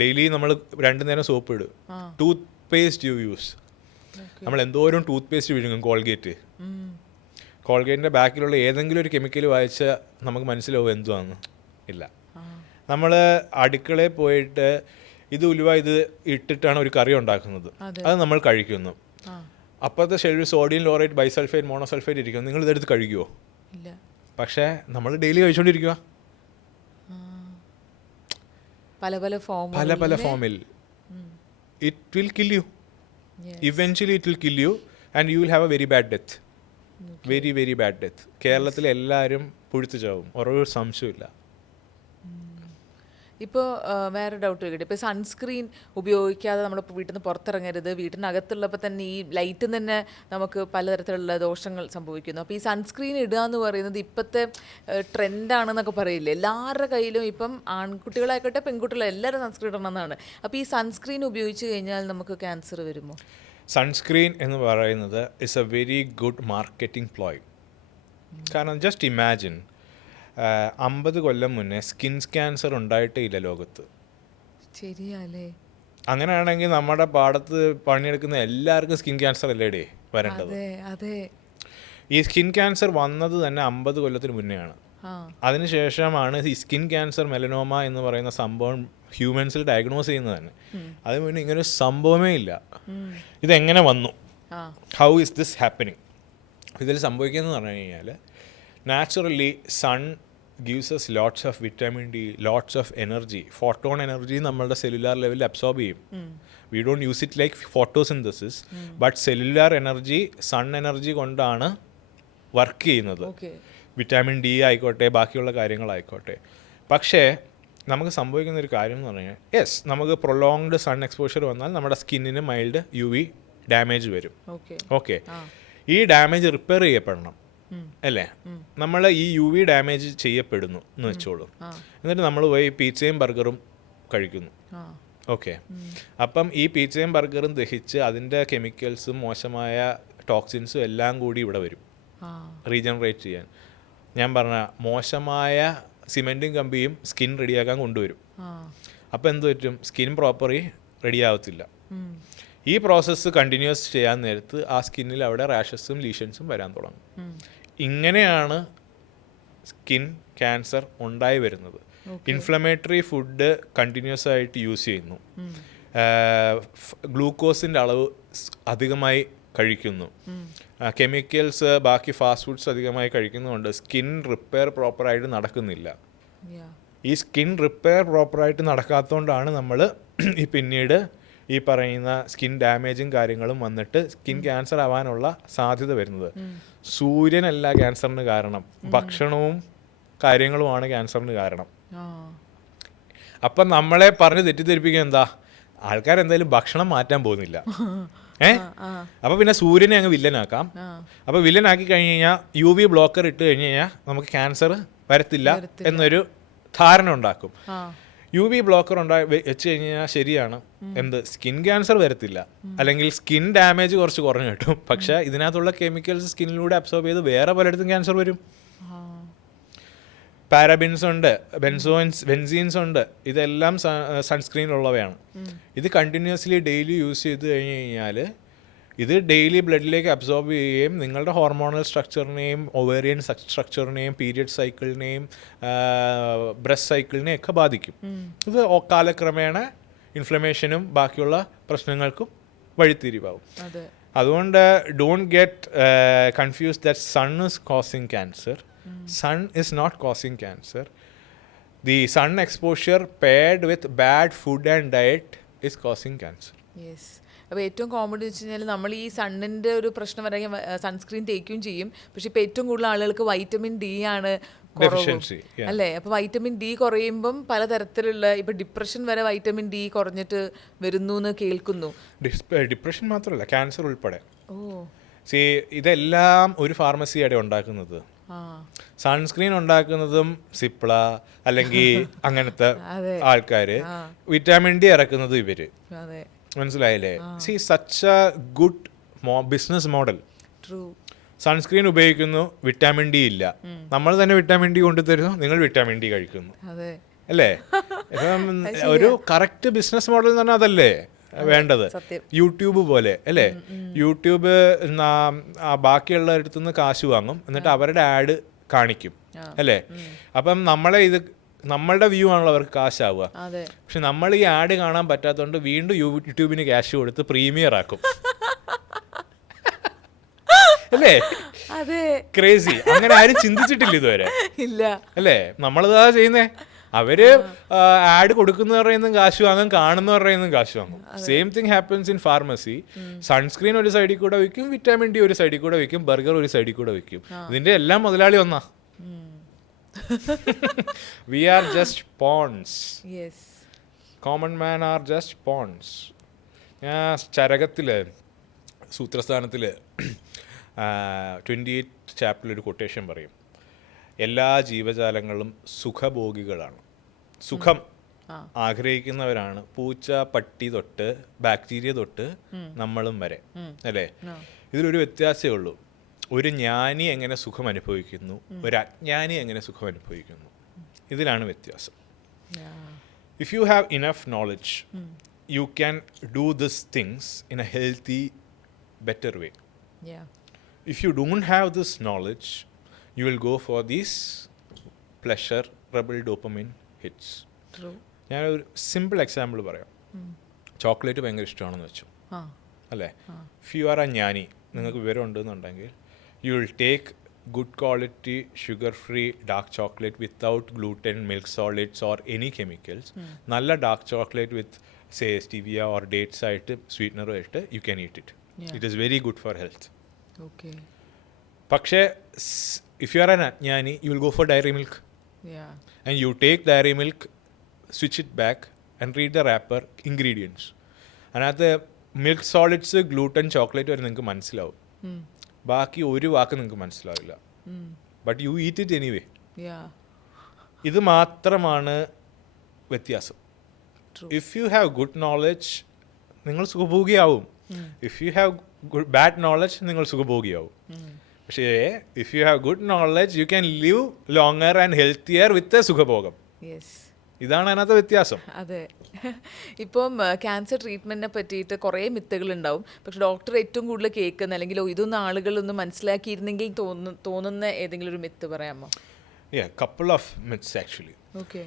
ഡെയിലി നമ്മൾ 2 നേരം സോപ്പ് ഇടും. ടൂത്ത് പേസ്റ്റ് യു യൂസ്, നമ്മൾ എന്തോരം ടൂത്ത് പേസ്റ്റ് വിഴുങ്ങും. കോൾഗേറ്റിൻ്റെ ബാക്കിലുള്ള ഏതെങ്കിലും ഒരു കെമിക്കൽ വായിച്ചാൽ നമുക്ക് മനസ്സിലാവും എന്തുവാന്ന്? ഇല്ല. നമ്മൾ അടുക്കളയിൽ പോയിട്ട് ഇത് ഉലുവ ഇത് ഇട്ടിട്ടാണ് ഒരു കറി ഉണ്ടാക്കുന്നത്, അത് നമ്മൾ കഴിക്കുന്നു. അപ്പോഴത്തെ ഷെൽവിൽ സോഡിയം ലോറേറ്റ്, ബൈസൾഫേറ്റ്, മോണോസൾഫേറ്റ് ഇരിക്കും. നിങ്ങൾ ഇതെടുത്ത് കഴിക്കുമോ? പക്ഷേ നമ്മൾ ഡെയിലി കഴിച്ചുകൊണ്ടിരിക്കുക, പല പല ഫോമിൽ. It will kill you. Eventually it will kill you and you will have a very bad death. Very very bad death. കേരളത്തിൽ എല്ലാവരും പുഴുത്തു ചാവും, ഒരു സംശയമില്ല. ഇപ്പോൾ വേറെ ഡൗട്ട് ചോദിക്കട്ടെ, ഇപ്പോൾ സൺസ്ക്രീൻ ഉപയോഗിക്കാതെ നമ്മളിപ്പോൾ വീട്ടിൽ നിന്ന് പുറത്തിറങ്ങരുത്, വീട്ടിനകത്തുള്ളപ്പോൾ തന്നെ ഈ ലൈറ്റിൽ തന്നെ നമുക്ക് പലതരത്തിലുള്ള ദോഷങ്ങൾ സംഭവിക്കുന്നു. അപ്പോൾ ഈ സൺസ്ക്രീൻ ഇടുക എന്ന് പറയുന്നത് ഇപ്പോഴത്തെ ട്രെൻഡാണെന്നൊക്കെ പറയില്ലേ? എല്ലാവരുടെ കയ്യിലും ഇപ്പം ആൺകുട്ടികളായിക്കോട്ടെ പെൺകുട്ടികളെ എല്ലാവരും സൺസ്ക്രീൻ ഇടണമെന്നാണ്. അപ്പോൾ ഈ സൺസ്ക്രീൻ ഉപയോഗിച്ച് കഴിഞ്ഞാൽ നമുക്ക് ക്യാൻസർ വരുമോ? സൺസ്ക്രീൻ എന്ന് പറയുന്നത് is a very good marketing ploy. കാരണം ജസ്റ്റ് ഇമാജിൻ, 50 കൊല്ലം മുന്നേ സ്കിൻ ക്യാൻസർ ഉണ്ടായിട്ടേ ഇല്ല ലോകത്ത്. ശരിയല്ലേ? അങ്ങനെയാണെങ്കിൽ നമ്മുടെ പാടത്ത് പണിയെടുക്കുന്ന എല്ലാവർക്കും സ്കിൻ ക്യാൻസർ അല്ലേടേ വരേണ്ടത്? ഈ സ്കിൻ ക്യാൻസർ വന്നത് തന്നെ 50 കൊല്ലത്തിന് മുന്നെയാണ്. അതിനുശേഷമാണ് ഈ സ്കിൻ ക്യാൻസർ മെലനോമ എന്ന് പറയുന്ന സംഭവം ഹ്യൂമൻസിൽ ഡയഗ്നോസ് ചെയ്യുന്നത് തന്നെ. അതിന് മുന്നേ ഇങ്ങനൊരു സംഭവമേ ഇല്ല. ഇതെങ്ങനെ വന്നു? How is this happening? ഇതിൽ സംഭവിക്കുന്നതെന്ന് പറഞ്ഞു കഴിഞ്ഞാൽ naturally sun gives us lots of vitamin D, lots of energy, photon energy നമ്മളുടെ സെല്ലുലാർ ലെവലിൽ അബ്സോർബ് ചെയ്യും. We don't use it like photosynthesis, but cellular energy sun energy കൊണ്ടാണ് വർക്ക് ചെയ്യുന്നത്. Vitamin D ആയിക്കോട്ടെ, ബാക്കിയുള്ള കാര്യങ്ങളായിക്കോട്ടെ. പക്ഷേ നമുക്ക് സംഭവിക്കുന്ന ഒരു കാര്യം എന്ന് പറഞ്ഞാൽ, യെസ്, നമുക്ക് പ്രൊലോങ്ഡ് സൺ എക്സ്പോഷർ വന്നാൽ നമ്മുടെ സ്കിന്നിന് മൈൽഡ് UV ഡാമേജ് വരും. ഓക്കെ, ഈ ഡാമേജ് റിപ്പയർ ചെയ്യപ്പെടണം അല്ലേ? നമ്മൾ ഈ UV ഡാമേജ് ചെയ്യപ്പെടുന്നു എന്ന് വെച്ചോളൂ. എന്നിട്ട് നമ്മൾ പോയി പിzzയും ബർഗറും കഴിക്കുന്നു. ഓക്കെ, അപ്പം ഈ പിzzയും ബർഗറും ദഹിച്ച് അതിൻ്റെ കെമിക്കൽസും മോശമായ ടോക്സിൻസും എല്ലാം കൂടി ഇവിടെ വരും റീജനറേറ്റ് ചെയ്യാൻ. ഞാൻ പറഞ്ഞ മോശമായ സിമെൻറ്റും കമ്പിയും സ്കിൻ റെഡിയാക്കാൻ കൊണ്ടുവരും. അപ്പോൾ എന്ത് പറ്റും? സ്കിൻ പ്രോപ്പറി റെഡി ആവത്തില്ല. ഈ പ്രോസസ്സ് കണ്ടിന്യൂസ് ചെയ്യാൻ നേരത്ത് ആ സ്കിന്നിൽ അവിടെ റാഷസും ലീഷൻസും വരാൻ തുടങ്ങും. ഇങ്ങനെയാണ് സ്കിൻ ക്യാൻസർ ഉണ്ടായി വരുന്നത്. ഇൻഫ്ലമേറ്ററി ഫുഡ് കണ്ടിന്യൂസ് ആയിട്ട് യൂസ് ചെയ്യുന്നു, ഗ്ലൂക്കോസിൻ്റെ അളവ് അധികമായി കഴിക്കുന്നു, കെമിക്കൽസ് ബാക്കി ഫാസ്റ്റ് ഫുഡ്സ് അധികമായി കഴിക്കുന്നതുകൊണ്ട് സ്കിൻ റിപ്പയർ പ്രോപ്പറായിട്ട് നടക്കുന്നില്ല. ഈ സ്കിൻ റിപ്പയർ പ്രോപ്പറായിട്ട് നടക്കാത്തതുകൊണ്ടാണ് നമ്മൾ ഈ പിന്നീട് ഈ പറയുന്ന സ്കിൻ ഡാമേജും കാര്യങ്ങളും വന്നിട്ട് സ്കിൻ ക്യാൻസർ ആവാനുള്ള സാധ്യത വരുന്നത്. സൂര്യനല്ല ക്യാൻസറിന് കാരണം, ഭക്ഷണവും കാര്യങ്ങളുമാണ് ക്യാൻസറിന് കാരണം. അപ്പം നമ്മളെ പറഞ്ഞ് തെറ്റിദ്ധരിപ്പിക്കുക എന്താ? ആൾക്കാർ എന്തായാലും ഭക്ഷണം മാറ്റാൻ പോകുന്നില്ല. അപ്പോൾ പിന്നെ സൂര്യനെ അങ്ങ് വില്ലനാക്കാം. അപ്പോൾ വില്ലനാക്കി കഴിഞ്ഞ് കഴിഞ്ഞാൽ UV ബ്ലോക്കർ ഇട്ട് കഴിഞ്ഞ് കഴിഞ്ഞാൽ നമുക്ക് ക്യാൻസർ വരത്തില്ല എന്നൊരു ധാരണ ഉണ്ടാക്കും. UV ബ്ലോക്കർ വെച്ച് കഴിഞ്ഞാൽ ശരിയാണ്, എന്ത് സ്കിൻ ക്യാൻസർ വരത്തില്ല, അല്ലെങ്കിൽ സ്കിൻ ഡാമേജ് കുറച്ച് കുറഞ്ഞു കിട്ടും. പക്ഷേ ഇതിനകത്തുള്ള കെമിക്കൽസ് സ്കിന്നിലൂടെ അബ്സോർബ് ചെയ്ത് വേറെ പലയിടത്തും ക്യാൻസർ വരും. പാരബിൻസ് ഉണ്ട്, ബെൻസീൻസ് ഉണ്ട്, ഇതെല്ലാം സൺസ്ക്രീനിലുള്ളവയാണ്. ഇത് കണ്ടിന്യൂസ്ലി ഡെയിലി യൂസ് ചെയ്ത് കഴിഞ്ഞ് കഴിഞ്ഞാൽ ഇത് ഡെയിലി ബ്ലഡിലേക്ക് അബ്സോർബ് ചെയ്യുകയും നിങ്ങളുടെ ഹോർമോണൽ സ്ട്രക്ചറിനെയും ഒവേറിയൻ സ്ട്രക്ചറിനെയും പീരിയഡ് സൈക്കിളിനെയും ബ്രസ്റ്റ് സൈക്കിളിനെയും ഒക്കെ ബാധിക്കും. ഇത് കാലക്രമേണ ഇൻഫ്ലമേഷനും ബാക്കിയുള്ള പ്രശ്നങ്ങൾക്കും വഴിത്തിരിവാകും. അതുകൊണ്ട് don't get confused that sun is causing cancer. Sun is not causing cancer. The sun exposure paired with bad food and diet is causing cancer. Yes. അപ്പോൾ ഏറ്റവും കോമൺ എന്ന് വെച്ച് കഴിഞ്ഞാൽ നമ്മൾ ഈ സണ്ണിൻ്റെ ഒരു പ്രശ്നം വരാൻ സൺസ്ക്രീൻ തേക്കുകയും ചെയ്യും. പക്ഷെ ഇപ്പോൾ ഏറ്റവും കൂടുതൽ ആളുകൾക്ക് വൈറ്റമിൻ ഡി ആണ് അല്ലേ? അപ്പോൾ വൈറ്റമിൻ ഡി കുറയുമ്പം പലതരത്തിലുള്ള ഇപ്പോൾ ഡിപ്രഷൻ വരെ വൈറ്റമിൻ ഡി കുറഞ്ഞിട്ട് വരുന്നു എന്ന് കേൾക്കുന്നു. ഡിപ്രഷൻ മാത്രമല്ല, ക്യാൻസർ ഉൾപ്പെടെ. ഇതെല്ലാം ഒരു ഫാർമസിയാണ് ഉണ്ടാക്കുന്നത്. സൺസ്ക്രീൻ ഉണ്ടാക്കുന്നതും സിപ്ല അല്ലെങ്കിൽ അങ്ങനത്തെ ആൾക്കാര്, വിറ്റാമിൻ ഡി ഇറക്കുന്നത് ഇവര്. മനസ്സിലായില്ലേ? Such A good business model. Sunscreen ഉപയോഗിക്കുന്നു, വിറ്റാമിൻ ഡി ഇല്ല, നമ്മൾ തന്നെ വിറ്റാമിൻ ഡി കൊണ്ടുതരുന്നു, നിങ്ങൾ വിറ്റാമിൻ ഡി കഴിക്കുന്നു, അല്ലേ? ഇപ്പം ഒരു കറക്റ്റ് ബിസിനസ് മോഡൽ എന്ന് പറഞ്ഞാൽ അതല്ലേ വേണ്ടത്? യൂട്യൂബ് പോലെ അല്ലേ? യൂട്യൂബ് ബാക്കിയുള്ളവരുടെ നിന്ന് കാശ് വാങ്ങും, എന്നിട്ട് അവരുടെ ആഡ് കാണിക്കും, അല്ലേ? അപ്പം നമ്മളുടെ വ്യൂ ആണല്ലോ അവർക്ക് കാശാവുക. പക്ഷെ നമ്മൾ ഈ ആഡ് കാണാൻ പറ്റാത്തതുകൊണ്ട് വീണ്ടും യൂട്യൂബിന് ക്യാഷ് കൊടുത്ത് പ്രീമിയർ ആക്കും, അല്ലേ? ക്രേസി. അങ്ങനെ ആരും ചിന്തിച്ചിട്ടില്ല ഇതുവരെ, അല്ലേ? നമ്മളിതാ ചെയ്യുന്നേ. അവര് ആഡ് കൊടുക്കുന്ന പറയുന്നതും കാശ് വാങ്ങും, കാണുന്ന പറയുന്നതും കാശ് വാങ്ങും. Same thing happens in pharmacy. Sunscreen ഒരു സൈഡിൽ കൂടെ വയ്ക്കും, വിറ്റാമിൻ ഡി ഒരു സൈഡിൽ കൂടെ വയ്ക്കും, ബർഗർ ഒരു സൈഡിൽ കൂടെ വയ്ക്കും. ഇതിന്റെ എല്ലാം മുതലാളി ഒന്നാ. We are just pawns. Yes. Common man are just pawns. ഞാൻ ചരകത്തില് സൂത്രസ്ഥാനത്തില് 28th ചാപ്റ്ററിൽ ഒരു കൊട്ടേഷൻ പറയും. എല്ലാ ജീവജാലങ്ങളും സുഖഭോഗികളാണ്, സുഖം ആഗ്രഹിക്കുന്നവരാണ്. പൂച്ച, പട്ടി തൊട്ട് ബാക്ടീരിയ തൊട്ട് നമ്മളും വരെ, അല്ലേ? ഇതിലൊരു വ്യത്യാസമേ ഉള്ളൂ. ഒരു ജ്ഞാനി എങ്ങനെ സുഖം അനുഭവിക്കുന്നു, ഒരു അജ്ഞാനി എങ്ങനെ സുഖം അനുഭവിക്കുന്നു, ഇതിലാണ് വ്യത്യാസം. If you have enough knowledge you can do this things in a healthy better way. If you don't have this knowledge, you will go for these pleasurable dopamine hits. True. ഞാനൊരു സിമ്പിൾ എക്സാമ്പിൾ പറയാം. Chocolate ഭയങ്കര ഇഷ്ടമാണെന്ന് വെച്ചു, ആ അല്ലേ? If you R A ജ്ഞാനി, നിങ്ങൾക്ക് വിവരം ഉണ്ടെന്നുണ്ടെങ്കിൽ you will take good quality sugar free dark chocolate without gluten, milk solids or any chemicals. Nalla dark chocolate with say stevia or dates ആയിട്ട് sweetener ആയിട്ട് you can eat it. It is very good for health. Okay. പക്ഷേ if you are an ajnani, you will go for dairy milk. Yeah. And you take dairy milk, switch it back and read the wrapper ingredients. അതിനകത്ത് milk solids gluten chocolate വരെ നിങ്ങൾക്ക് മനസ്സിലാവും, ബാക്കി ഒരു വാക്ക് നിങ്ങൾക്ക് മനസ്സിലാവില്ല. But you eat it anyway. ഇത് മാത്രമാണ് വ്യത്യാസം. If you have good knowledge നിങ്ങൾ സുഖഭോഗിയാവും. If you have bad knowledge നിങ്ങൾ സുഖഭോഗിയാവും. പക്ഷേ if you have good knowledge you can live longer and healthier with സുഖഭോഗം. ഇതാണ് അതിനകത്ത് വ്യത്യാസം. അതെ. ഇപ്പം ക്യാൻസർ ട്രീറ്റ്മെൻറ്റിനെ പറ്റിയിട്ട് കുറേ മിത്തുകൾ ഉണ്ടാവും. പക്ഷെ ഡോക്ടർ ഏറ്റവും കൂടുതൽ കേൾക്കുന്ന അല്ലെങ്കിൽ ഇതൊന്നും ആളുകളൊന്നും മനസ്സിലാക്കിയിരുന്നെങ്കിൽ തോന്നുന്ന ഏതെങ്കിലും ഒരു മിത്ത് പറയാമോ? couple of myths actually. Okay.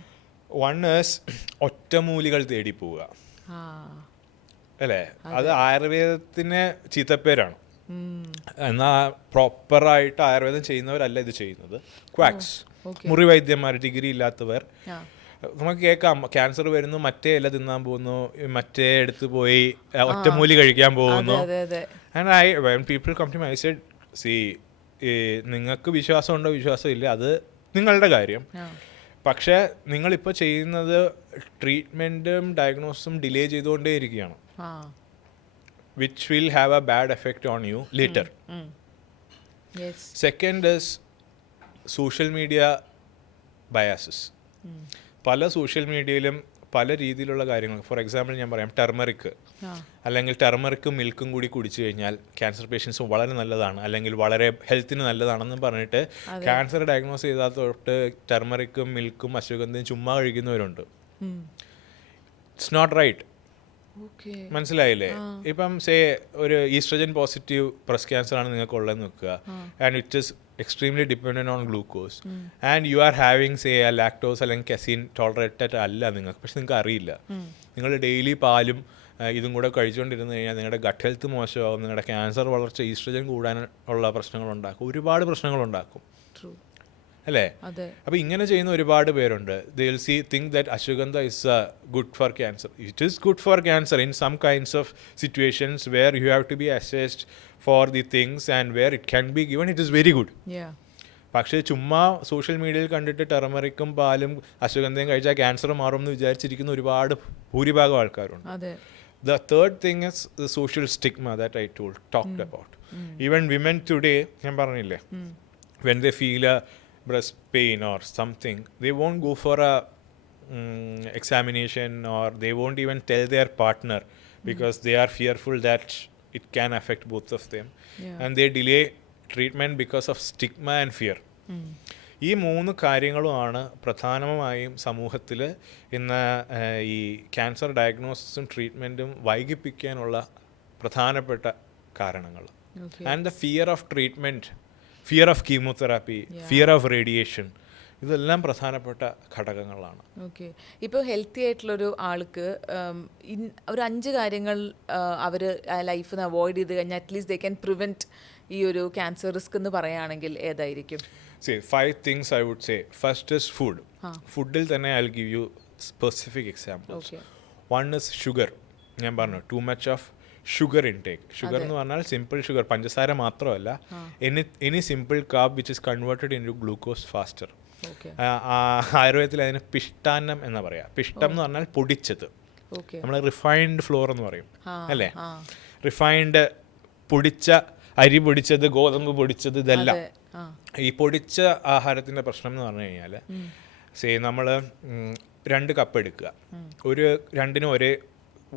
One is ഒറ്റമൂലികൾ തേടി പോവുക, അല്ലേ? അത് ആയുർവേദത്തിന് ചീത്തപ്പേരാണ്. എന്നാൽ പ്രോപ്പറായിട്ട് ആയുർവേദം ചെയ്യുന്നവരല്ല ഇത് ചെയ്യുന്നത്. ക്വാക്സ്, മുറിവൈദ്യന്മാർ, ഡിഗ്രി ഇല്ലാത്തവർ. നമുക്ക് കേൾക്കാം ക്യാൻസർ വരുന്നു, മറ്റേ ഇല തിന്നാൻ പോകുന്നു, മറ്റേ എടുത്ത് പോയി ഒറ്റമൂലി കഴിക്കാൻ പോകുന്നു. And when people come to me I said, see, നിങ്ങൾക്ക് വിശ്വാസമുണ്ടോ വിശ്വാസം ഇല്ല, അത് നിങ്ങളുടെ കാര്യം. പക്ഷേ നിങ്ങളിപ്പോൾ ചെയ്യുന്നത് ട്രീറ്റ്മെൻറ്റും ഡയഗ്നോസും ഡിലേ ചെയ്തുകൊണ്ടേ ഇരിക്കുകയാണ്, which will have a bad effect on you later. Second is social media biases. പല സോഷ്യൽ മീഡിയയിലും പല രീതിയിലുള്ള കാര്യങ്ങൾ. ഫോർ എക്സാമ്പിൾ ഞാൻ പറയാം, ടെർമറിക് അല്ലെങ്കിൽ ടെർമറിക്കും മിൽക്കും കൂടി കുടിച്ചു കഴിഞ്ഞാൽ ക്യാൻസർ പേഷ്യൻസ് വളരെ നല്ലതാണ് അല്ലെങ്കിൽ വളരെ ഹെൽത്തിന് നല്ലതാണെന്ന് പറഞ്ഞിട്ട് ക്യാൻസർ ഡയഗ്നോസ് ചെയ്താൽ തൊട്ട് ടെർമറിക്കും മിൽക്കും അശ്വഗന്ധയും ചുമ്മാ കഴിക്കുന്നവരുണ്ട്. It's not right. മനസ്സിലായില്ലേ? ഇപ്പം സേ ഒരു ഈസ്ട്രജൻ പോസിറ്റീവ് ബ്രസ്റ്റ് ക്യാൻസർ ആണ് നിങ്ങൾക്ക് ഉള്ളതെന്ന് വെക്കുക, and it is extremely dependent on glucose, and you are having say a lactose അല്ലെങ്കിൽ casein tolerated അല്ല നിങ്ങൾക്ക്, പക്ഷെ നിങ്ങൾക്ക് അറിയില്ല. നിങ്ങൾ ഡെയിലി പാലും ഇതും കൂടെ കഴിച്ചുകൊണ്ടിരുന്നു കഴിഞ്ഞാൽ നിങ്ങളുടെ ഗട്ട് ഹെൽത്ത് മോശമാകും, നിങ്ങളുടെ ക്യാൻസർ വളർച്ച, ഈസ്ട്രജൻ കൂടാനുള്ള പ്രശ്നങ്ങളുണ്ടാക്കും, ഒരുപാട് പ്രശ്നങ്ങളുണ്ടാക്കും, അല്ലേ? അപ്പോൾ ഇങ്ങനെ ചെയ്യുന്ന ഒരുപാട് പേരുണ്ട്. they will think that ashwagandha is good for cancer. It is good for cancer in some kinds of situations where you have to be assessed for the things and where it can be given, it is very good. പക്ഷേ ചുമ്മാ social മീഡിയയിൽ കണ്ടിട്ട് ടെർമറിക്കും പാലും അശ്വഗന്ധയും കഴിച്ചാൽ cancer മാറും എന്ന് വിചാരിച്ചിരിക്കുന്ന ഒരുപാട് ഭൂരിഭാഗം ആൾക്കാരുണ്ട്. The third thing is the social stigma that I talked about. Even women today, ഞാൻ പറഞ്ഞില്ലേ, when they feel a breast pain or something, they won't go for a examination, or they won't even tell their partner because they are fearful that it can affect both of them. And they delay treatment because of stigma and fear. ഈ മൂന്ന് കാര്യങ്ങളുമാണ് പ്രധാനമായും സമൂഹത്തിൽ ഇന്ന് ഈ cancer ഡയഗ്നോസിസും ട്രീറ്റ്മെൻറ്റും വൈകിപ്പിക്കാനുള്ള പ്രധാനപ്പെട്ട കാരണങ്ങൾ. And the fear of treatment, fear of chemotherapy, fear of radiation, ഇതെല്ലാം പ്രധാനപ്പെട്ട ഘടകങ്ങളാണ്. ഓക്കെ. ഇപ്പോൾ ഹെൽത്തി ആയിട്ടുള്ളൊരു ആൾക്ക് ഒരു 5 കാര്യങ്ങൾ അവർ ലൈഫിൽ നിന്ന് അവോയ്ഡ് ചെയ്ത് കഴിഞ്ഞാൽ അറ്റ്ലീസ്റ്റ് ദേ ക്യാൻ പ്രിവെൻറ്റ് ഈ ഒരു ക്യാൻസർ റിസ്ക് എന്ന് പറയുകയാണെങ്കിൽ ഏതായിരിക്കും? See, 5 things I would say. First is food. ഫുഡിൽ തന്നെ I'll give you specific examples. One is sugar. ഞാൻ പറഞ്ഞു, too much of sugar intake. Sugar എന്ന് പറഞ്ഞാൽ സിമ്പിൾ ഷുഗർ, പഞ്ചസാര മാത്രമല്ല, any simple carb which is converted into glucose faster. ആയുർവേദത്തിൽ അതിന് പിഷ്ടാന്നം എന്ന് പറയാം. പിഷ്ടം എന്ന് പറഞ്ഞാൽ പൊടിച്ചത്, നമ്മൾ റിഫൈൻഡ് ഫ്ലോർ എന്ന് പറയും, അല്ലേ? റിഫൈൻഡ് പൊടിച്ച അരി പൊടിച്ചത്, ഗോതമ്പ് പൊടിച്ചത്, ഇതെല്ലാം. ഈ പൊടിച്ച ആഹാരത്തിൻ്റെ പ്രശ്നം എന്ന് പറഞ്ഞു കഴിഞ്ഞാൽ, നമ്മൾ 2 കപ്പ് എടുക്കുക, രണ്ടിനും ഒരേ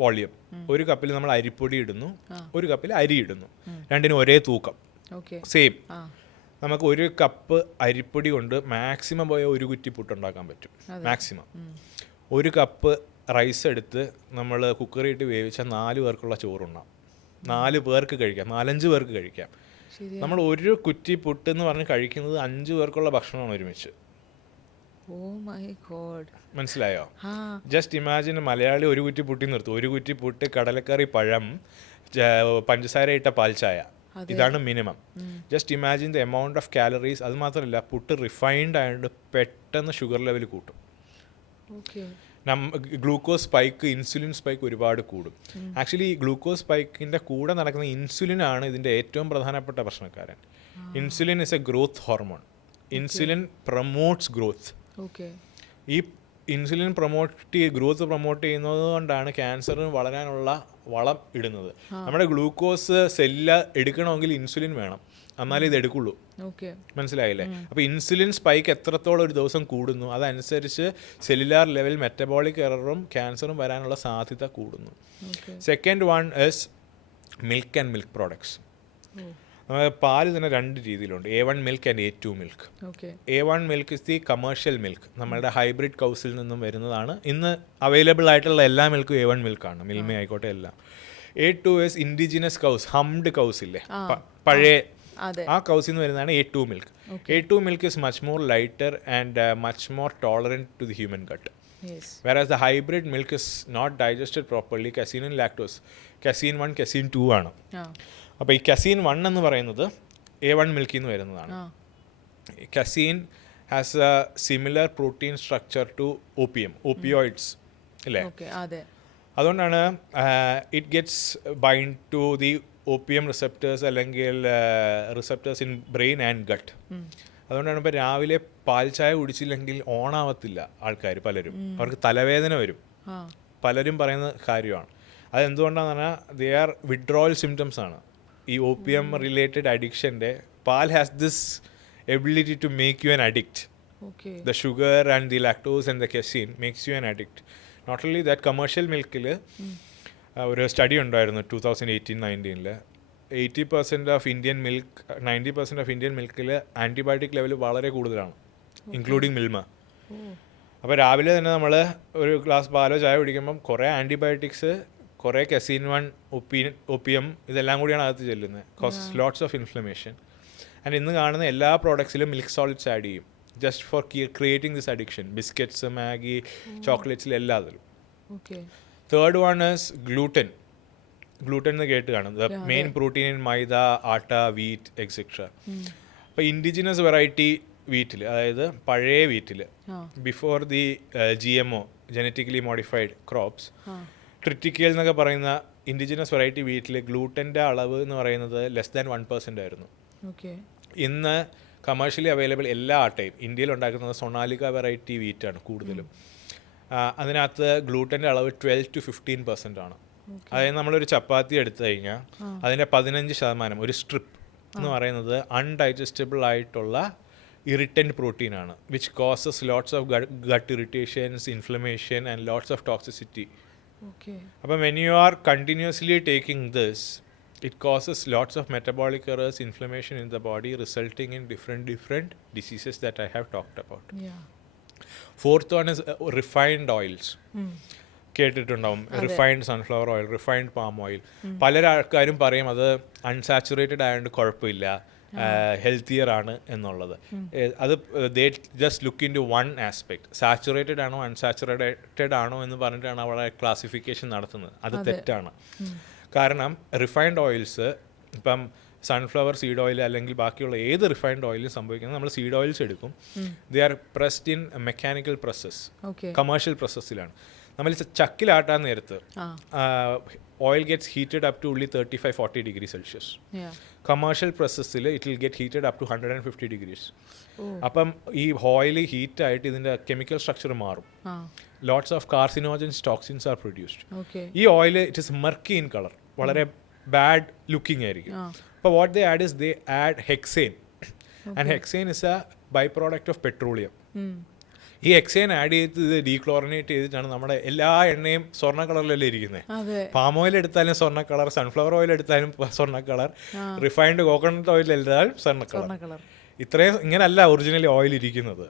വോളിയം. ഒരു കപ്പിൽ നമ്മൾ അരിപ്പൊടി ഇടുന്നു, ഒരു കപ്പിൽ അരി ഇടുന്നു, രണ്ടിനും ഒരേ തൂക്കം, സെയിം. നമുക്ക് 1 കപ്പ് അരിപ്പൊടി കൊണ്ട് മാക്സിമം പോയ 1 കുറ്റി പുട്ടുണ്ടാക്കാൻ പറ്റും, മാക്സിമം. 1 കപ്പ് റൈസ് എടുത്ത് നമ്മൾ കുക്കറിയിട്ട് വേവിച്ചാൽ 4 പേർക്കുള്ള ചോറുണ്ടാവും, 4 പേർക്ക് കഴിക്കാം, 4-5 പേർക്ക് കഴിക്കാം. ശരിയാ. നമ്മൾ ഒരു കുറ്റി പുട്ട് എന്ന് പറഞ്ഞ് കഴിക്കുന്നത് 5 പേർക്കുള്ള ഭക്ഷണമാണ് ഒരുമിച്ച്. Oh my God. മനസ്സിലായോ? ആ ജസ്റ്റ് ഇമാജിൻ മലയാളി ഒരു കുറ്റി പുട്ടി നിർത്തും. ഒരു കുറ്റി പുട്ട്, കടലക്കറി, പഴം, പഞ്ചസാര ഇട്ട പാൽച്ചായ, ഇതാണ് minimum. Just imagine the amount of calories. അത് മാത്രമല്ല, പുട്ട് റിഫൈൻഡ് ആയതുകൊണ്ട് പെട്ടെന്ന് ഷുഗർ ലെവൽ കൂട്ടും. Okay. Glucose spike, insulin spike ഒരുപാട് കൂടും. ആക്ച്വലി ഈ ഗ്ലൂക്കോസ് സ്പൈക്കിൻ്റെ കൂടെ നടക്കുന്ന ഇൻസുലിൻ ആണ് ഇതിൻ്റെ ഏറ്റവും പ്രധാനപ്പെട്ട പ്രശ്നക്കാരൻ. Insulin is a growth hormone. Insulin promotes growth. Okay. ഈ ഇൻസുലിൻ ഗ്രോത്ത് പ്രൊമോട്ട് ചെയ്യുന്നത് കൊണ്ടാണ് ക്യാൻസറിന് വളരാനുള്ള വളം ഇടുന്നത്. നമ്മുടെ ഗ്ലൂക്കോസ് സെല്ല് എടുക്കണമെങ്കിൽ ഇൻസുലിൻ വേണം, എന്നാലേ ഇത് എടുക്കുള്ളൂ. ഓക്കെ. മനസ്സിലായില്ലേ? അപ്പോൾ ഇൻസുലിൻ സ്പൈക്ക് എത്രത്തോളം ഒരു ദിവസം കൂടുന്നു, അതനുസരിച്ച് സെല്ലുലാർ ലെവൽ മെറ്റബോളിക് എററും ക്യാൻസറും വരാനുള്ള സാധ്യത കൂടുന്നു. Second one is milk and milk products. പാല് തന്നെ 2 രീതിയിലുണ്ട്, A1 milk and A2 milk. A1 milk is the commercial milk, നമ്മളുടെ ഹൈബ്രിഡ് കൗസിൽ നിന്നും വരുന്നതാണ്. ഇന്ന് അവൈലബിൾ ആയിട്ടുള്ള എല്ലാ മിൽക്കും A1 മിൽക്കാണ്, മിൽമ ആയിക്കോട്ടെ എല്ലാം. A2 is indigenous cows, humped cows ഇല്ലേ, പഴയ ആ കൗസിൽ നിന്ന് വരുന്നതാണ് A2 milk. A2 milk is much more lighter and much more tolerant to the human gut. Whereas the hybrid milk is not digested properly, casein and lactose. Casein 1, casein 2 ആണ്. അപ്പോൾ ഈ casein 1 എന്ന് പറയുന്നത് A1 മിൽക്കിൽ നിന്ന് വരുന്നതാണ്. casein has a similar protein structure to opium, opioids അല്ലേ? അതുകൊണ്ടാണ് it gets bind to the opium receptors അല്ലെങ്കിൽ receptors in brain and gut. അതുകൊണ്ടാണ് ഇപ്പോൾ രാവിലെ പാൽ ചായ കുടിച്ചില്ലെങ്കിൽ ഓണാവത്തില്ല ആൾക്കാർ പലരും, അവർക്ക് തലവേദന വരും. പലരും പറയുന്ന കാര്യമാണ്. അതെന്തുകൊണ്ടാണെന്ന് പറഞ്ഞാൽ ദേ ആർ വിഡ്രോവൽ സിംറ്റംസ് ആണ്. ഈ ഓപ്പിയം റിലേറ്റഡ് അഡിക്ഷൻ്റെ പാൽ has this ability to make you an addict. The sugar and the lactose and the casein makes you an addict. Not only that, commercial മിൽക്കിൽ ഒരു സ്റ്റഡി ഉണ്ടായിരുന്നു 2018-19 80% of Indian milk, 90% of Indian മിൽക്കിൽ antibiotic level വളരെ കൂടുതലാണ്, including Milma. അപ്പോൾ രാവിലെ തന്നെ നമ്മൾ ഒരു ഗ്ലാസ് പാലോ ചായ കുടിക്കുമ്പം കുറേ ആൻറ്റിബയോട്ടിക്സ്, കുറേ casein 1, ഒപ്പിയം, ഇതെല്ലാം കൂടിയാണ് അകത്ത് ചെല്ലുന്നത്. Causes lots of inflammation. And ഇന്ന് കാണുന്ന എല്ലാ പ്രോഡക്ട്സിലും മിൽക്ക് സോളിഡ്സ് ആഡ് ചെയ്യും, just for creating this addiction. Biscuits, Maggi, ചോക്ലേറ്റ്സിൽ എല്ലാത്തിലും. Third one is gluten. Gluten എന്ന് കേട്ട് കാണും. The main protein in maida, atta, wheat etcetera. അപ്പോൾ ഇൻഡിജിനസ് വെറൈറ്റി വീറ്റിൽ, അതായത് പഴയ വീറ്റിൽ, before the GMO, genetically modified crops, triticale എന്നൊക്കെ പറയുന്ന ഇൻഡിജിനസ് വെറൈറ്റി വീറ്റിൽ ഗ്ലൂട്ടൻ്റെ അളവ് എന്ന് പറയുന്നത് ലെസ് ദാൻ 1% ആയിരുന്നു. ഇന്ന് കമേഴ്ഷ്യലി അവൈലബിൾ എല്ലാ ആട്ടയും ഇന്ത്യയിൽ ഉണ്ടാക്കുന്നത് സൊണാലിക വെറൈറ്റി വീറ്റാണ് കൂടുതലും. അതിനകത്ത് ഗ്ലൂട്ടൻ്റെ അളവ് 12 to 15% ആണ്. അതായത് നമ്മളൊരു ചപ്പാത്തി എടുത്തു കഴിഞ്ഞാൽ അതിൻ്റെ 15% ഒരു സ്ട്രിപ്പ് എന്ന് പറയുന്നത് അൺഡൈജസ്റ്റബിൾ ആയിട്ടുള്ള ഇറിറ്റൻറ്റ് പ്രോട്ടീനാണ്, which causes lots of gut irritations, inflammation and lots of toxicity. അപ്പം when you are continuously taking this, it causes lots of metabolic errors, inflammation in the body, resulting in different diseases that I have talked about. Fourth one is refined oils. കേട്ടിട്ടുണ്ടാവും, refined sunflower oil, refined palm oil. പല ആൾക്കാരും പറയും അത് unsaturated ആയതുകൊണ്ട് കുഴപ്പമില്ല, healthier ആണ് എന്നുള്ളത്. അത് they just look into one aspect. Saturated ആണോ അൺസാച്ചുറേറ്റഡ് ആണോ എന്ന് പറഞ്ഞിട്ടാണ് അവിടെ ക്ലാസിഫിക്കേഷൻ നടത്തുന്നത്. അത് തെറ്റാണ്. കാരണം റിഫൈൻഡ് ഓയിൽസ്, ഇപ്പം സൺഫ്ലവർ സീഡ് ഓയിൽ അല്ലെങ്കിൽ ബാക്കിയുള്ള ഏത് റിഫൈൻഡ് ഓയിലും സംഭവിക്കുന്നത്, നമ്മൾ സീഡ് ഓയിൽസ് എടുക്കും, they are pressed in mechanical process, commercial പ്രോസസ്സിലാണ്. നമ്മൾ ചക്കിലാട്ടാൻ നേരത്ത് oil gets heated up to only 35-40 degrees Celsius. Commercial പ്രോസസ്സിൽ it will get heated up to 150 degrees. അപ്പം ഈ ഓയിൽ ഹീറ്റായിട്ട് ഇതിൻ്റെ കെമിക്കൽ സ്ട്രക്ചർ മാറും. Lots of carcinogens, toxins are produced. ഈ oil it is murky in colour, വളരെ bad looking ആയിരിക്കും. അപ്പോൾ what they add is they add hexane, and hexane is A by product of petroleum. ഈ hexane add ചെയ്ത് ഇത് dechlorinate ചെയ്തിട്ടാണ് നമ്മുടെ എല്ലാ എണ്ണയും സ്വർണ്ണ കളറിലല്ലേ ഇരിക്കുന്നത്. പാം ഓയിൽ എടുത്താലും സ്വർണ്ണ കളർ, സൺഫ്ലവർ ഓയിൽ എടുത്താലും സ്വർണ്ണ കളർ, റിഫൈൻഡ് കോക്കനട്ട് ഓയിൽ എടുത്താലും സ്വർണ്ണ കളർ. ഇത്രയും ഇങ്ങനല്ല ഒറിജിനലി ഓയിൽ ഇരിക്കുന്നത്.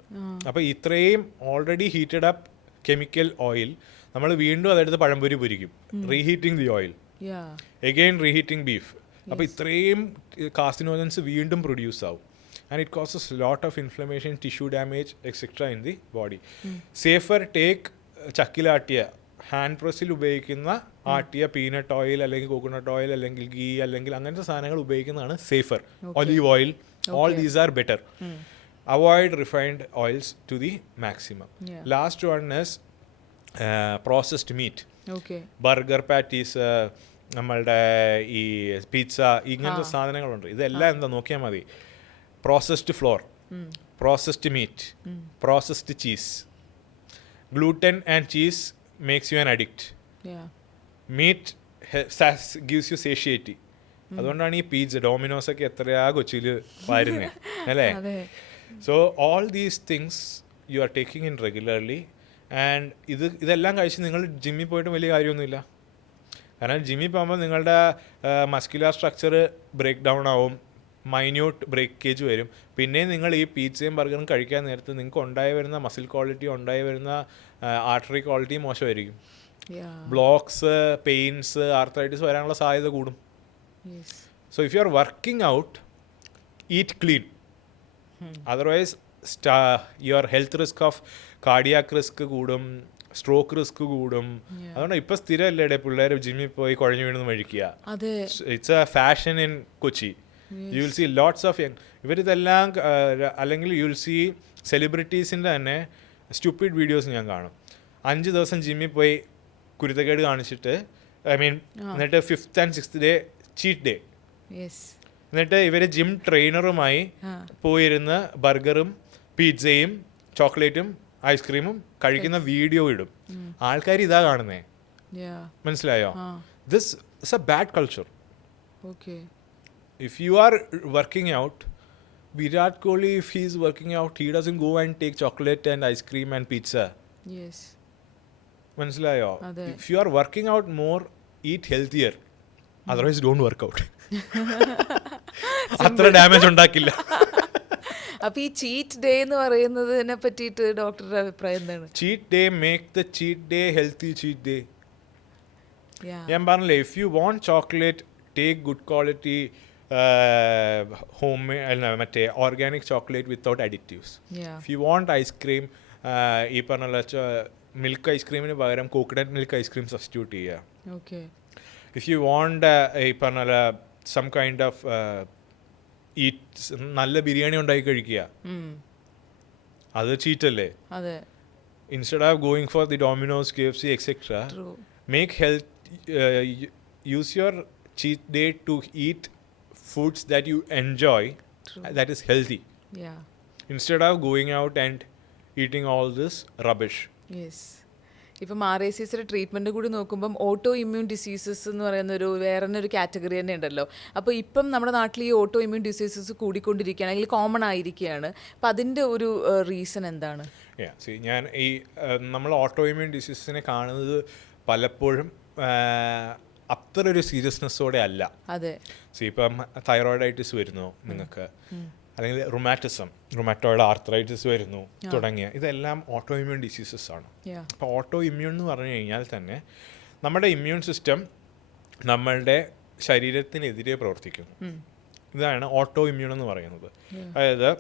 അപ്പോൾ ഇത്രയും already heated up chemical oil നമ്മൾ വീണ്ടും അതെടുത്ത് പഴംപൊരി പൊരിക്കും, reheating the oil, again reheating beef, അപ്പോൾ ഇത്രയും കാർസിനോജൻസ് വീണ്ടും പ്രൊഡ്യൂസ് ആവും. And it causes lot of inflammation, tissue damage etcetera in the body. Safer take ചക്കിലാട്ടിയ ഹാൻഡ് പ്രസ്സിൽ ഉപയോഗിക്കുന്ന ആട്ടിയ പീനട്ട് ഓയിൽ അല്ലെങ്കിൽ കോക്കനട്ട് ഓയിൽ അല്ലെങ്കിൽ ഗീ അല്ലെങ്കിൽ അങ്ങനത്തെ സാധനങ്ങൾ ഉപയോഗിക്കുന്നതാണ് safer. Olive oil, all these are better. Avoid refined oils to the maximum. Last one is processed meet. Burger patties, നമ്മളുടെ ഈ പിസ്സ, ഇങ്ങനത്തെ സാധനങ്ങളുണ്ട്. ഇതെല്ലാം എന്താ നോക്കിയാൽ മതി. Processed floor, processed meet, processed cheese. gluten and cheese makes you an addict. Meat gives you satiety. അതുകൊണ്ടാണ് ഈ പിസ്സ, ഡോമിനോസ് ഒക്കെ എത്രയാ കൊച്ചിയിൽ വരുന്നത് അല്ലേ? So all these things you are taking in regularly. And ഇതെല്ലാം കഴിച്ച് നിങ്ങൾ ജിമ്മിൽ പോയിട്ട് വലിയ കാര്യമൊന്നുമില്ല. കാരണം ജിമ്മിൽ പോകുമ്പോൾ നിങ്ങളുടെ മസ്കുലർ സ്ട്രക്ചർ ബ്രേക്ക് ഡൗൺ ആവും, മൈന്യൂട്ട് ബ്രേക്കേജ് വരും. പിന്നെ നിങ്ങൾ ഈ പിസ്സയും ബർഗറും കഴിക്കാൻ നേരത്ത് നിങ്ങൾക്ക് ഉണ്ടായി വരുന്ന മസിൽ ക്വാളിറ്റി, ഉണ്ടായി വരുന്ന ആർട്ടറി ക്വാളിറ്റി മോശമായിരിക്കും. ബ്ലോക്സ്, പെയിൻസ്, ആർത്രൈറ്റിസ് വരാനുള്ള സാധ്യത കൂടും. So if you are working out, eat clean. Otherwise your health risk of cardiac risk കൂടും, സ്ട്രോക്ക് റിസ്ക് കൂടും. അതുകൊണ്ട് ഇപ്പം സ്ഥിരമല്ലേ പിള്ളേർ ജിമ്മിൽ പോയി കുഴഞ്ഞു വീണെന്ന് കഴിക്കുക. It's a fashion in Kochi. You will see lots of young, ഇവരിതെല്ലാം അല്ലെങ്കിൽ യു വിൽ സി സെലിബ്രിറ്റീസിൻ്റെ തന്നെ സ്റ്റുപ്പിഡ് വീഡിയോസ് ഞാൻ കാണും. 5 ദിവസം ജിമ്മിൽ പോയി കുരുത്തക്കേട് കാണിച്ചിട്ട്, എന്നിട്ട് 5th and 6th day cheat day. എന്നിട്ട് ഇവർ ജിം ട്രെയിനറുമായി പോയിരുന്ന് ബർഗറും പിസ്സയും ചോക്ലേറ്റും ഐസ്ക്രീമും കഴിക്കുന്ന വീഡിയോ ഇടും. ആൾക്കാർ ഇതാ കാണുന്നേ. മനസ്സിലായോ? This is A bad culture. If you are working out, Virat Kohli, if he is working out, he doesn't go and take chocolate and ice cream and pizza. മനസ്സിലായോ? If you are working out more, eat healthier. Otherwise don't work out. അത്ര damage ഉണ്ടാക്കില്ല. അപ്പൊ ഈ cheat day എന്ന് പറയുന്നതിനെ പറ്റിയിട്ട് ഡോക്ടറുടെ അഭിപ്രായം എന്താണ്? Cheat day, make the cheat day healthy cheat day. ഞാൻ പറഞ്ഞില്ലേ, if you want chocolate, take good quality മറ്റേ organic chocolate without additives. If you want ice cream, ഈ പറഞ്ഞ മിൽക്ക് ഐസ്ക്രീമിന് പകരം കോക്കനട്ട് മിൽക്ക് ഐസ്ക്രീം സബ്സ്റ്റിറ്റ്യൂട്ട് ചെയ്യുക. ഇഫ് യു വാണ്ട് ഈ പറഞ്ഞ സം കൈൻഡ് ഓഫ് ഈറ്റ്, നല്ല ബിരിയാണി ഉണ്ടാക്കി കഴിക്കുക, അത് ചീറ്റല്ലേ? Instead of going for the Domino's, KFC, etc., make health, use your cheat day to eat foods that you enjoy. That is healthy. Instead of going out and eating all this rubbish. ഇപ്പം RACSയുടെ treatment കൂടി നോക്കുമ്പം auto immune diseases എന്ന് പറയുന്നൊരു വേറൊരു category തന്നെ ഉണ്ടല്ലോ. അപ്പോൾ ഇപ്പം നമ്മുടെ നാട്ടിൽ ഈ ഓട്ടോ ഇമ്മ്യൂൺ ഡിസീസസ് കൂടിക്കൊണ്ടിരിക്കുകയാണ്, അല്ലെങ്കിൽ കോമൺ ആയിരിക്കുകയാണ്. അപ്പം അതിൻ്റെ ഒരു റീസൺ എന്താണ്? ഞാൻ ഈ നമ്മൾ ഓട്ടോ ഇമ്മ്യൂൺ ഡിസീസസിനെ കാണുന്നത് പലപ്പോഴും അത്ര ഒരു സീരിയസ്നെസ്സോടെ അല്ല. ഇപ്പം തൈറോയിഡൈറ്റിസ് വരുന്നു നിങ്ങൾക്ക്, അല്ലെങ്കിൽ റുമാറ്റോയിഡ് ആർത്രൈറ്റിസ് വരുന്നു തുടങ്ങിയ ഇതെല്ലാം ഓട്ടോ ഇമ്മ്യൂൺ ഡിസീസസ് ആണ്. അപ്പോൾ ഓട്ടോ ഇമ്മ്യൂൺ എന്ന് പറഞ്ഞു കഴിഞ്ഞാൽ തന്നെ നമ്മുടെ ഇമ്മ്യൂൺ സിസ്റ്റം നമ്മളുടെ ശരീരത്തിനെതിരെ പ്രവർത്തിക്കുന്നു. ഇതാണ് ഓട്ടോ ഇമ്മ്യൂൺ എന്ന് പറയുന്നത്. അതായത്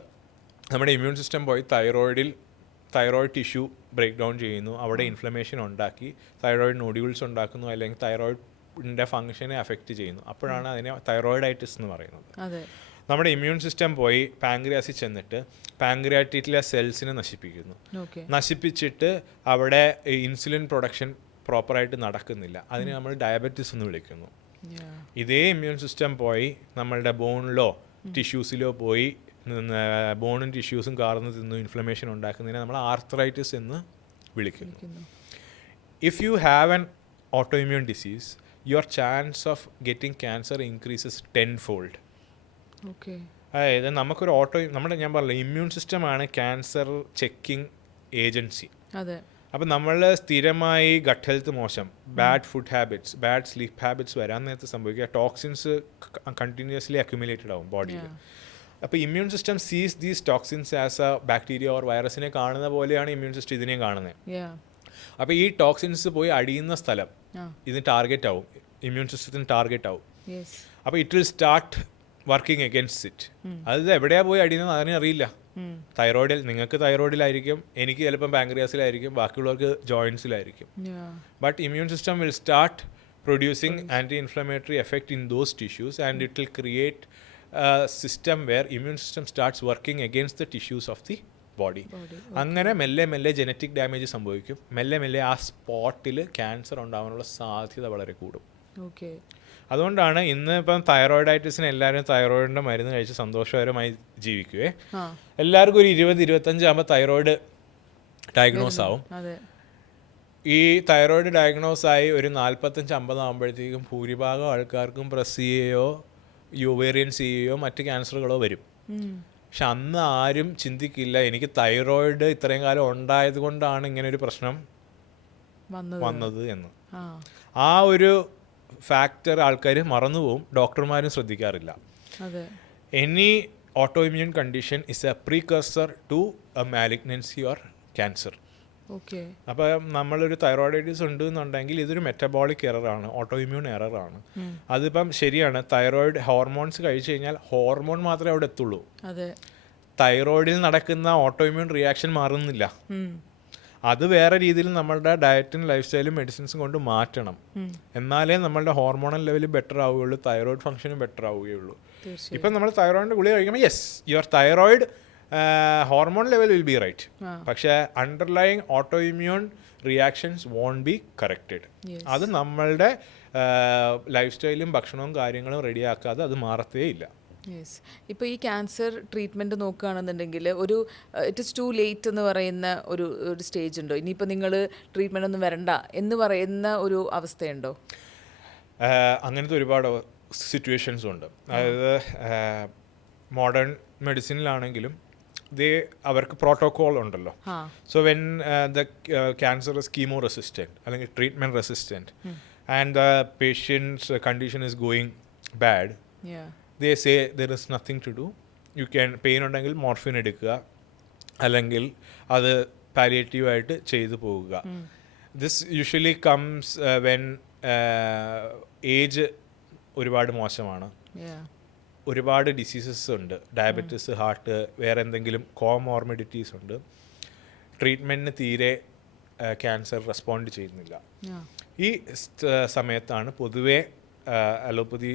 നമ്മുടെ ഇമ്മ്യൂൺ സിസ്റ്റം പോയി തൈറോയിഡ് ടിഷ്യൂ ബ്രേക്ക് ഡൗൺ ചെയ്യുന്നു, അവിടെ ഇൻഫ്ലമേഷൻ ഉണ്ടാക്കി തൈറോയിഡ് നോഡ്യൂൾസ് ഉണ്ടാക്കുന്നു, അല്ലെങ്കിൽ തൈറോയിഡിൻ്റെ ഫംഗ്ഷനെ അഫക്റ്റ് ചെയ്യുന്നു. അപ്പോഴാണ് അതിനെ തൈറോയിഡൈറ്റിസ് എന്ന് പറയുന്നത്. നമ്മുടെ ഇമ്മ്യൂൺ സിസ്റ്റം പോയി പാങ്ക്രിയാസിൽ ചെന്നിട്ട് പാങ്ക്രിയാറ്റിലെ സെൽസിനെ നശിപ്പിച്ചിട്ട് അവിടെ ഇൻസുലിൻ പ്രൊഡക്ഷൻ പ്രോപ്പറായിട്ട് നടക്കുന്നില്ല. അതിനെ നമ്മൾ ഡയബറ്റിസ് എന്ന് വിളിക്കുന്നു. ഇതേ ഇമ്മ്യൂൺ സിസ്റ്റം പോയി നമ്മളുടെ ബോണിലോ ടിഷ്യൂസിലോ പോയി ബോണും ടിഷ്യൂസും കാർന്ന് തിന്നു ഇൻഫ്ലമേഷൻ ഉണ്ടാക്കുന്നതിനെ നമ്മൾ ആർത്രൈറ്റിസ് എന്ന് വിളിക്കുന്നു. If you have an auto immune disease, your chance of getting cancer increases 10-fold. അതായത് നമുക്കൊരു ഞാൻ പറഞ്ഞില്ല, ഇമ്മ്യൂൺ സിസ്റ്റമാണ് ക്യാൻസർ ചെക്കിംഗ് ഏജൻസി. അപ്പം നമ്മൾ സ്ഥിരമായി ഗട്ട് ഹെൽത്ത് മോശം, bad food habits, bad sleep habits വരാൻ നേരത്തെ സംഭവിക്കുക, ടോക്സിൻസ് കണ്ടിന്യൂസ്ലി അക്യുമുലേറ്റഡ് ആവും ബോഡിയിൽ. അപ്പോൾ ഇമ്മ്യൂൺ സിസ്റ്റം സീസ് these toxins as A bacteria or വൈറസിനെ കാണുന്ന പോലെയാണ് ഇമ്മ്യൂൺ സിസ്റ്റം ഇതിനെ കാണുന്നത്. അപ്പോൾ ഈ ടോക്സിൻസ് പോയി അടിയുന്ന സ്ഥലം ഇതിന് ടാർഗറ്റ് ആവും, ഇമ്മ്യൂൺ സിസ്റ്റത്തിന് ടാർഗറ്റ് ആവും. യെസ്. അപ്പോൾ it will start working against it. അത് എവിടെയാ പോയി അടിയുന്നത് അതിനെ അറിയില്ല. തൈറോയിഡിൽ നിങ്ങൾക്ക് തൈറോയിഡിലായിരിക്കും, എനിക്ക് ചിലപ്പം പാങ്ക്രിയാസിലായിരിക്കും, ബാക്കിയുള്ളവർക്ക് ജോയിൻസിലായിരിക്കും. But immune system will start producing anti-inflammatory effect in those tissues, and it will create a system where immune system starts working against the tissues of the body. അങ്ങനെ മെല്ലെ മെല്ലെ ജനറ്റിക് ഡാമേജ് സംഭവിക്കും. മെല്ലെ മെല്ലെ ആ സ്പോട്ടിൽ ക്യാൻസർ ഉണ്ടാകാനുള്ള സാധ്യത വളരെ കൂടും. ഓക്കെ. അതുകൊണ്ടാണ് ഇന്ന് ഇപ്പം തൈറോയിഡൈറ്റിസിന് എല്ലാവരും തൈറോയിഡിൻ്റെ മരുന്ന് കഴിച്ച് സന്തോഷകരമായി ജീവിക്കുകയെ. എല്ലാവർക്കും ഒരു 20-25 ആകുമ്പോൾ തൈറോയിഡ് ഡയഗ്നോസ് ആവും. ഈ തൈറോയിഡ് ഡയഗ്നോസ് ആയി ഒരു 45-50 ആകുമ്പോഴത്തേക്കും ഭൂരിഭാഗം ആൾക്കാർക്കും പ്രസീയോ യുവേറിയൻ സിയോ മറ്റ് ക്യാൻസറുകളോ വരും. പക്ഷെ അന്ന് ആരും ചിന്തിക്കില്ല എനിക്ക് തൈറോയിഡ് ഇത്രയും കാലം ഉണ്ടായത് കൊണ്ടാണ് ഇങ്ങനെ ഒരു പ്രശ്നം വന്നത് എന്ന്. ആ ഒരു ഫാക്ടർ ആൾക്കാർ മറന്നുപോകും, ഡോക്ടർമാരും ശ്രദ്ധിക്കാറില്ല. Any autoimmune condition is a precursor to a malignancy or cancer. അപ്പം നമ്മളൊരു തൈറോയിഡൈറ്റിസ് ഉണ്ട് എന്നുണ്ടെങ്കിൽ ഇതൊരു മെറ്റബോളിക് എററാണ്, ഓട്ടോ ഇമ്മ്യൂൺ എററാണ്. അതിപ്പം ശരിയാണ്, തൈറോയിഡ് ഹോർമോൺസ് കഴിച്ചു കഴിഞ്ഞാൽ ഹോർമോൺ മാത്രമേ അവിടെ എത്തുള്ളൂ. തൈറോയിഡിൽ നടക്കുന്ന ഓട്ടോ ഇമ്മ്യൂൺ റിയാക്ഷൻ മാറുന്നില്ല. അത് വേറെ രീതിയിൽ നമ്മളുടെ ഡയറ്റും ലൈഫ് സ്റ്റൈലും മെഡിസിൻസും കൊണ്ട് മാറ്റണം. എന്നാലേ നമ്മളുടെ ഹോർമോണൽ ലെവൽ ബെറ്റർ ആവുകയുള്ളൂ, തൈറോയിഡ് ഫംഗ്ഷനും ബെറ്റർ ആവുകയുള്ളൂ. ഇപ്പം നമ്മൾ തൈറോയിഡിൻ്റെ ഗുളിക കഴിക്കുമ്പോൾ yes your thyroid hormone level will be right, പക്ഷേ underlying autoimmune reactions won't be corrected. അത് നമ്മളുടെ ലൈഫ് സ്റ്റൈലും ഭക്ഷണവും കാര്യങ്ങളും റെഡിയാക്കാതെ അത് മാറത്തേ ഇല്ല. യെസ്. ഇപ്പോൾ ഈ ക്യാൻസർ ട്രീറ്റ്മെൻറ്റ് നോക്കുകയാണെന്നുണ്ടെങ്കിൽ ഒരു ഇറ്റ് ഇസ് ടു ലേറ്റ് എന്ന് പറയുന്ന ഒരു സ്റ്റേജ് ഉണ്ടോ? ഇനിയിപ്പോൾ നിങ്ങൾ ട്രീറ്റ്മെൻ്റ് ഒന്നും വരണ്ട എന്ന് പറയുന്ന ഒരു അവസ്ഥയുണ്ടോ? അങ്ങനത്തെ ഒരുപാട് സിറ്റുവേഷൻസും ഉണ്ട്. അതായത് മോഡേൺ മെഡിസിനിലാണെങ്കിലും അവർക്ക് പ്രോട്ടോകോൾ ഉണ്ടല്ലോ. So when the cancer is chemo resistant അല്ലെങ്കിൽ treatment resistant and the patient's condition is going bad, they say there is nothing to do. You can pain ഉണ്ടെങ്കിൽ മോർഫിൻ എടുക്കുക, അല്ലെങ്കിൽ അത് പാലിയേറ്റീവായിട്ട് ചെയ്തു പോവുക. This usually comes when age ഒരുപാട് മോശമാണ്, ഒരുപാട് ഡിസീസസ് ഉണ്ട്, ഡയബറ്റിസ്, ഹാർട്ട്, വേറെ എന്തെങ്കിലും കോമോർബിഡിറ്റീസ് ഉണ്ട്, ട്രീറ്റ്മെൻറ്റിന് തീരെ ക്യാൻസർ റെസ്പോണ്ട് ചെയ്യുന്നില്ല. ഈ സമയത്താണ് പൊതുവെ അലോപ്പതി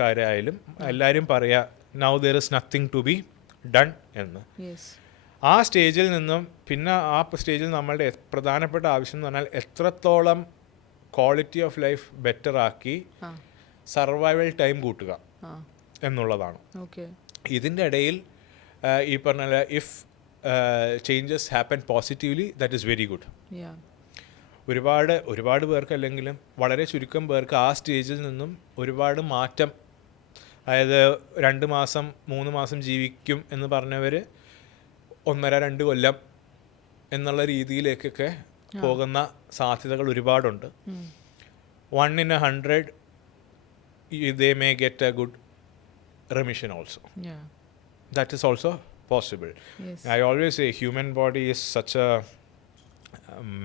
ായാലും എല്ലാവരും പറയാ now there is nothing to be done എന്ന്. ആ സ്റ്റേജിൽ നിന്നും പിന്നെ ആ സ്റ്റേജിൽ നമ്മളുടെ പ്രധാനപ്പെട്ട ആവശ്യം എന്ന് പറഞ്ഞാൽ എത്രത്തോളം ക്വാളിറ്റി ഓഫ് ലൈഫ് ബെറ്റർ ആക്കി സർവൈവൽ ടൈം കൂട്ടുക എന്നുള്ളതാണ്. ഇതിൻ്റെ ഇടയിൽ ഈ പറഞ്ഞ if changes happen positively that is very good. ഒരുപാട് പേർക്ക് അല്ലെങ്കിലും വളരെ ചുരുക്കം പേർക്ക് ആ സ്റ്റേജിൽ നിന്നും ഒരുപാട് മാറ്റം, അതായത് 2 മാസം 3 മാസം ജീവിക്കും എന്ന് പറഞ്ഞവർ 1.5-2 കൊല്ലം എന്നുള്ള രീതിയിലേക്കൊക്കെ പോകുന്ന സാധ്യതകൾ ഒരുപാടുണ്ട്. 1 in 100 they may get a good remission also. That is also possible. I always say human body is such a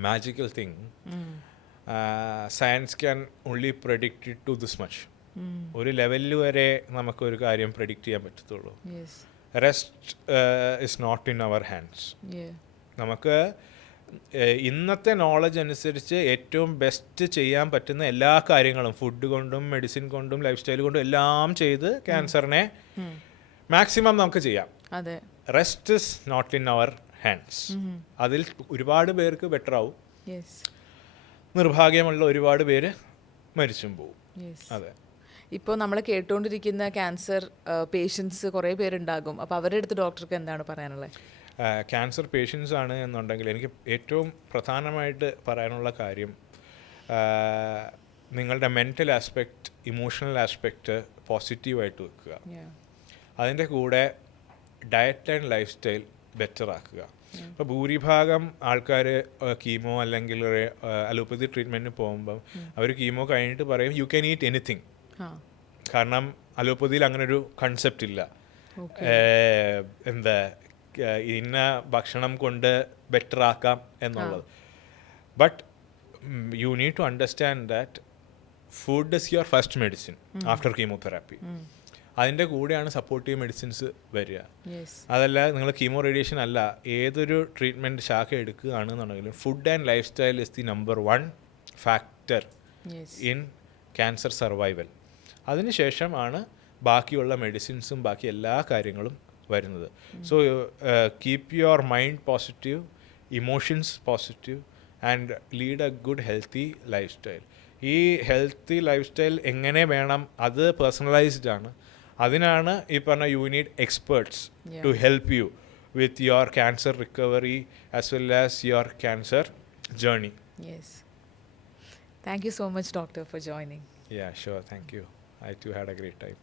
magical thing. Science can only predict it to this much. ഒരു ലെവലിൽ വരെ നമുക്കൊരു കാര്യം പ്രെഡിക്റ്റ് ചെയ്യാൻ പറ്റത്തുള്ളൂ. Rest is not in our hands. നമുക്ക് ഇന്നത്തെ knowledge അനുസരിച്ച് ഏറ്റവും ബെസ്റ്റ് ചെയ്യാൻ പറ്റുന്ന എല്ലാ കാര്യങ്ങളും ഫുഡ് കൊണ്ടും മെഡിസിൻ കൊണ്ടും ലൈഫ് സ്റ്റൈൽ കൊണ്ടും എല്ലാം ചെയ്ത് ക്യാൻസറിനെ മാക്സിമം നമുക്ക് ചെയ്യാം. Rest is not in our hands. അതിൽ ഒരുപാട് പേർക്ക് ബെറ്റർ ആവും, നിർഭാഗ്യമുള്ള ഒരുപാട് പേര് മരിച്ചും പോവും. അതെ. ഇപ്പോൾ നമ്മൾ കേട്ടുകൊണ്ടിരിക്കുന്ന ക്യാൻസർ പേഷ്യൻസ് കുറേ പേരുണ്ടാകും. അപ്പോൾ അവരുടെ അടുത്ത് ഡോക്ടർക്ക് എന്താണ് പറയാനുള്ളത്? ക്യാൻസർ പേഷ്യൻസ് ആണ് എന്നുണ്ടെങ്കിൽ എനിക്ക് ഏറ്റവും പ്രധാനമായിട്ട് പറയാനുള്ള കാര്യം നിങ്ങളുടെ മെൻ്റൽ ആസ്പെക്റ്റ്, ഇമോഷണൽ ആസ്പെക്റ്റ് പോസിറ്റീവായിട്ട് വെക്കുക. അതിൻ്റെ കൂടെ diet and life style better ആക്കുക. ഇപ്പോൾ ഭൂരിഭാഗം ആൾക്കാർ കീമോ അല്ലെങ്കിൽ അലോപ്പതി ട്രീറ്റ്മെൻറ്റിന് പോകുമ്പം അവർ കീമോ കഴിഞ്ഞിട്ട് പറയും യു ക്യാൻ ഈറ്റ് എനിത്തിങ്. കാരണം അലോപ്പതിയിൽ അങ്ങനൊരു കൺസെപ്റ്റ് ഇല്ല, എന്താ ഇന്ന ഭക്ഷണം കൊണ്ട് ബെറ്റർ ആക്കാം എന്നുള്ളത്. But you need to understand that food is your first medicine after chemotherapy. അതിൻ്റെ കൂടെയാണ് സപ്പോർട്ടീവ് മെഡിസിൻസ് വരിക. അതല്ല നിങ്ങൾ കീമോ റേഡിയേഷൻ അല്ല ഏതൊരു ട്രീറ്റ്മെൻറ്റ് ശാഖ എടുക്കുകയാണെന്നുണ്ടെങ്കിലും food and lifestyle is the number 1 factor in cancer survival. അതിനുശേഷമാണ് ബാക്കിയുള്ള മെഡിസിൻസും ബാക്കി എല്ലാ കാര്യങ്ങളും വരുന്നത്. So keep your mind positive, emotions positive and lead a good healthy lifestyle. ഈ ഹെൽത്തി ലൈഫ് സ്റ്റൈൽ എങ്ങനെ വേണം അത് പേഴ്സണലൈസ്ഡ് ആണ്. അതിനാണ് ഈ പറഞ്ഞ you need experts to help you with your cancer recovery as well as your cancer journey. Yes. Thank you so much, doctor, for joining. Yeah, sure. Thank you. I too had a great time.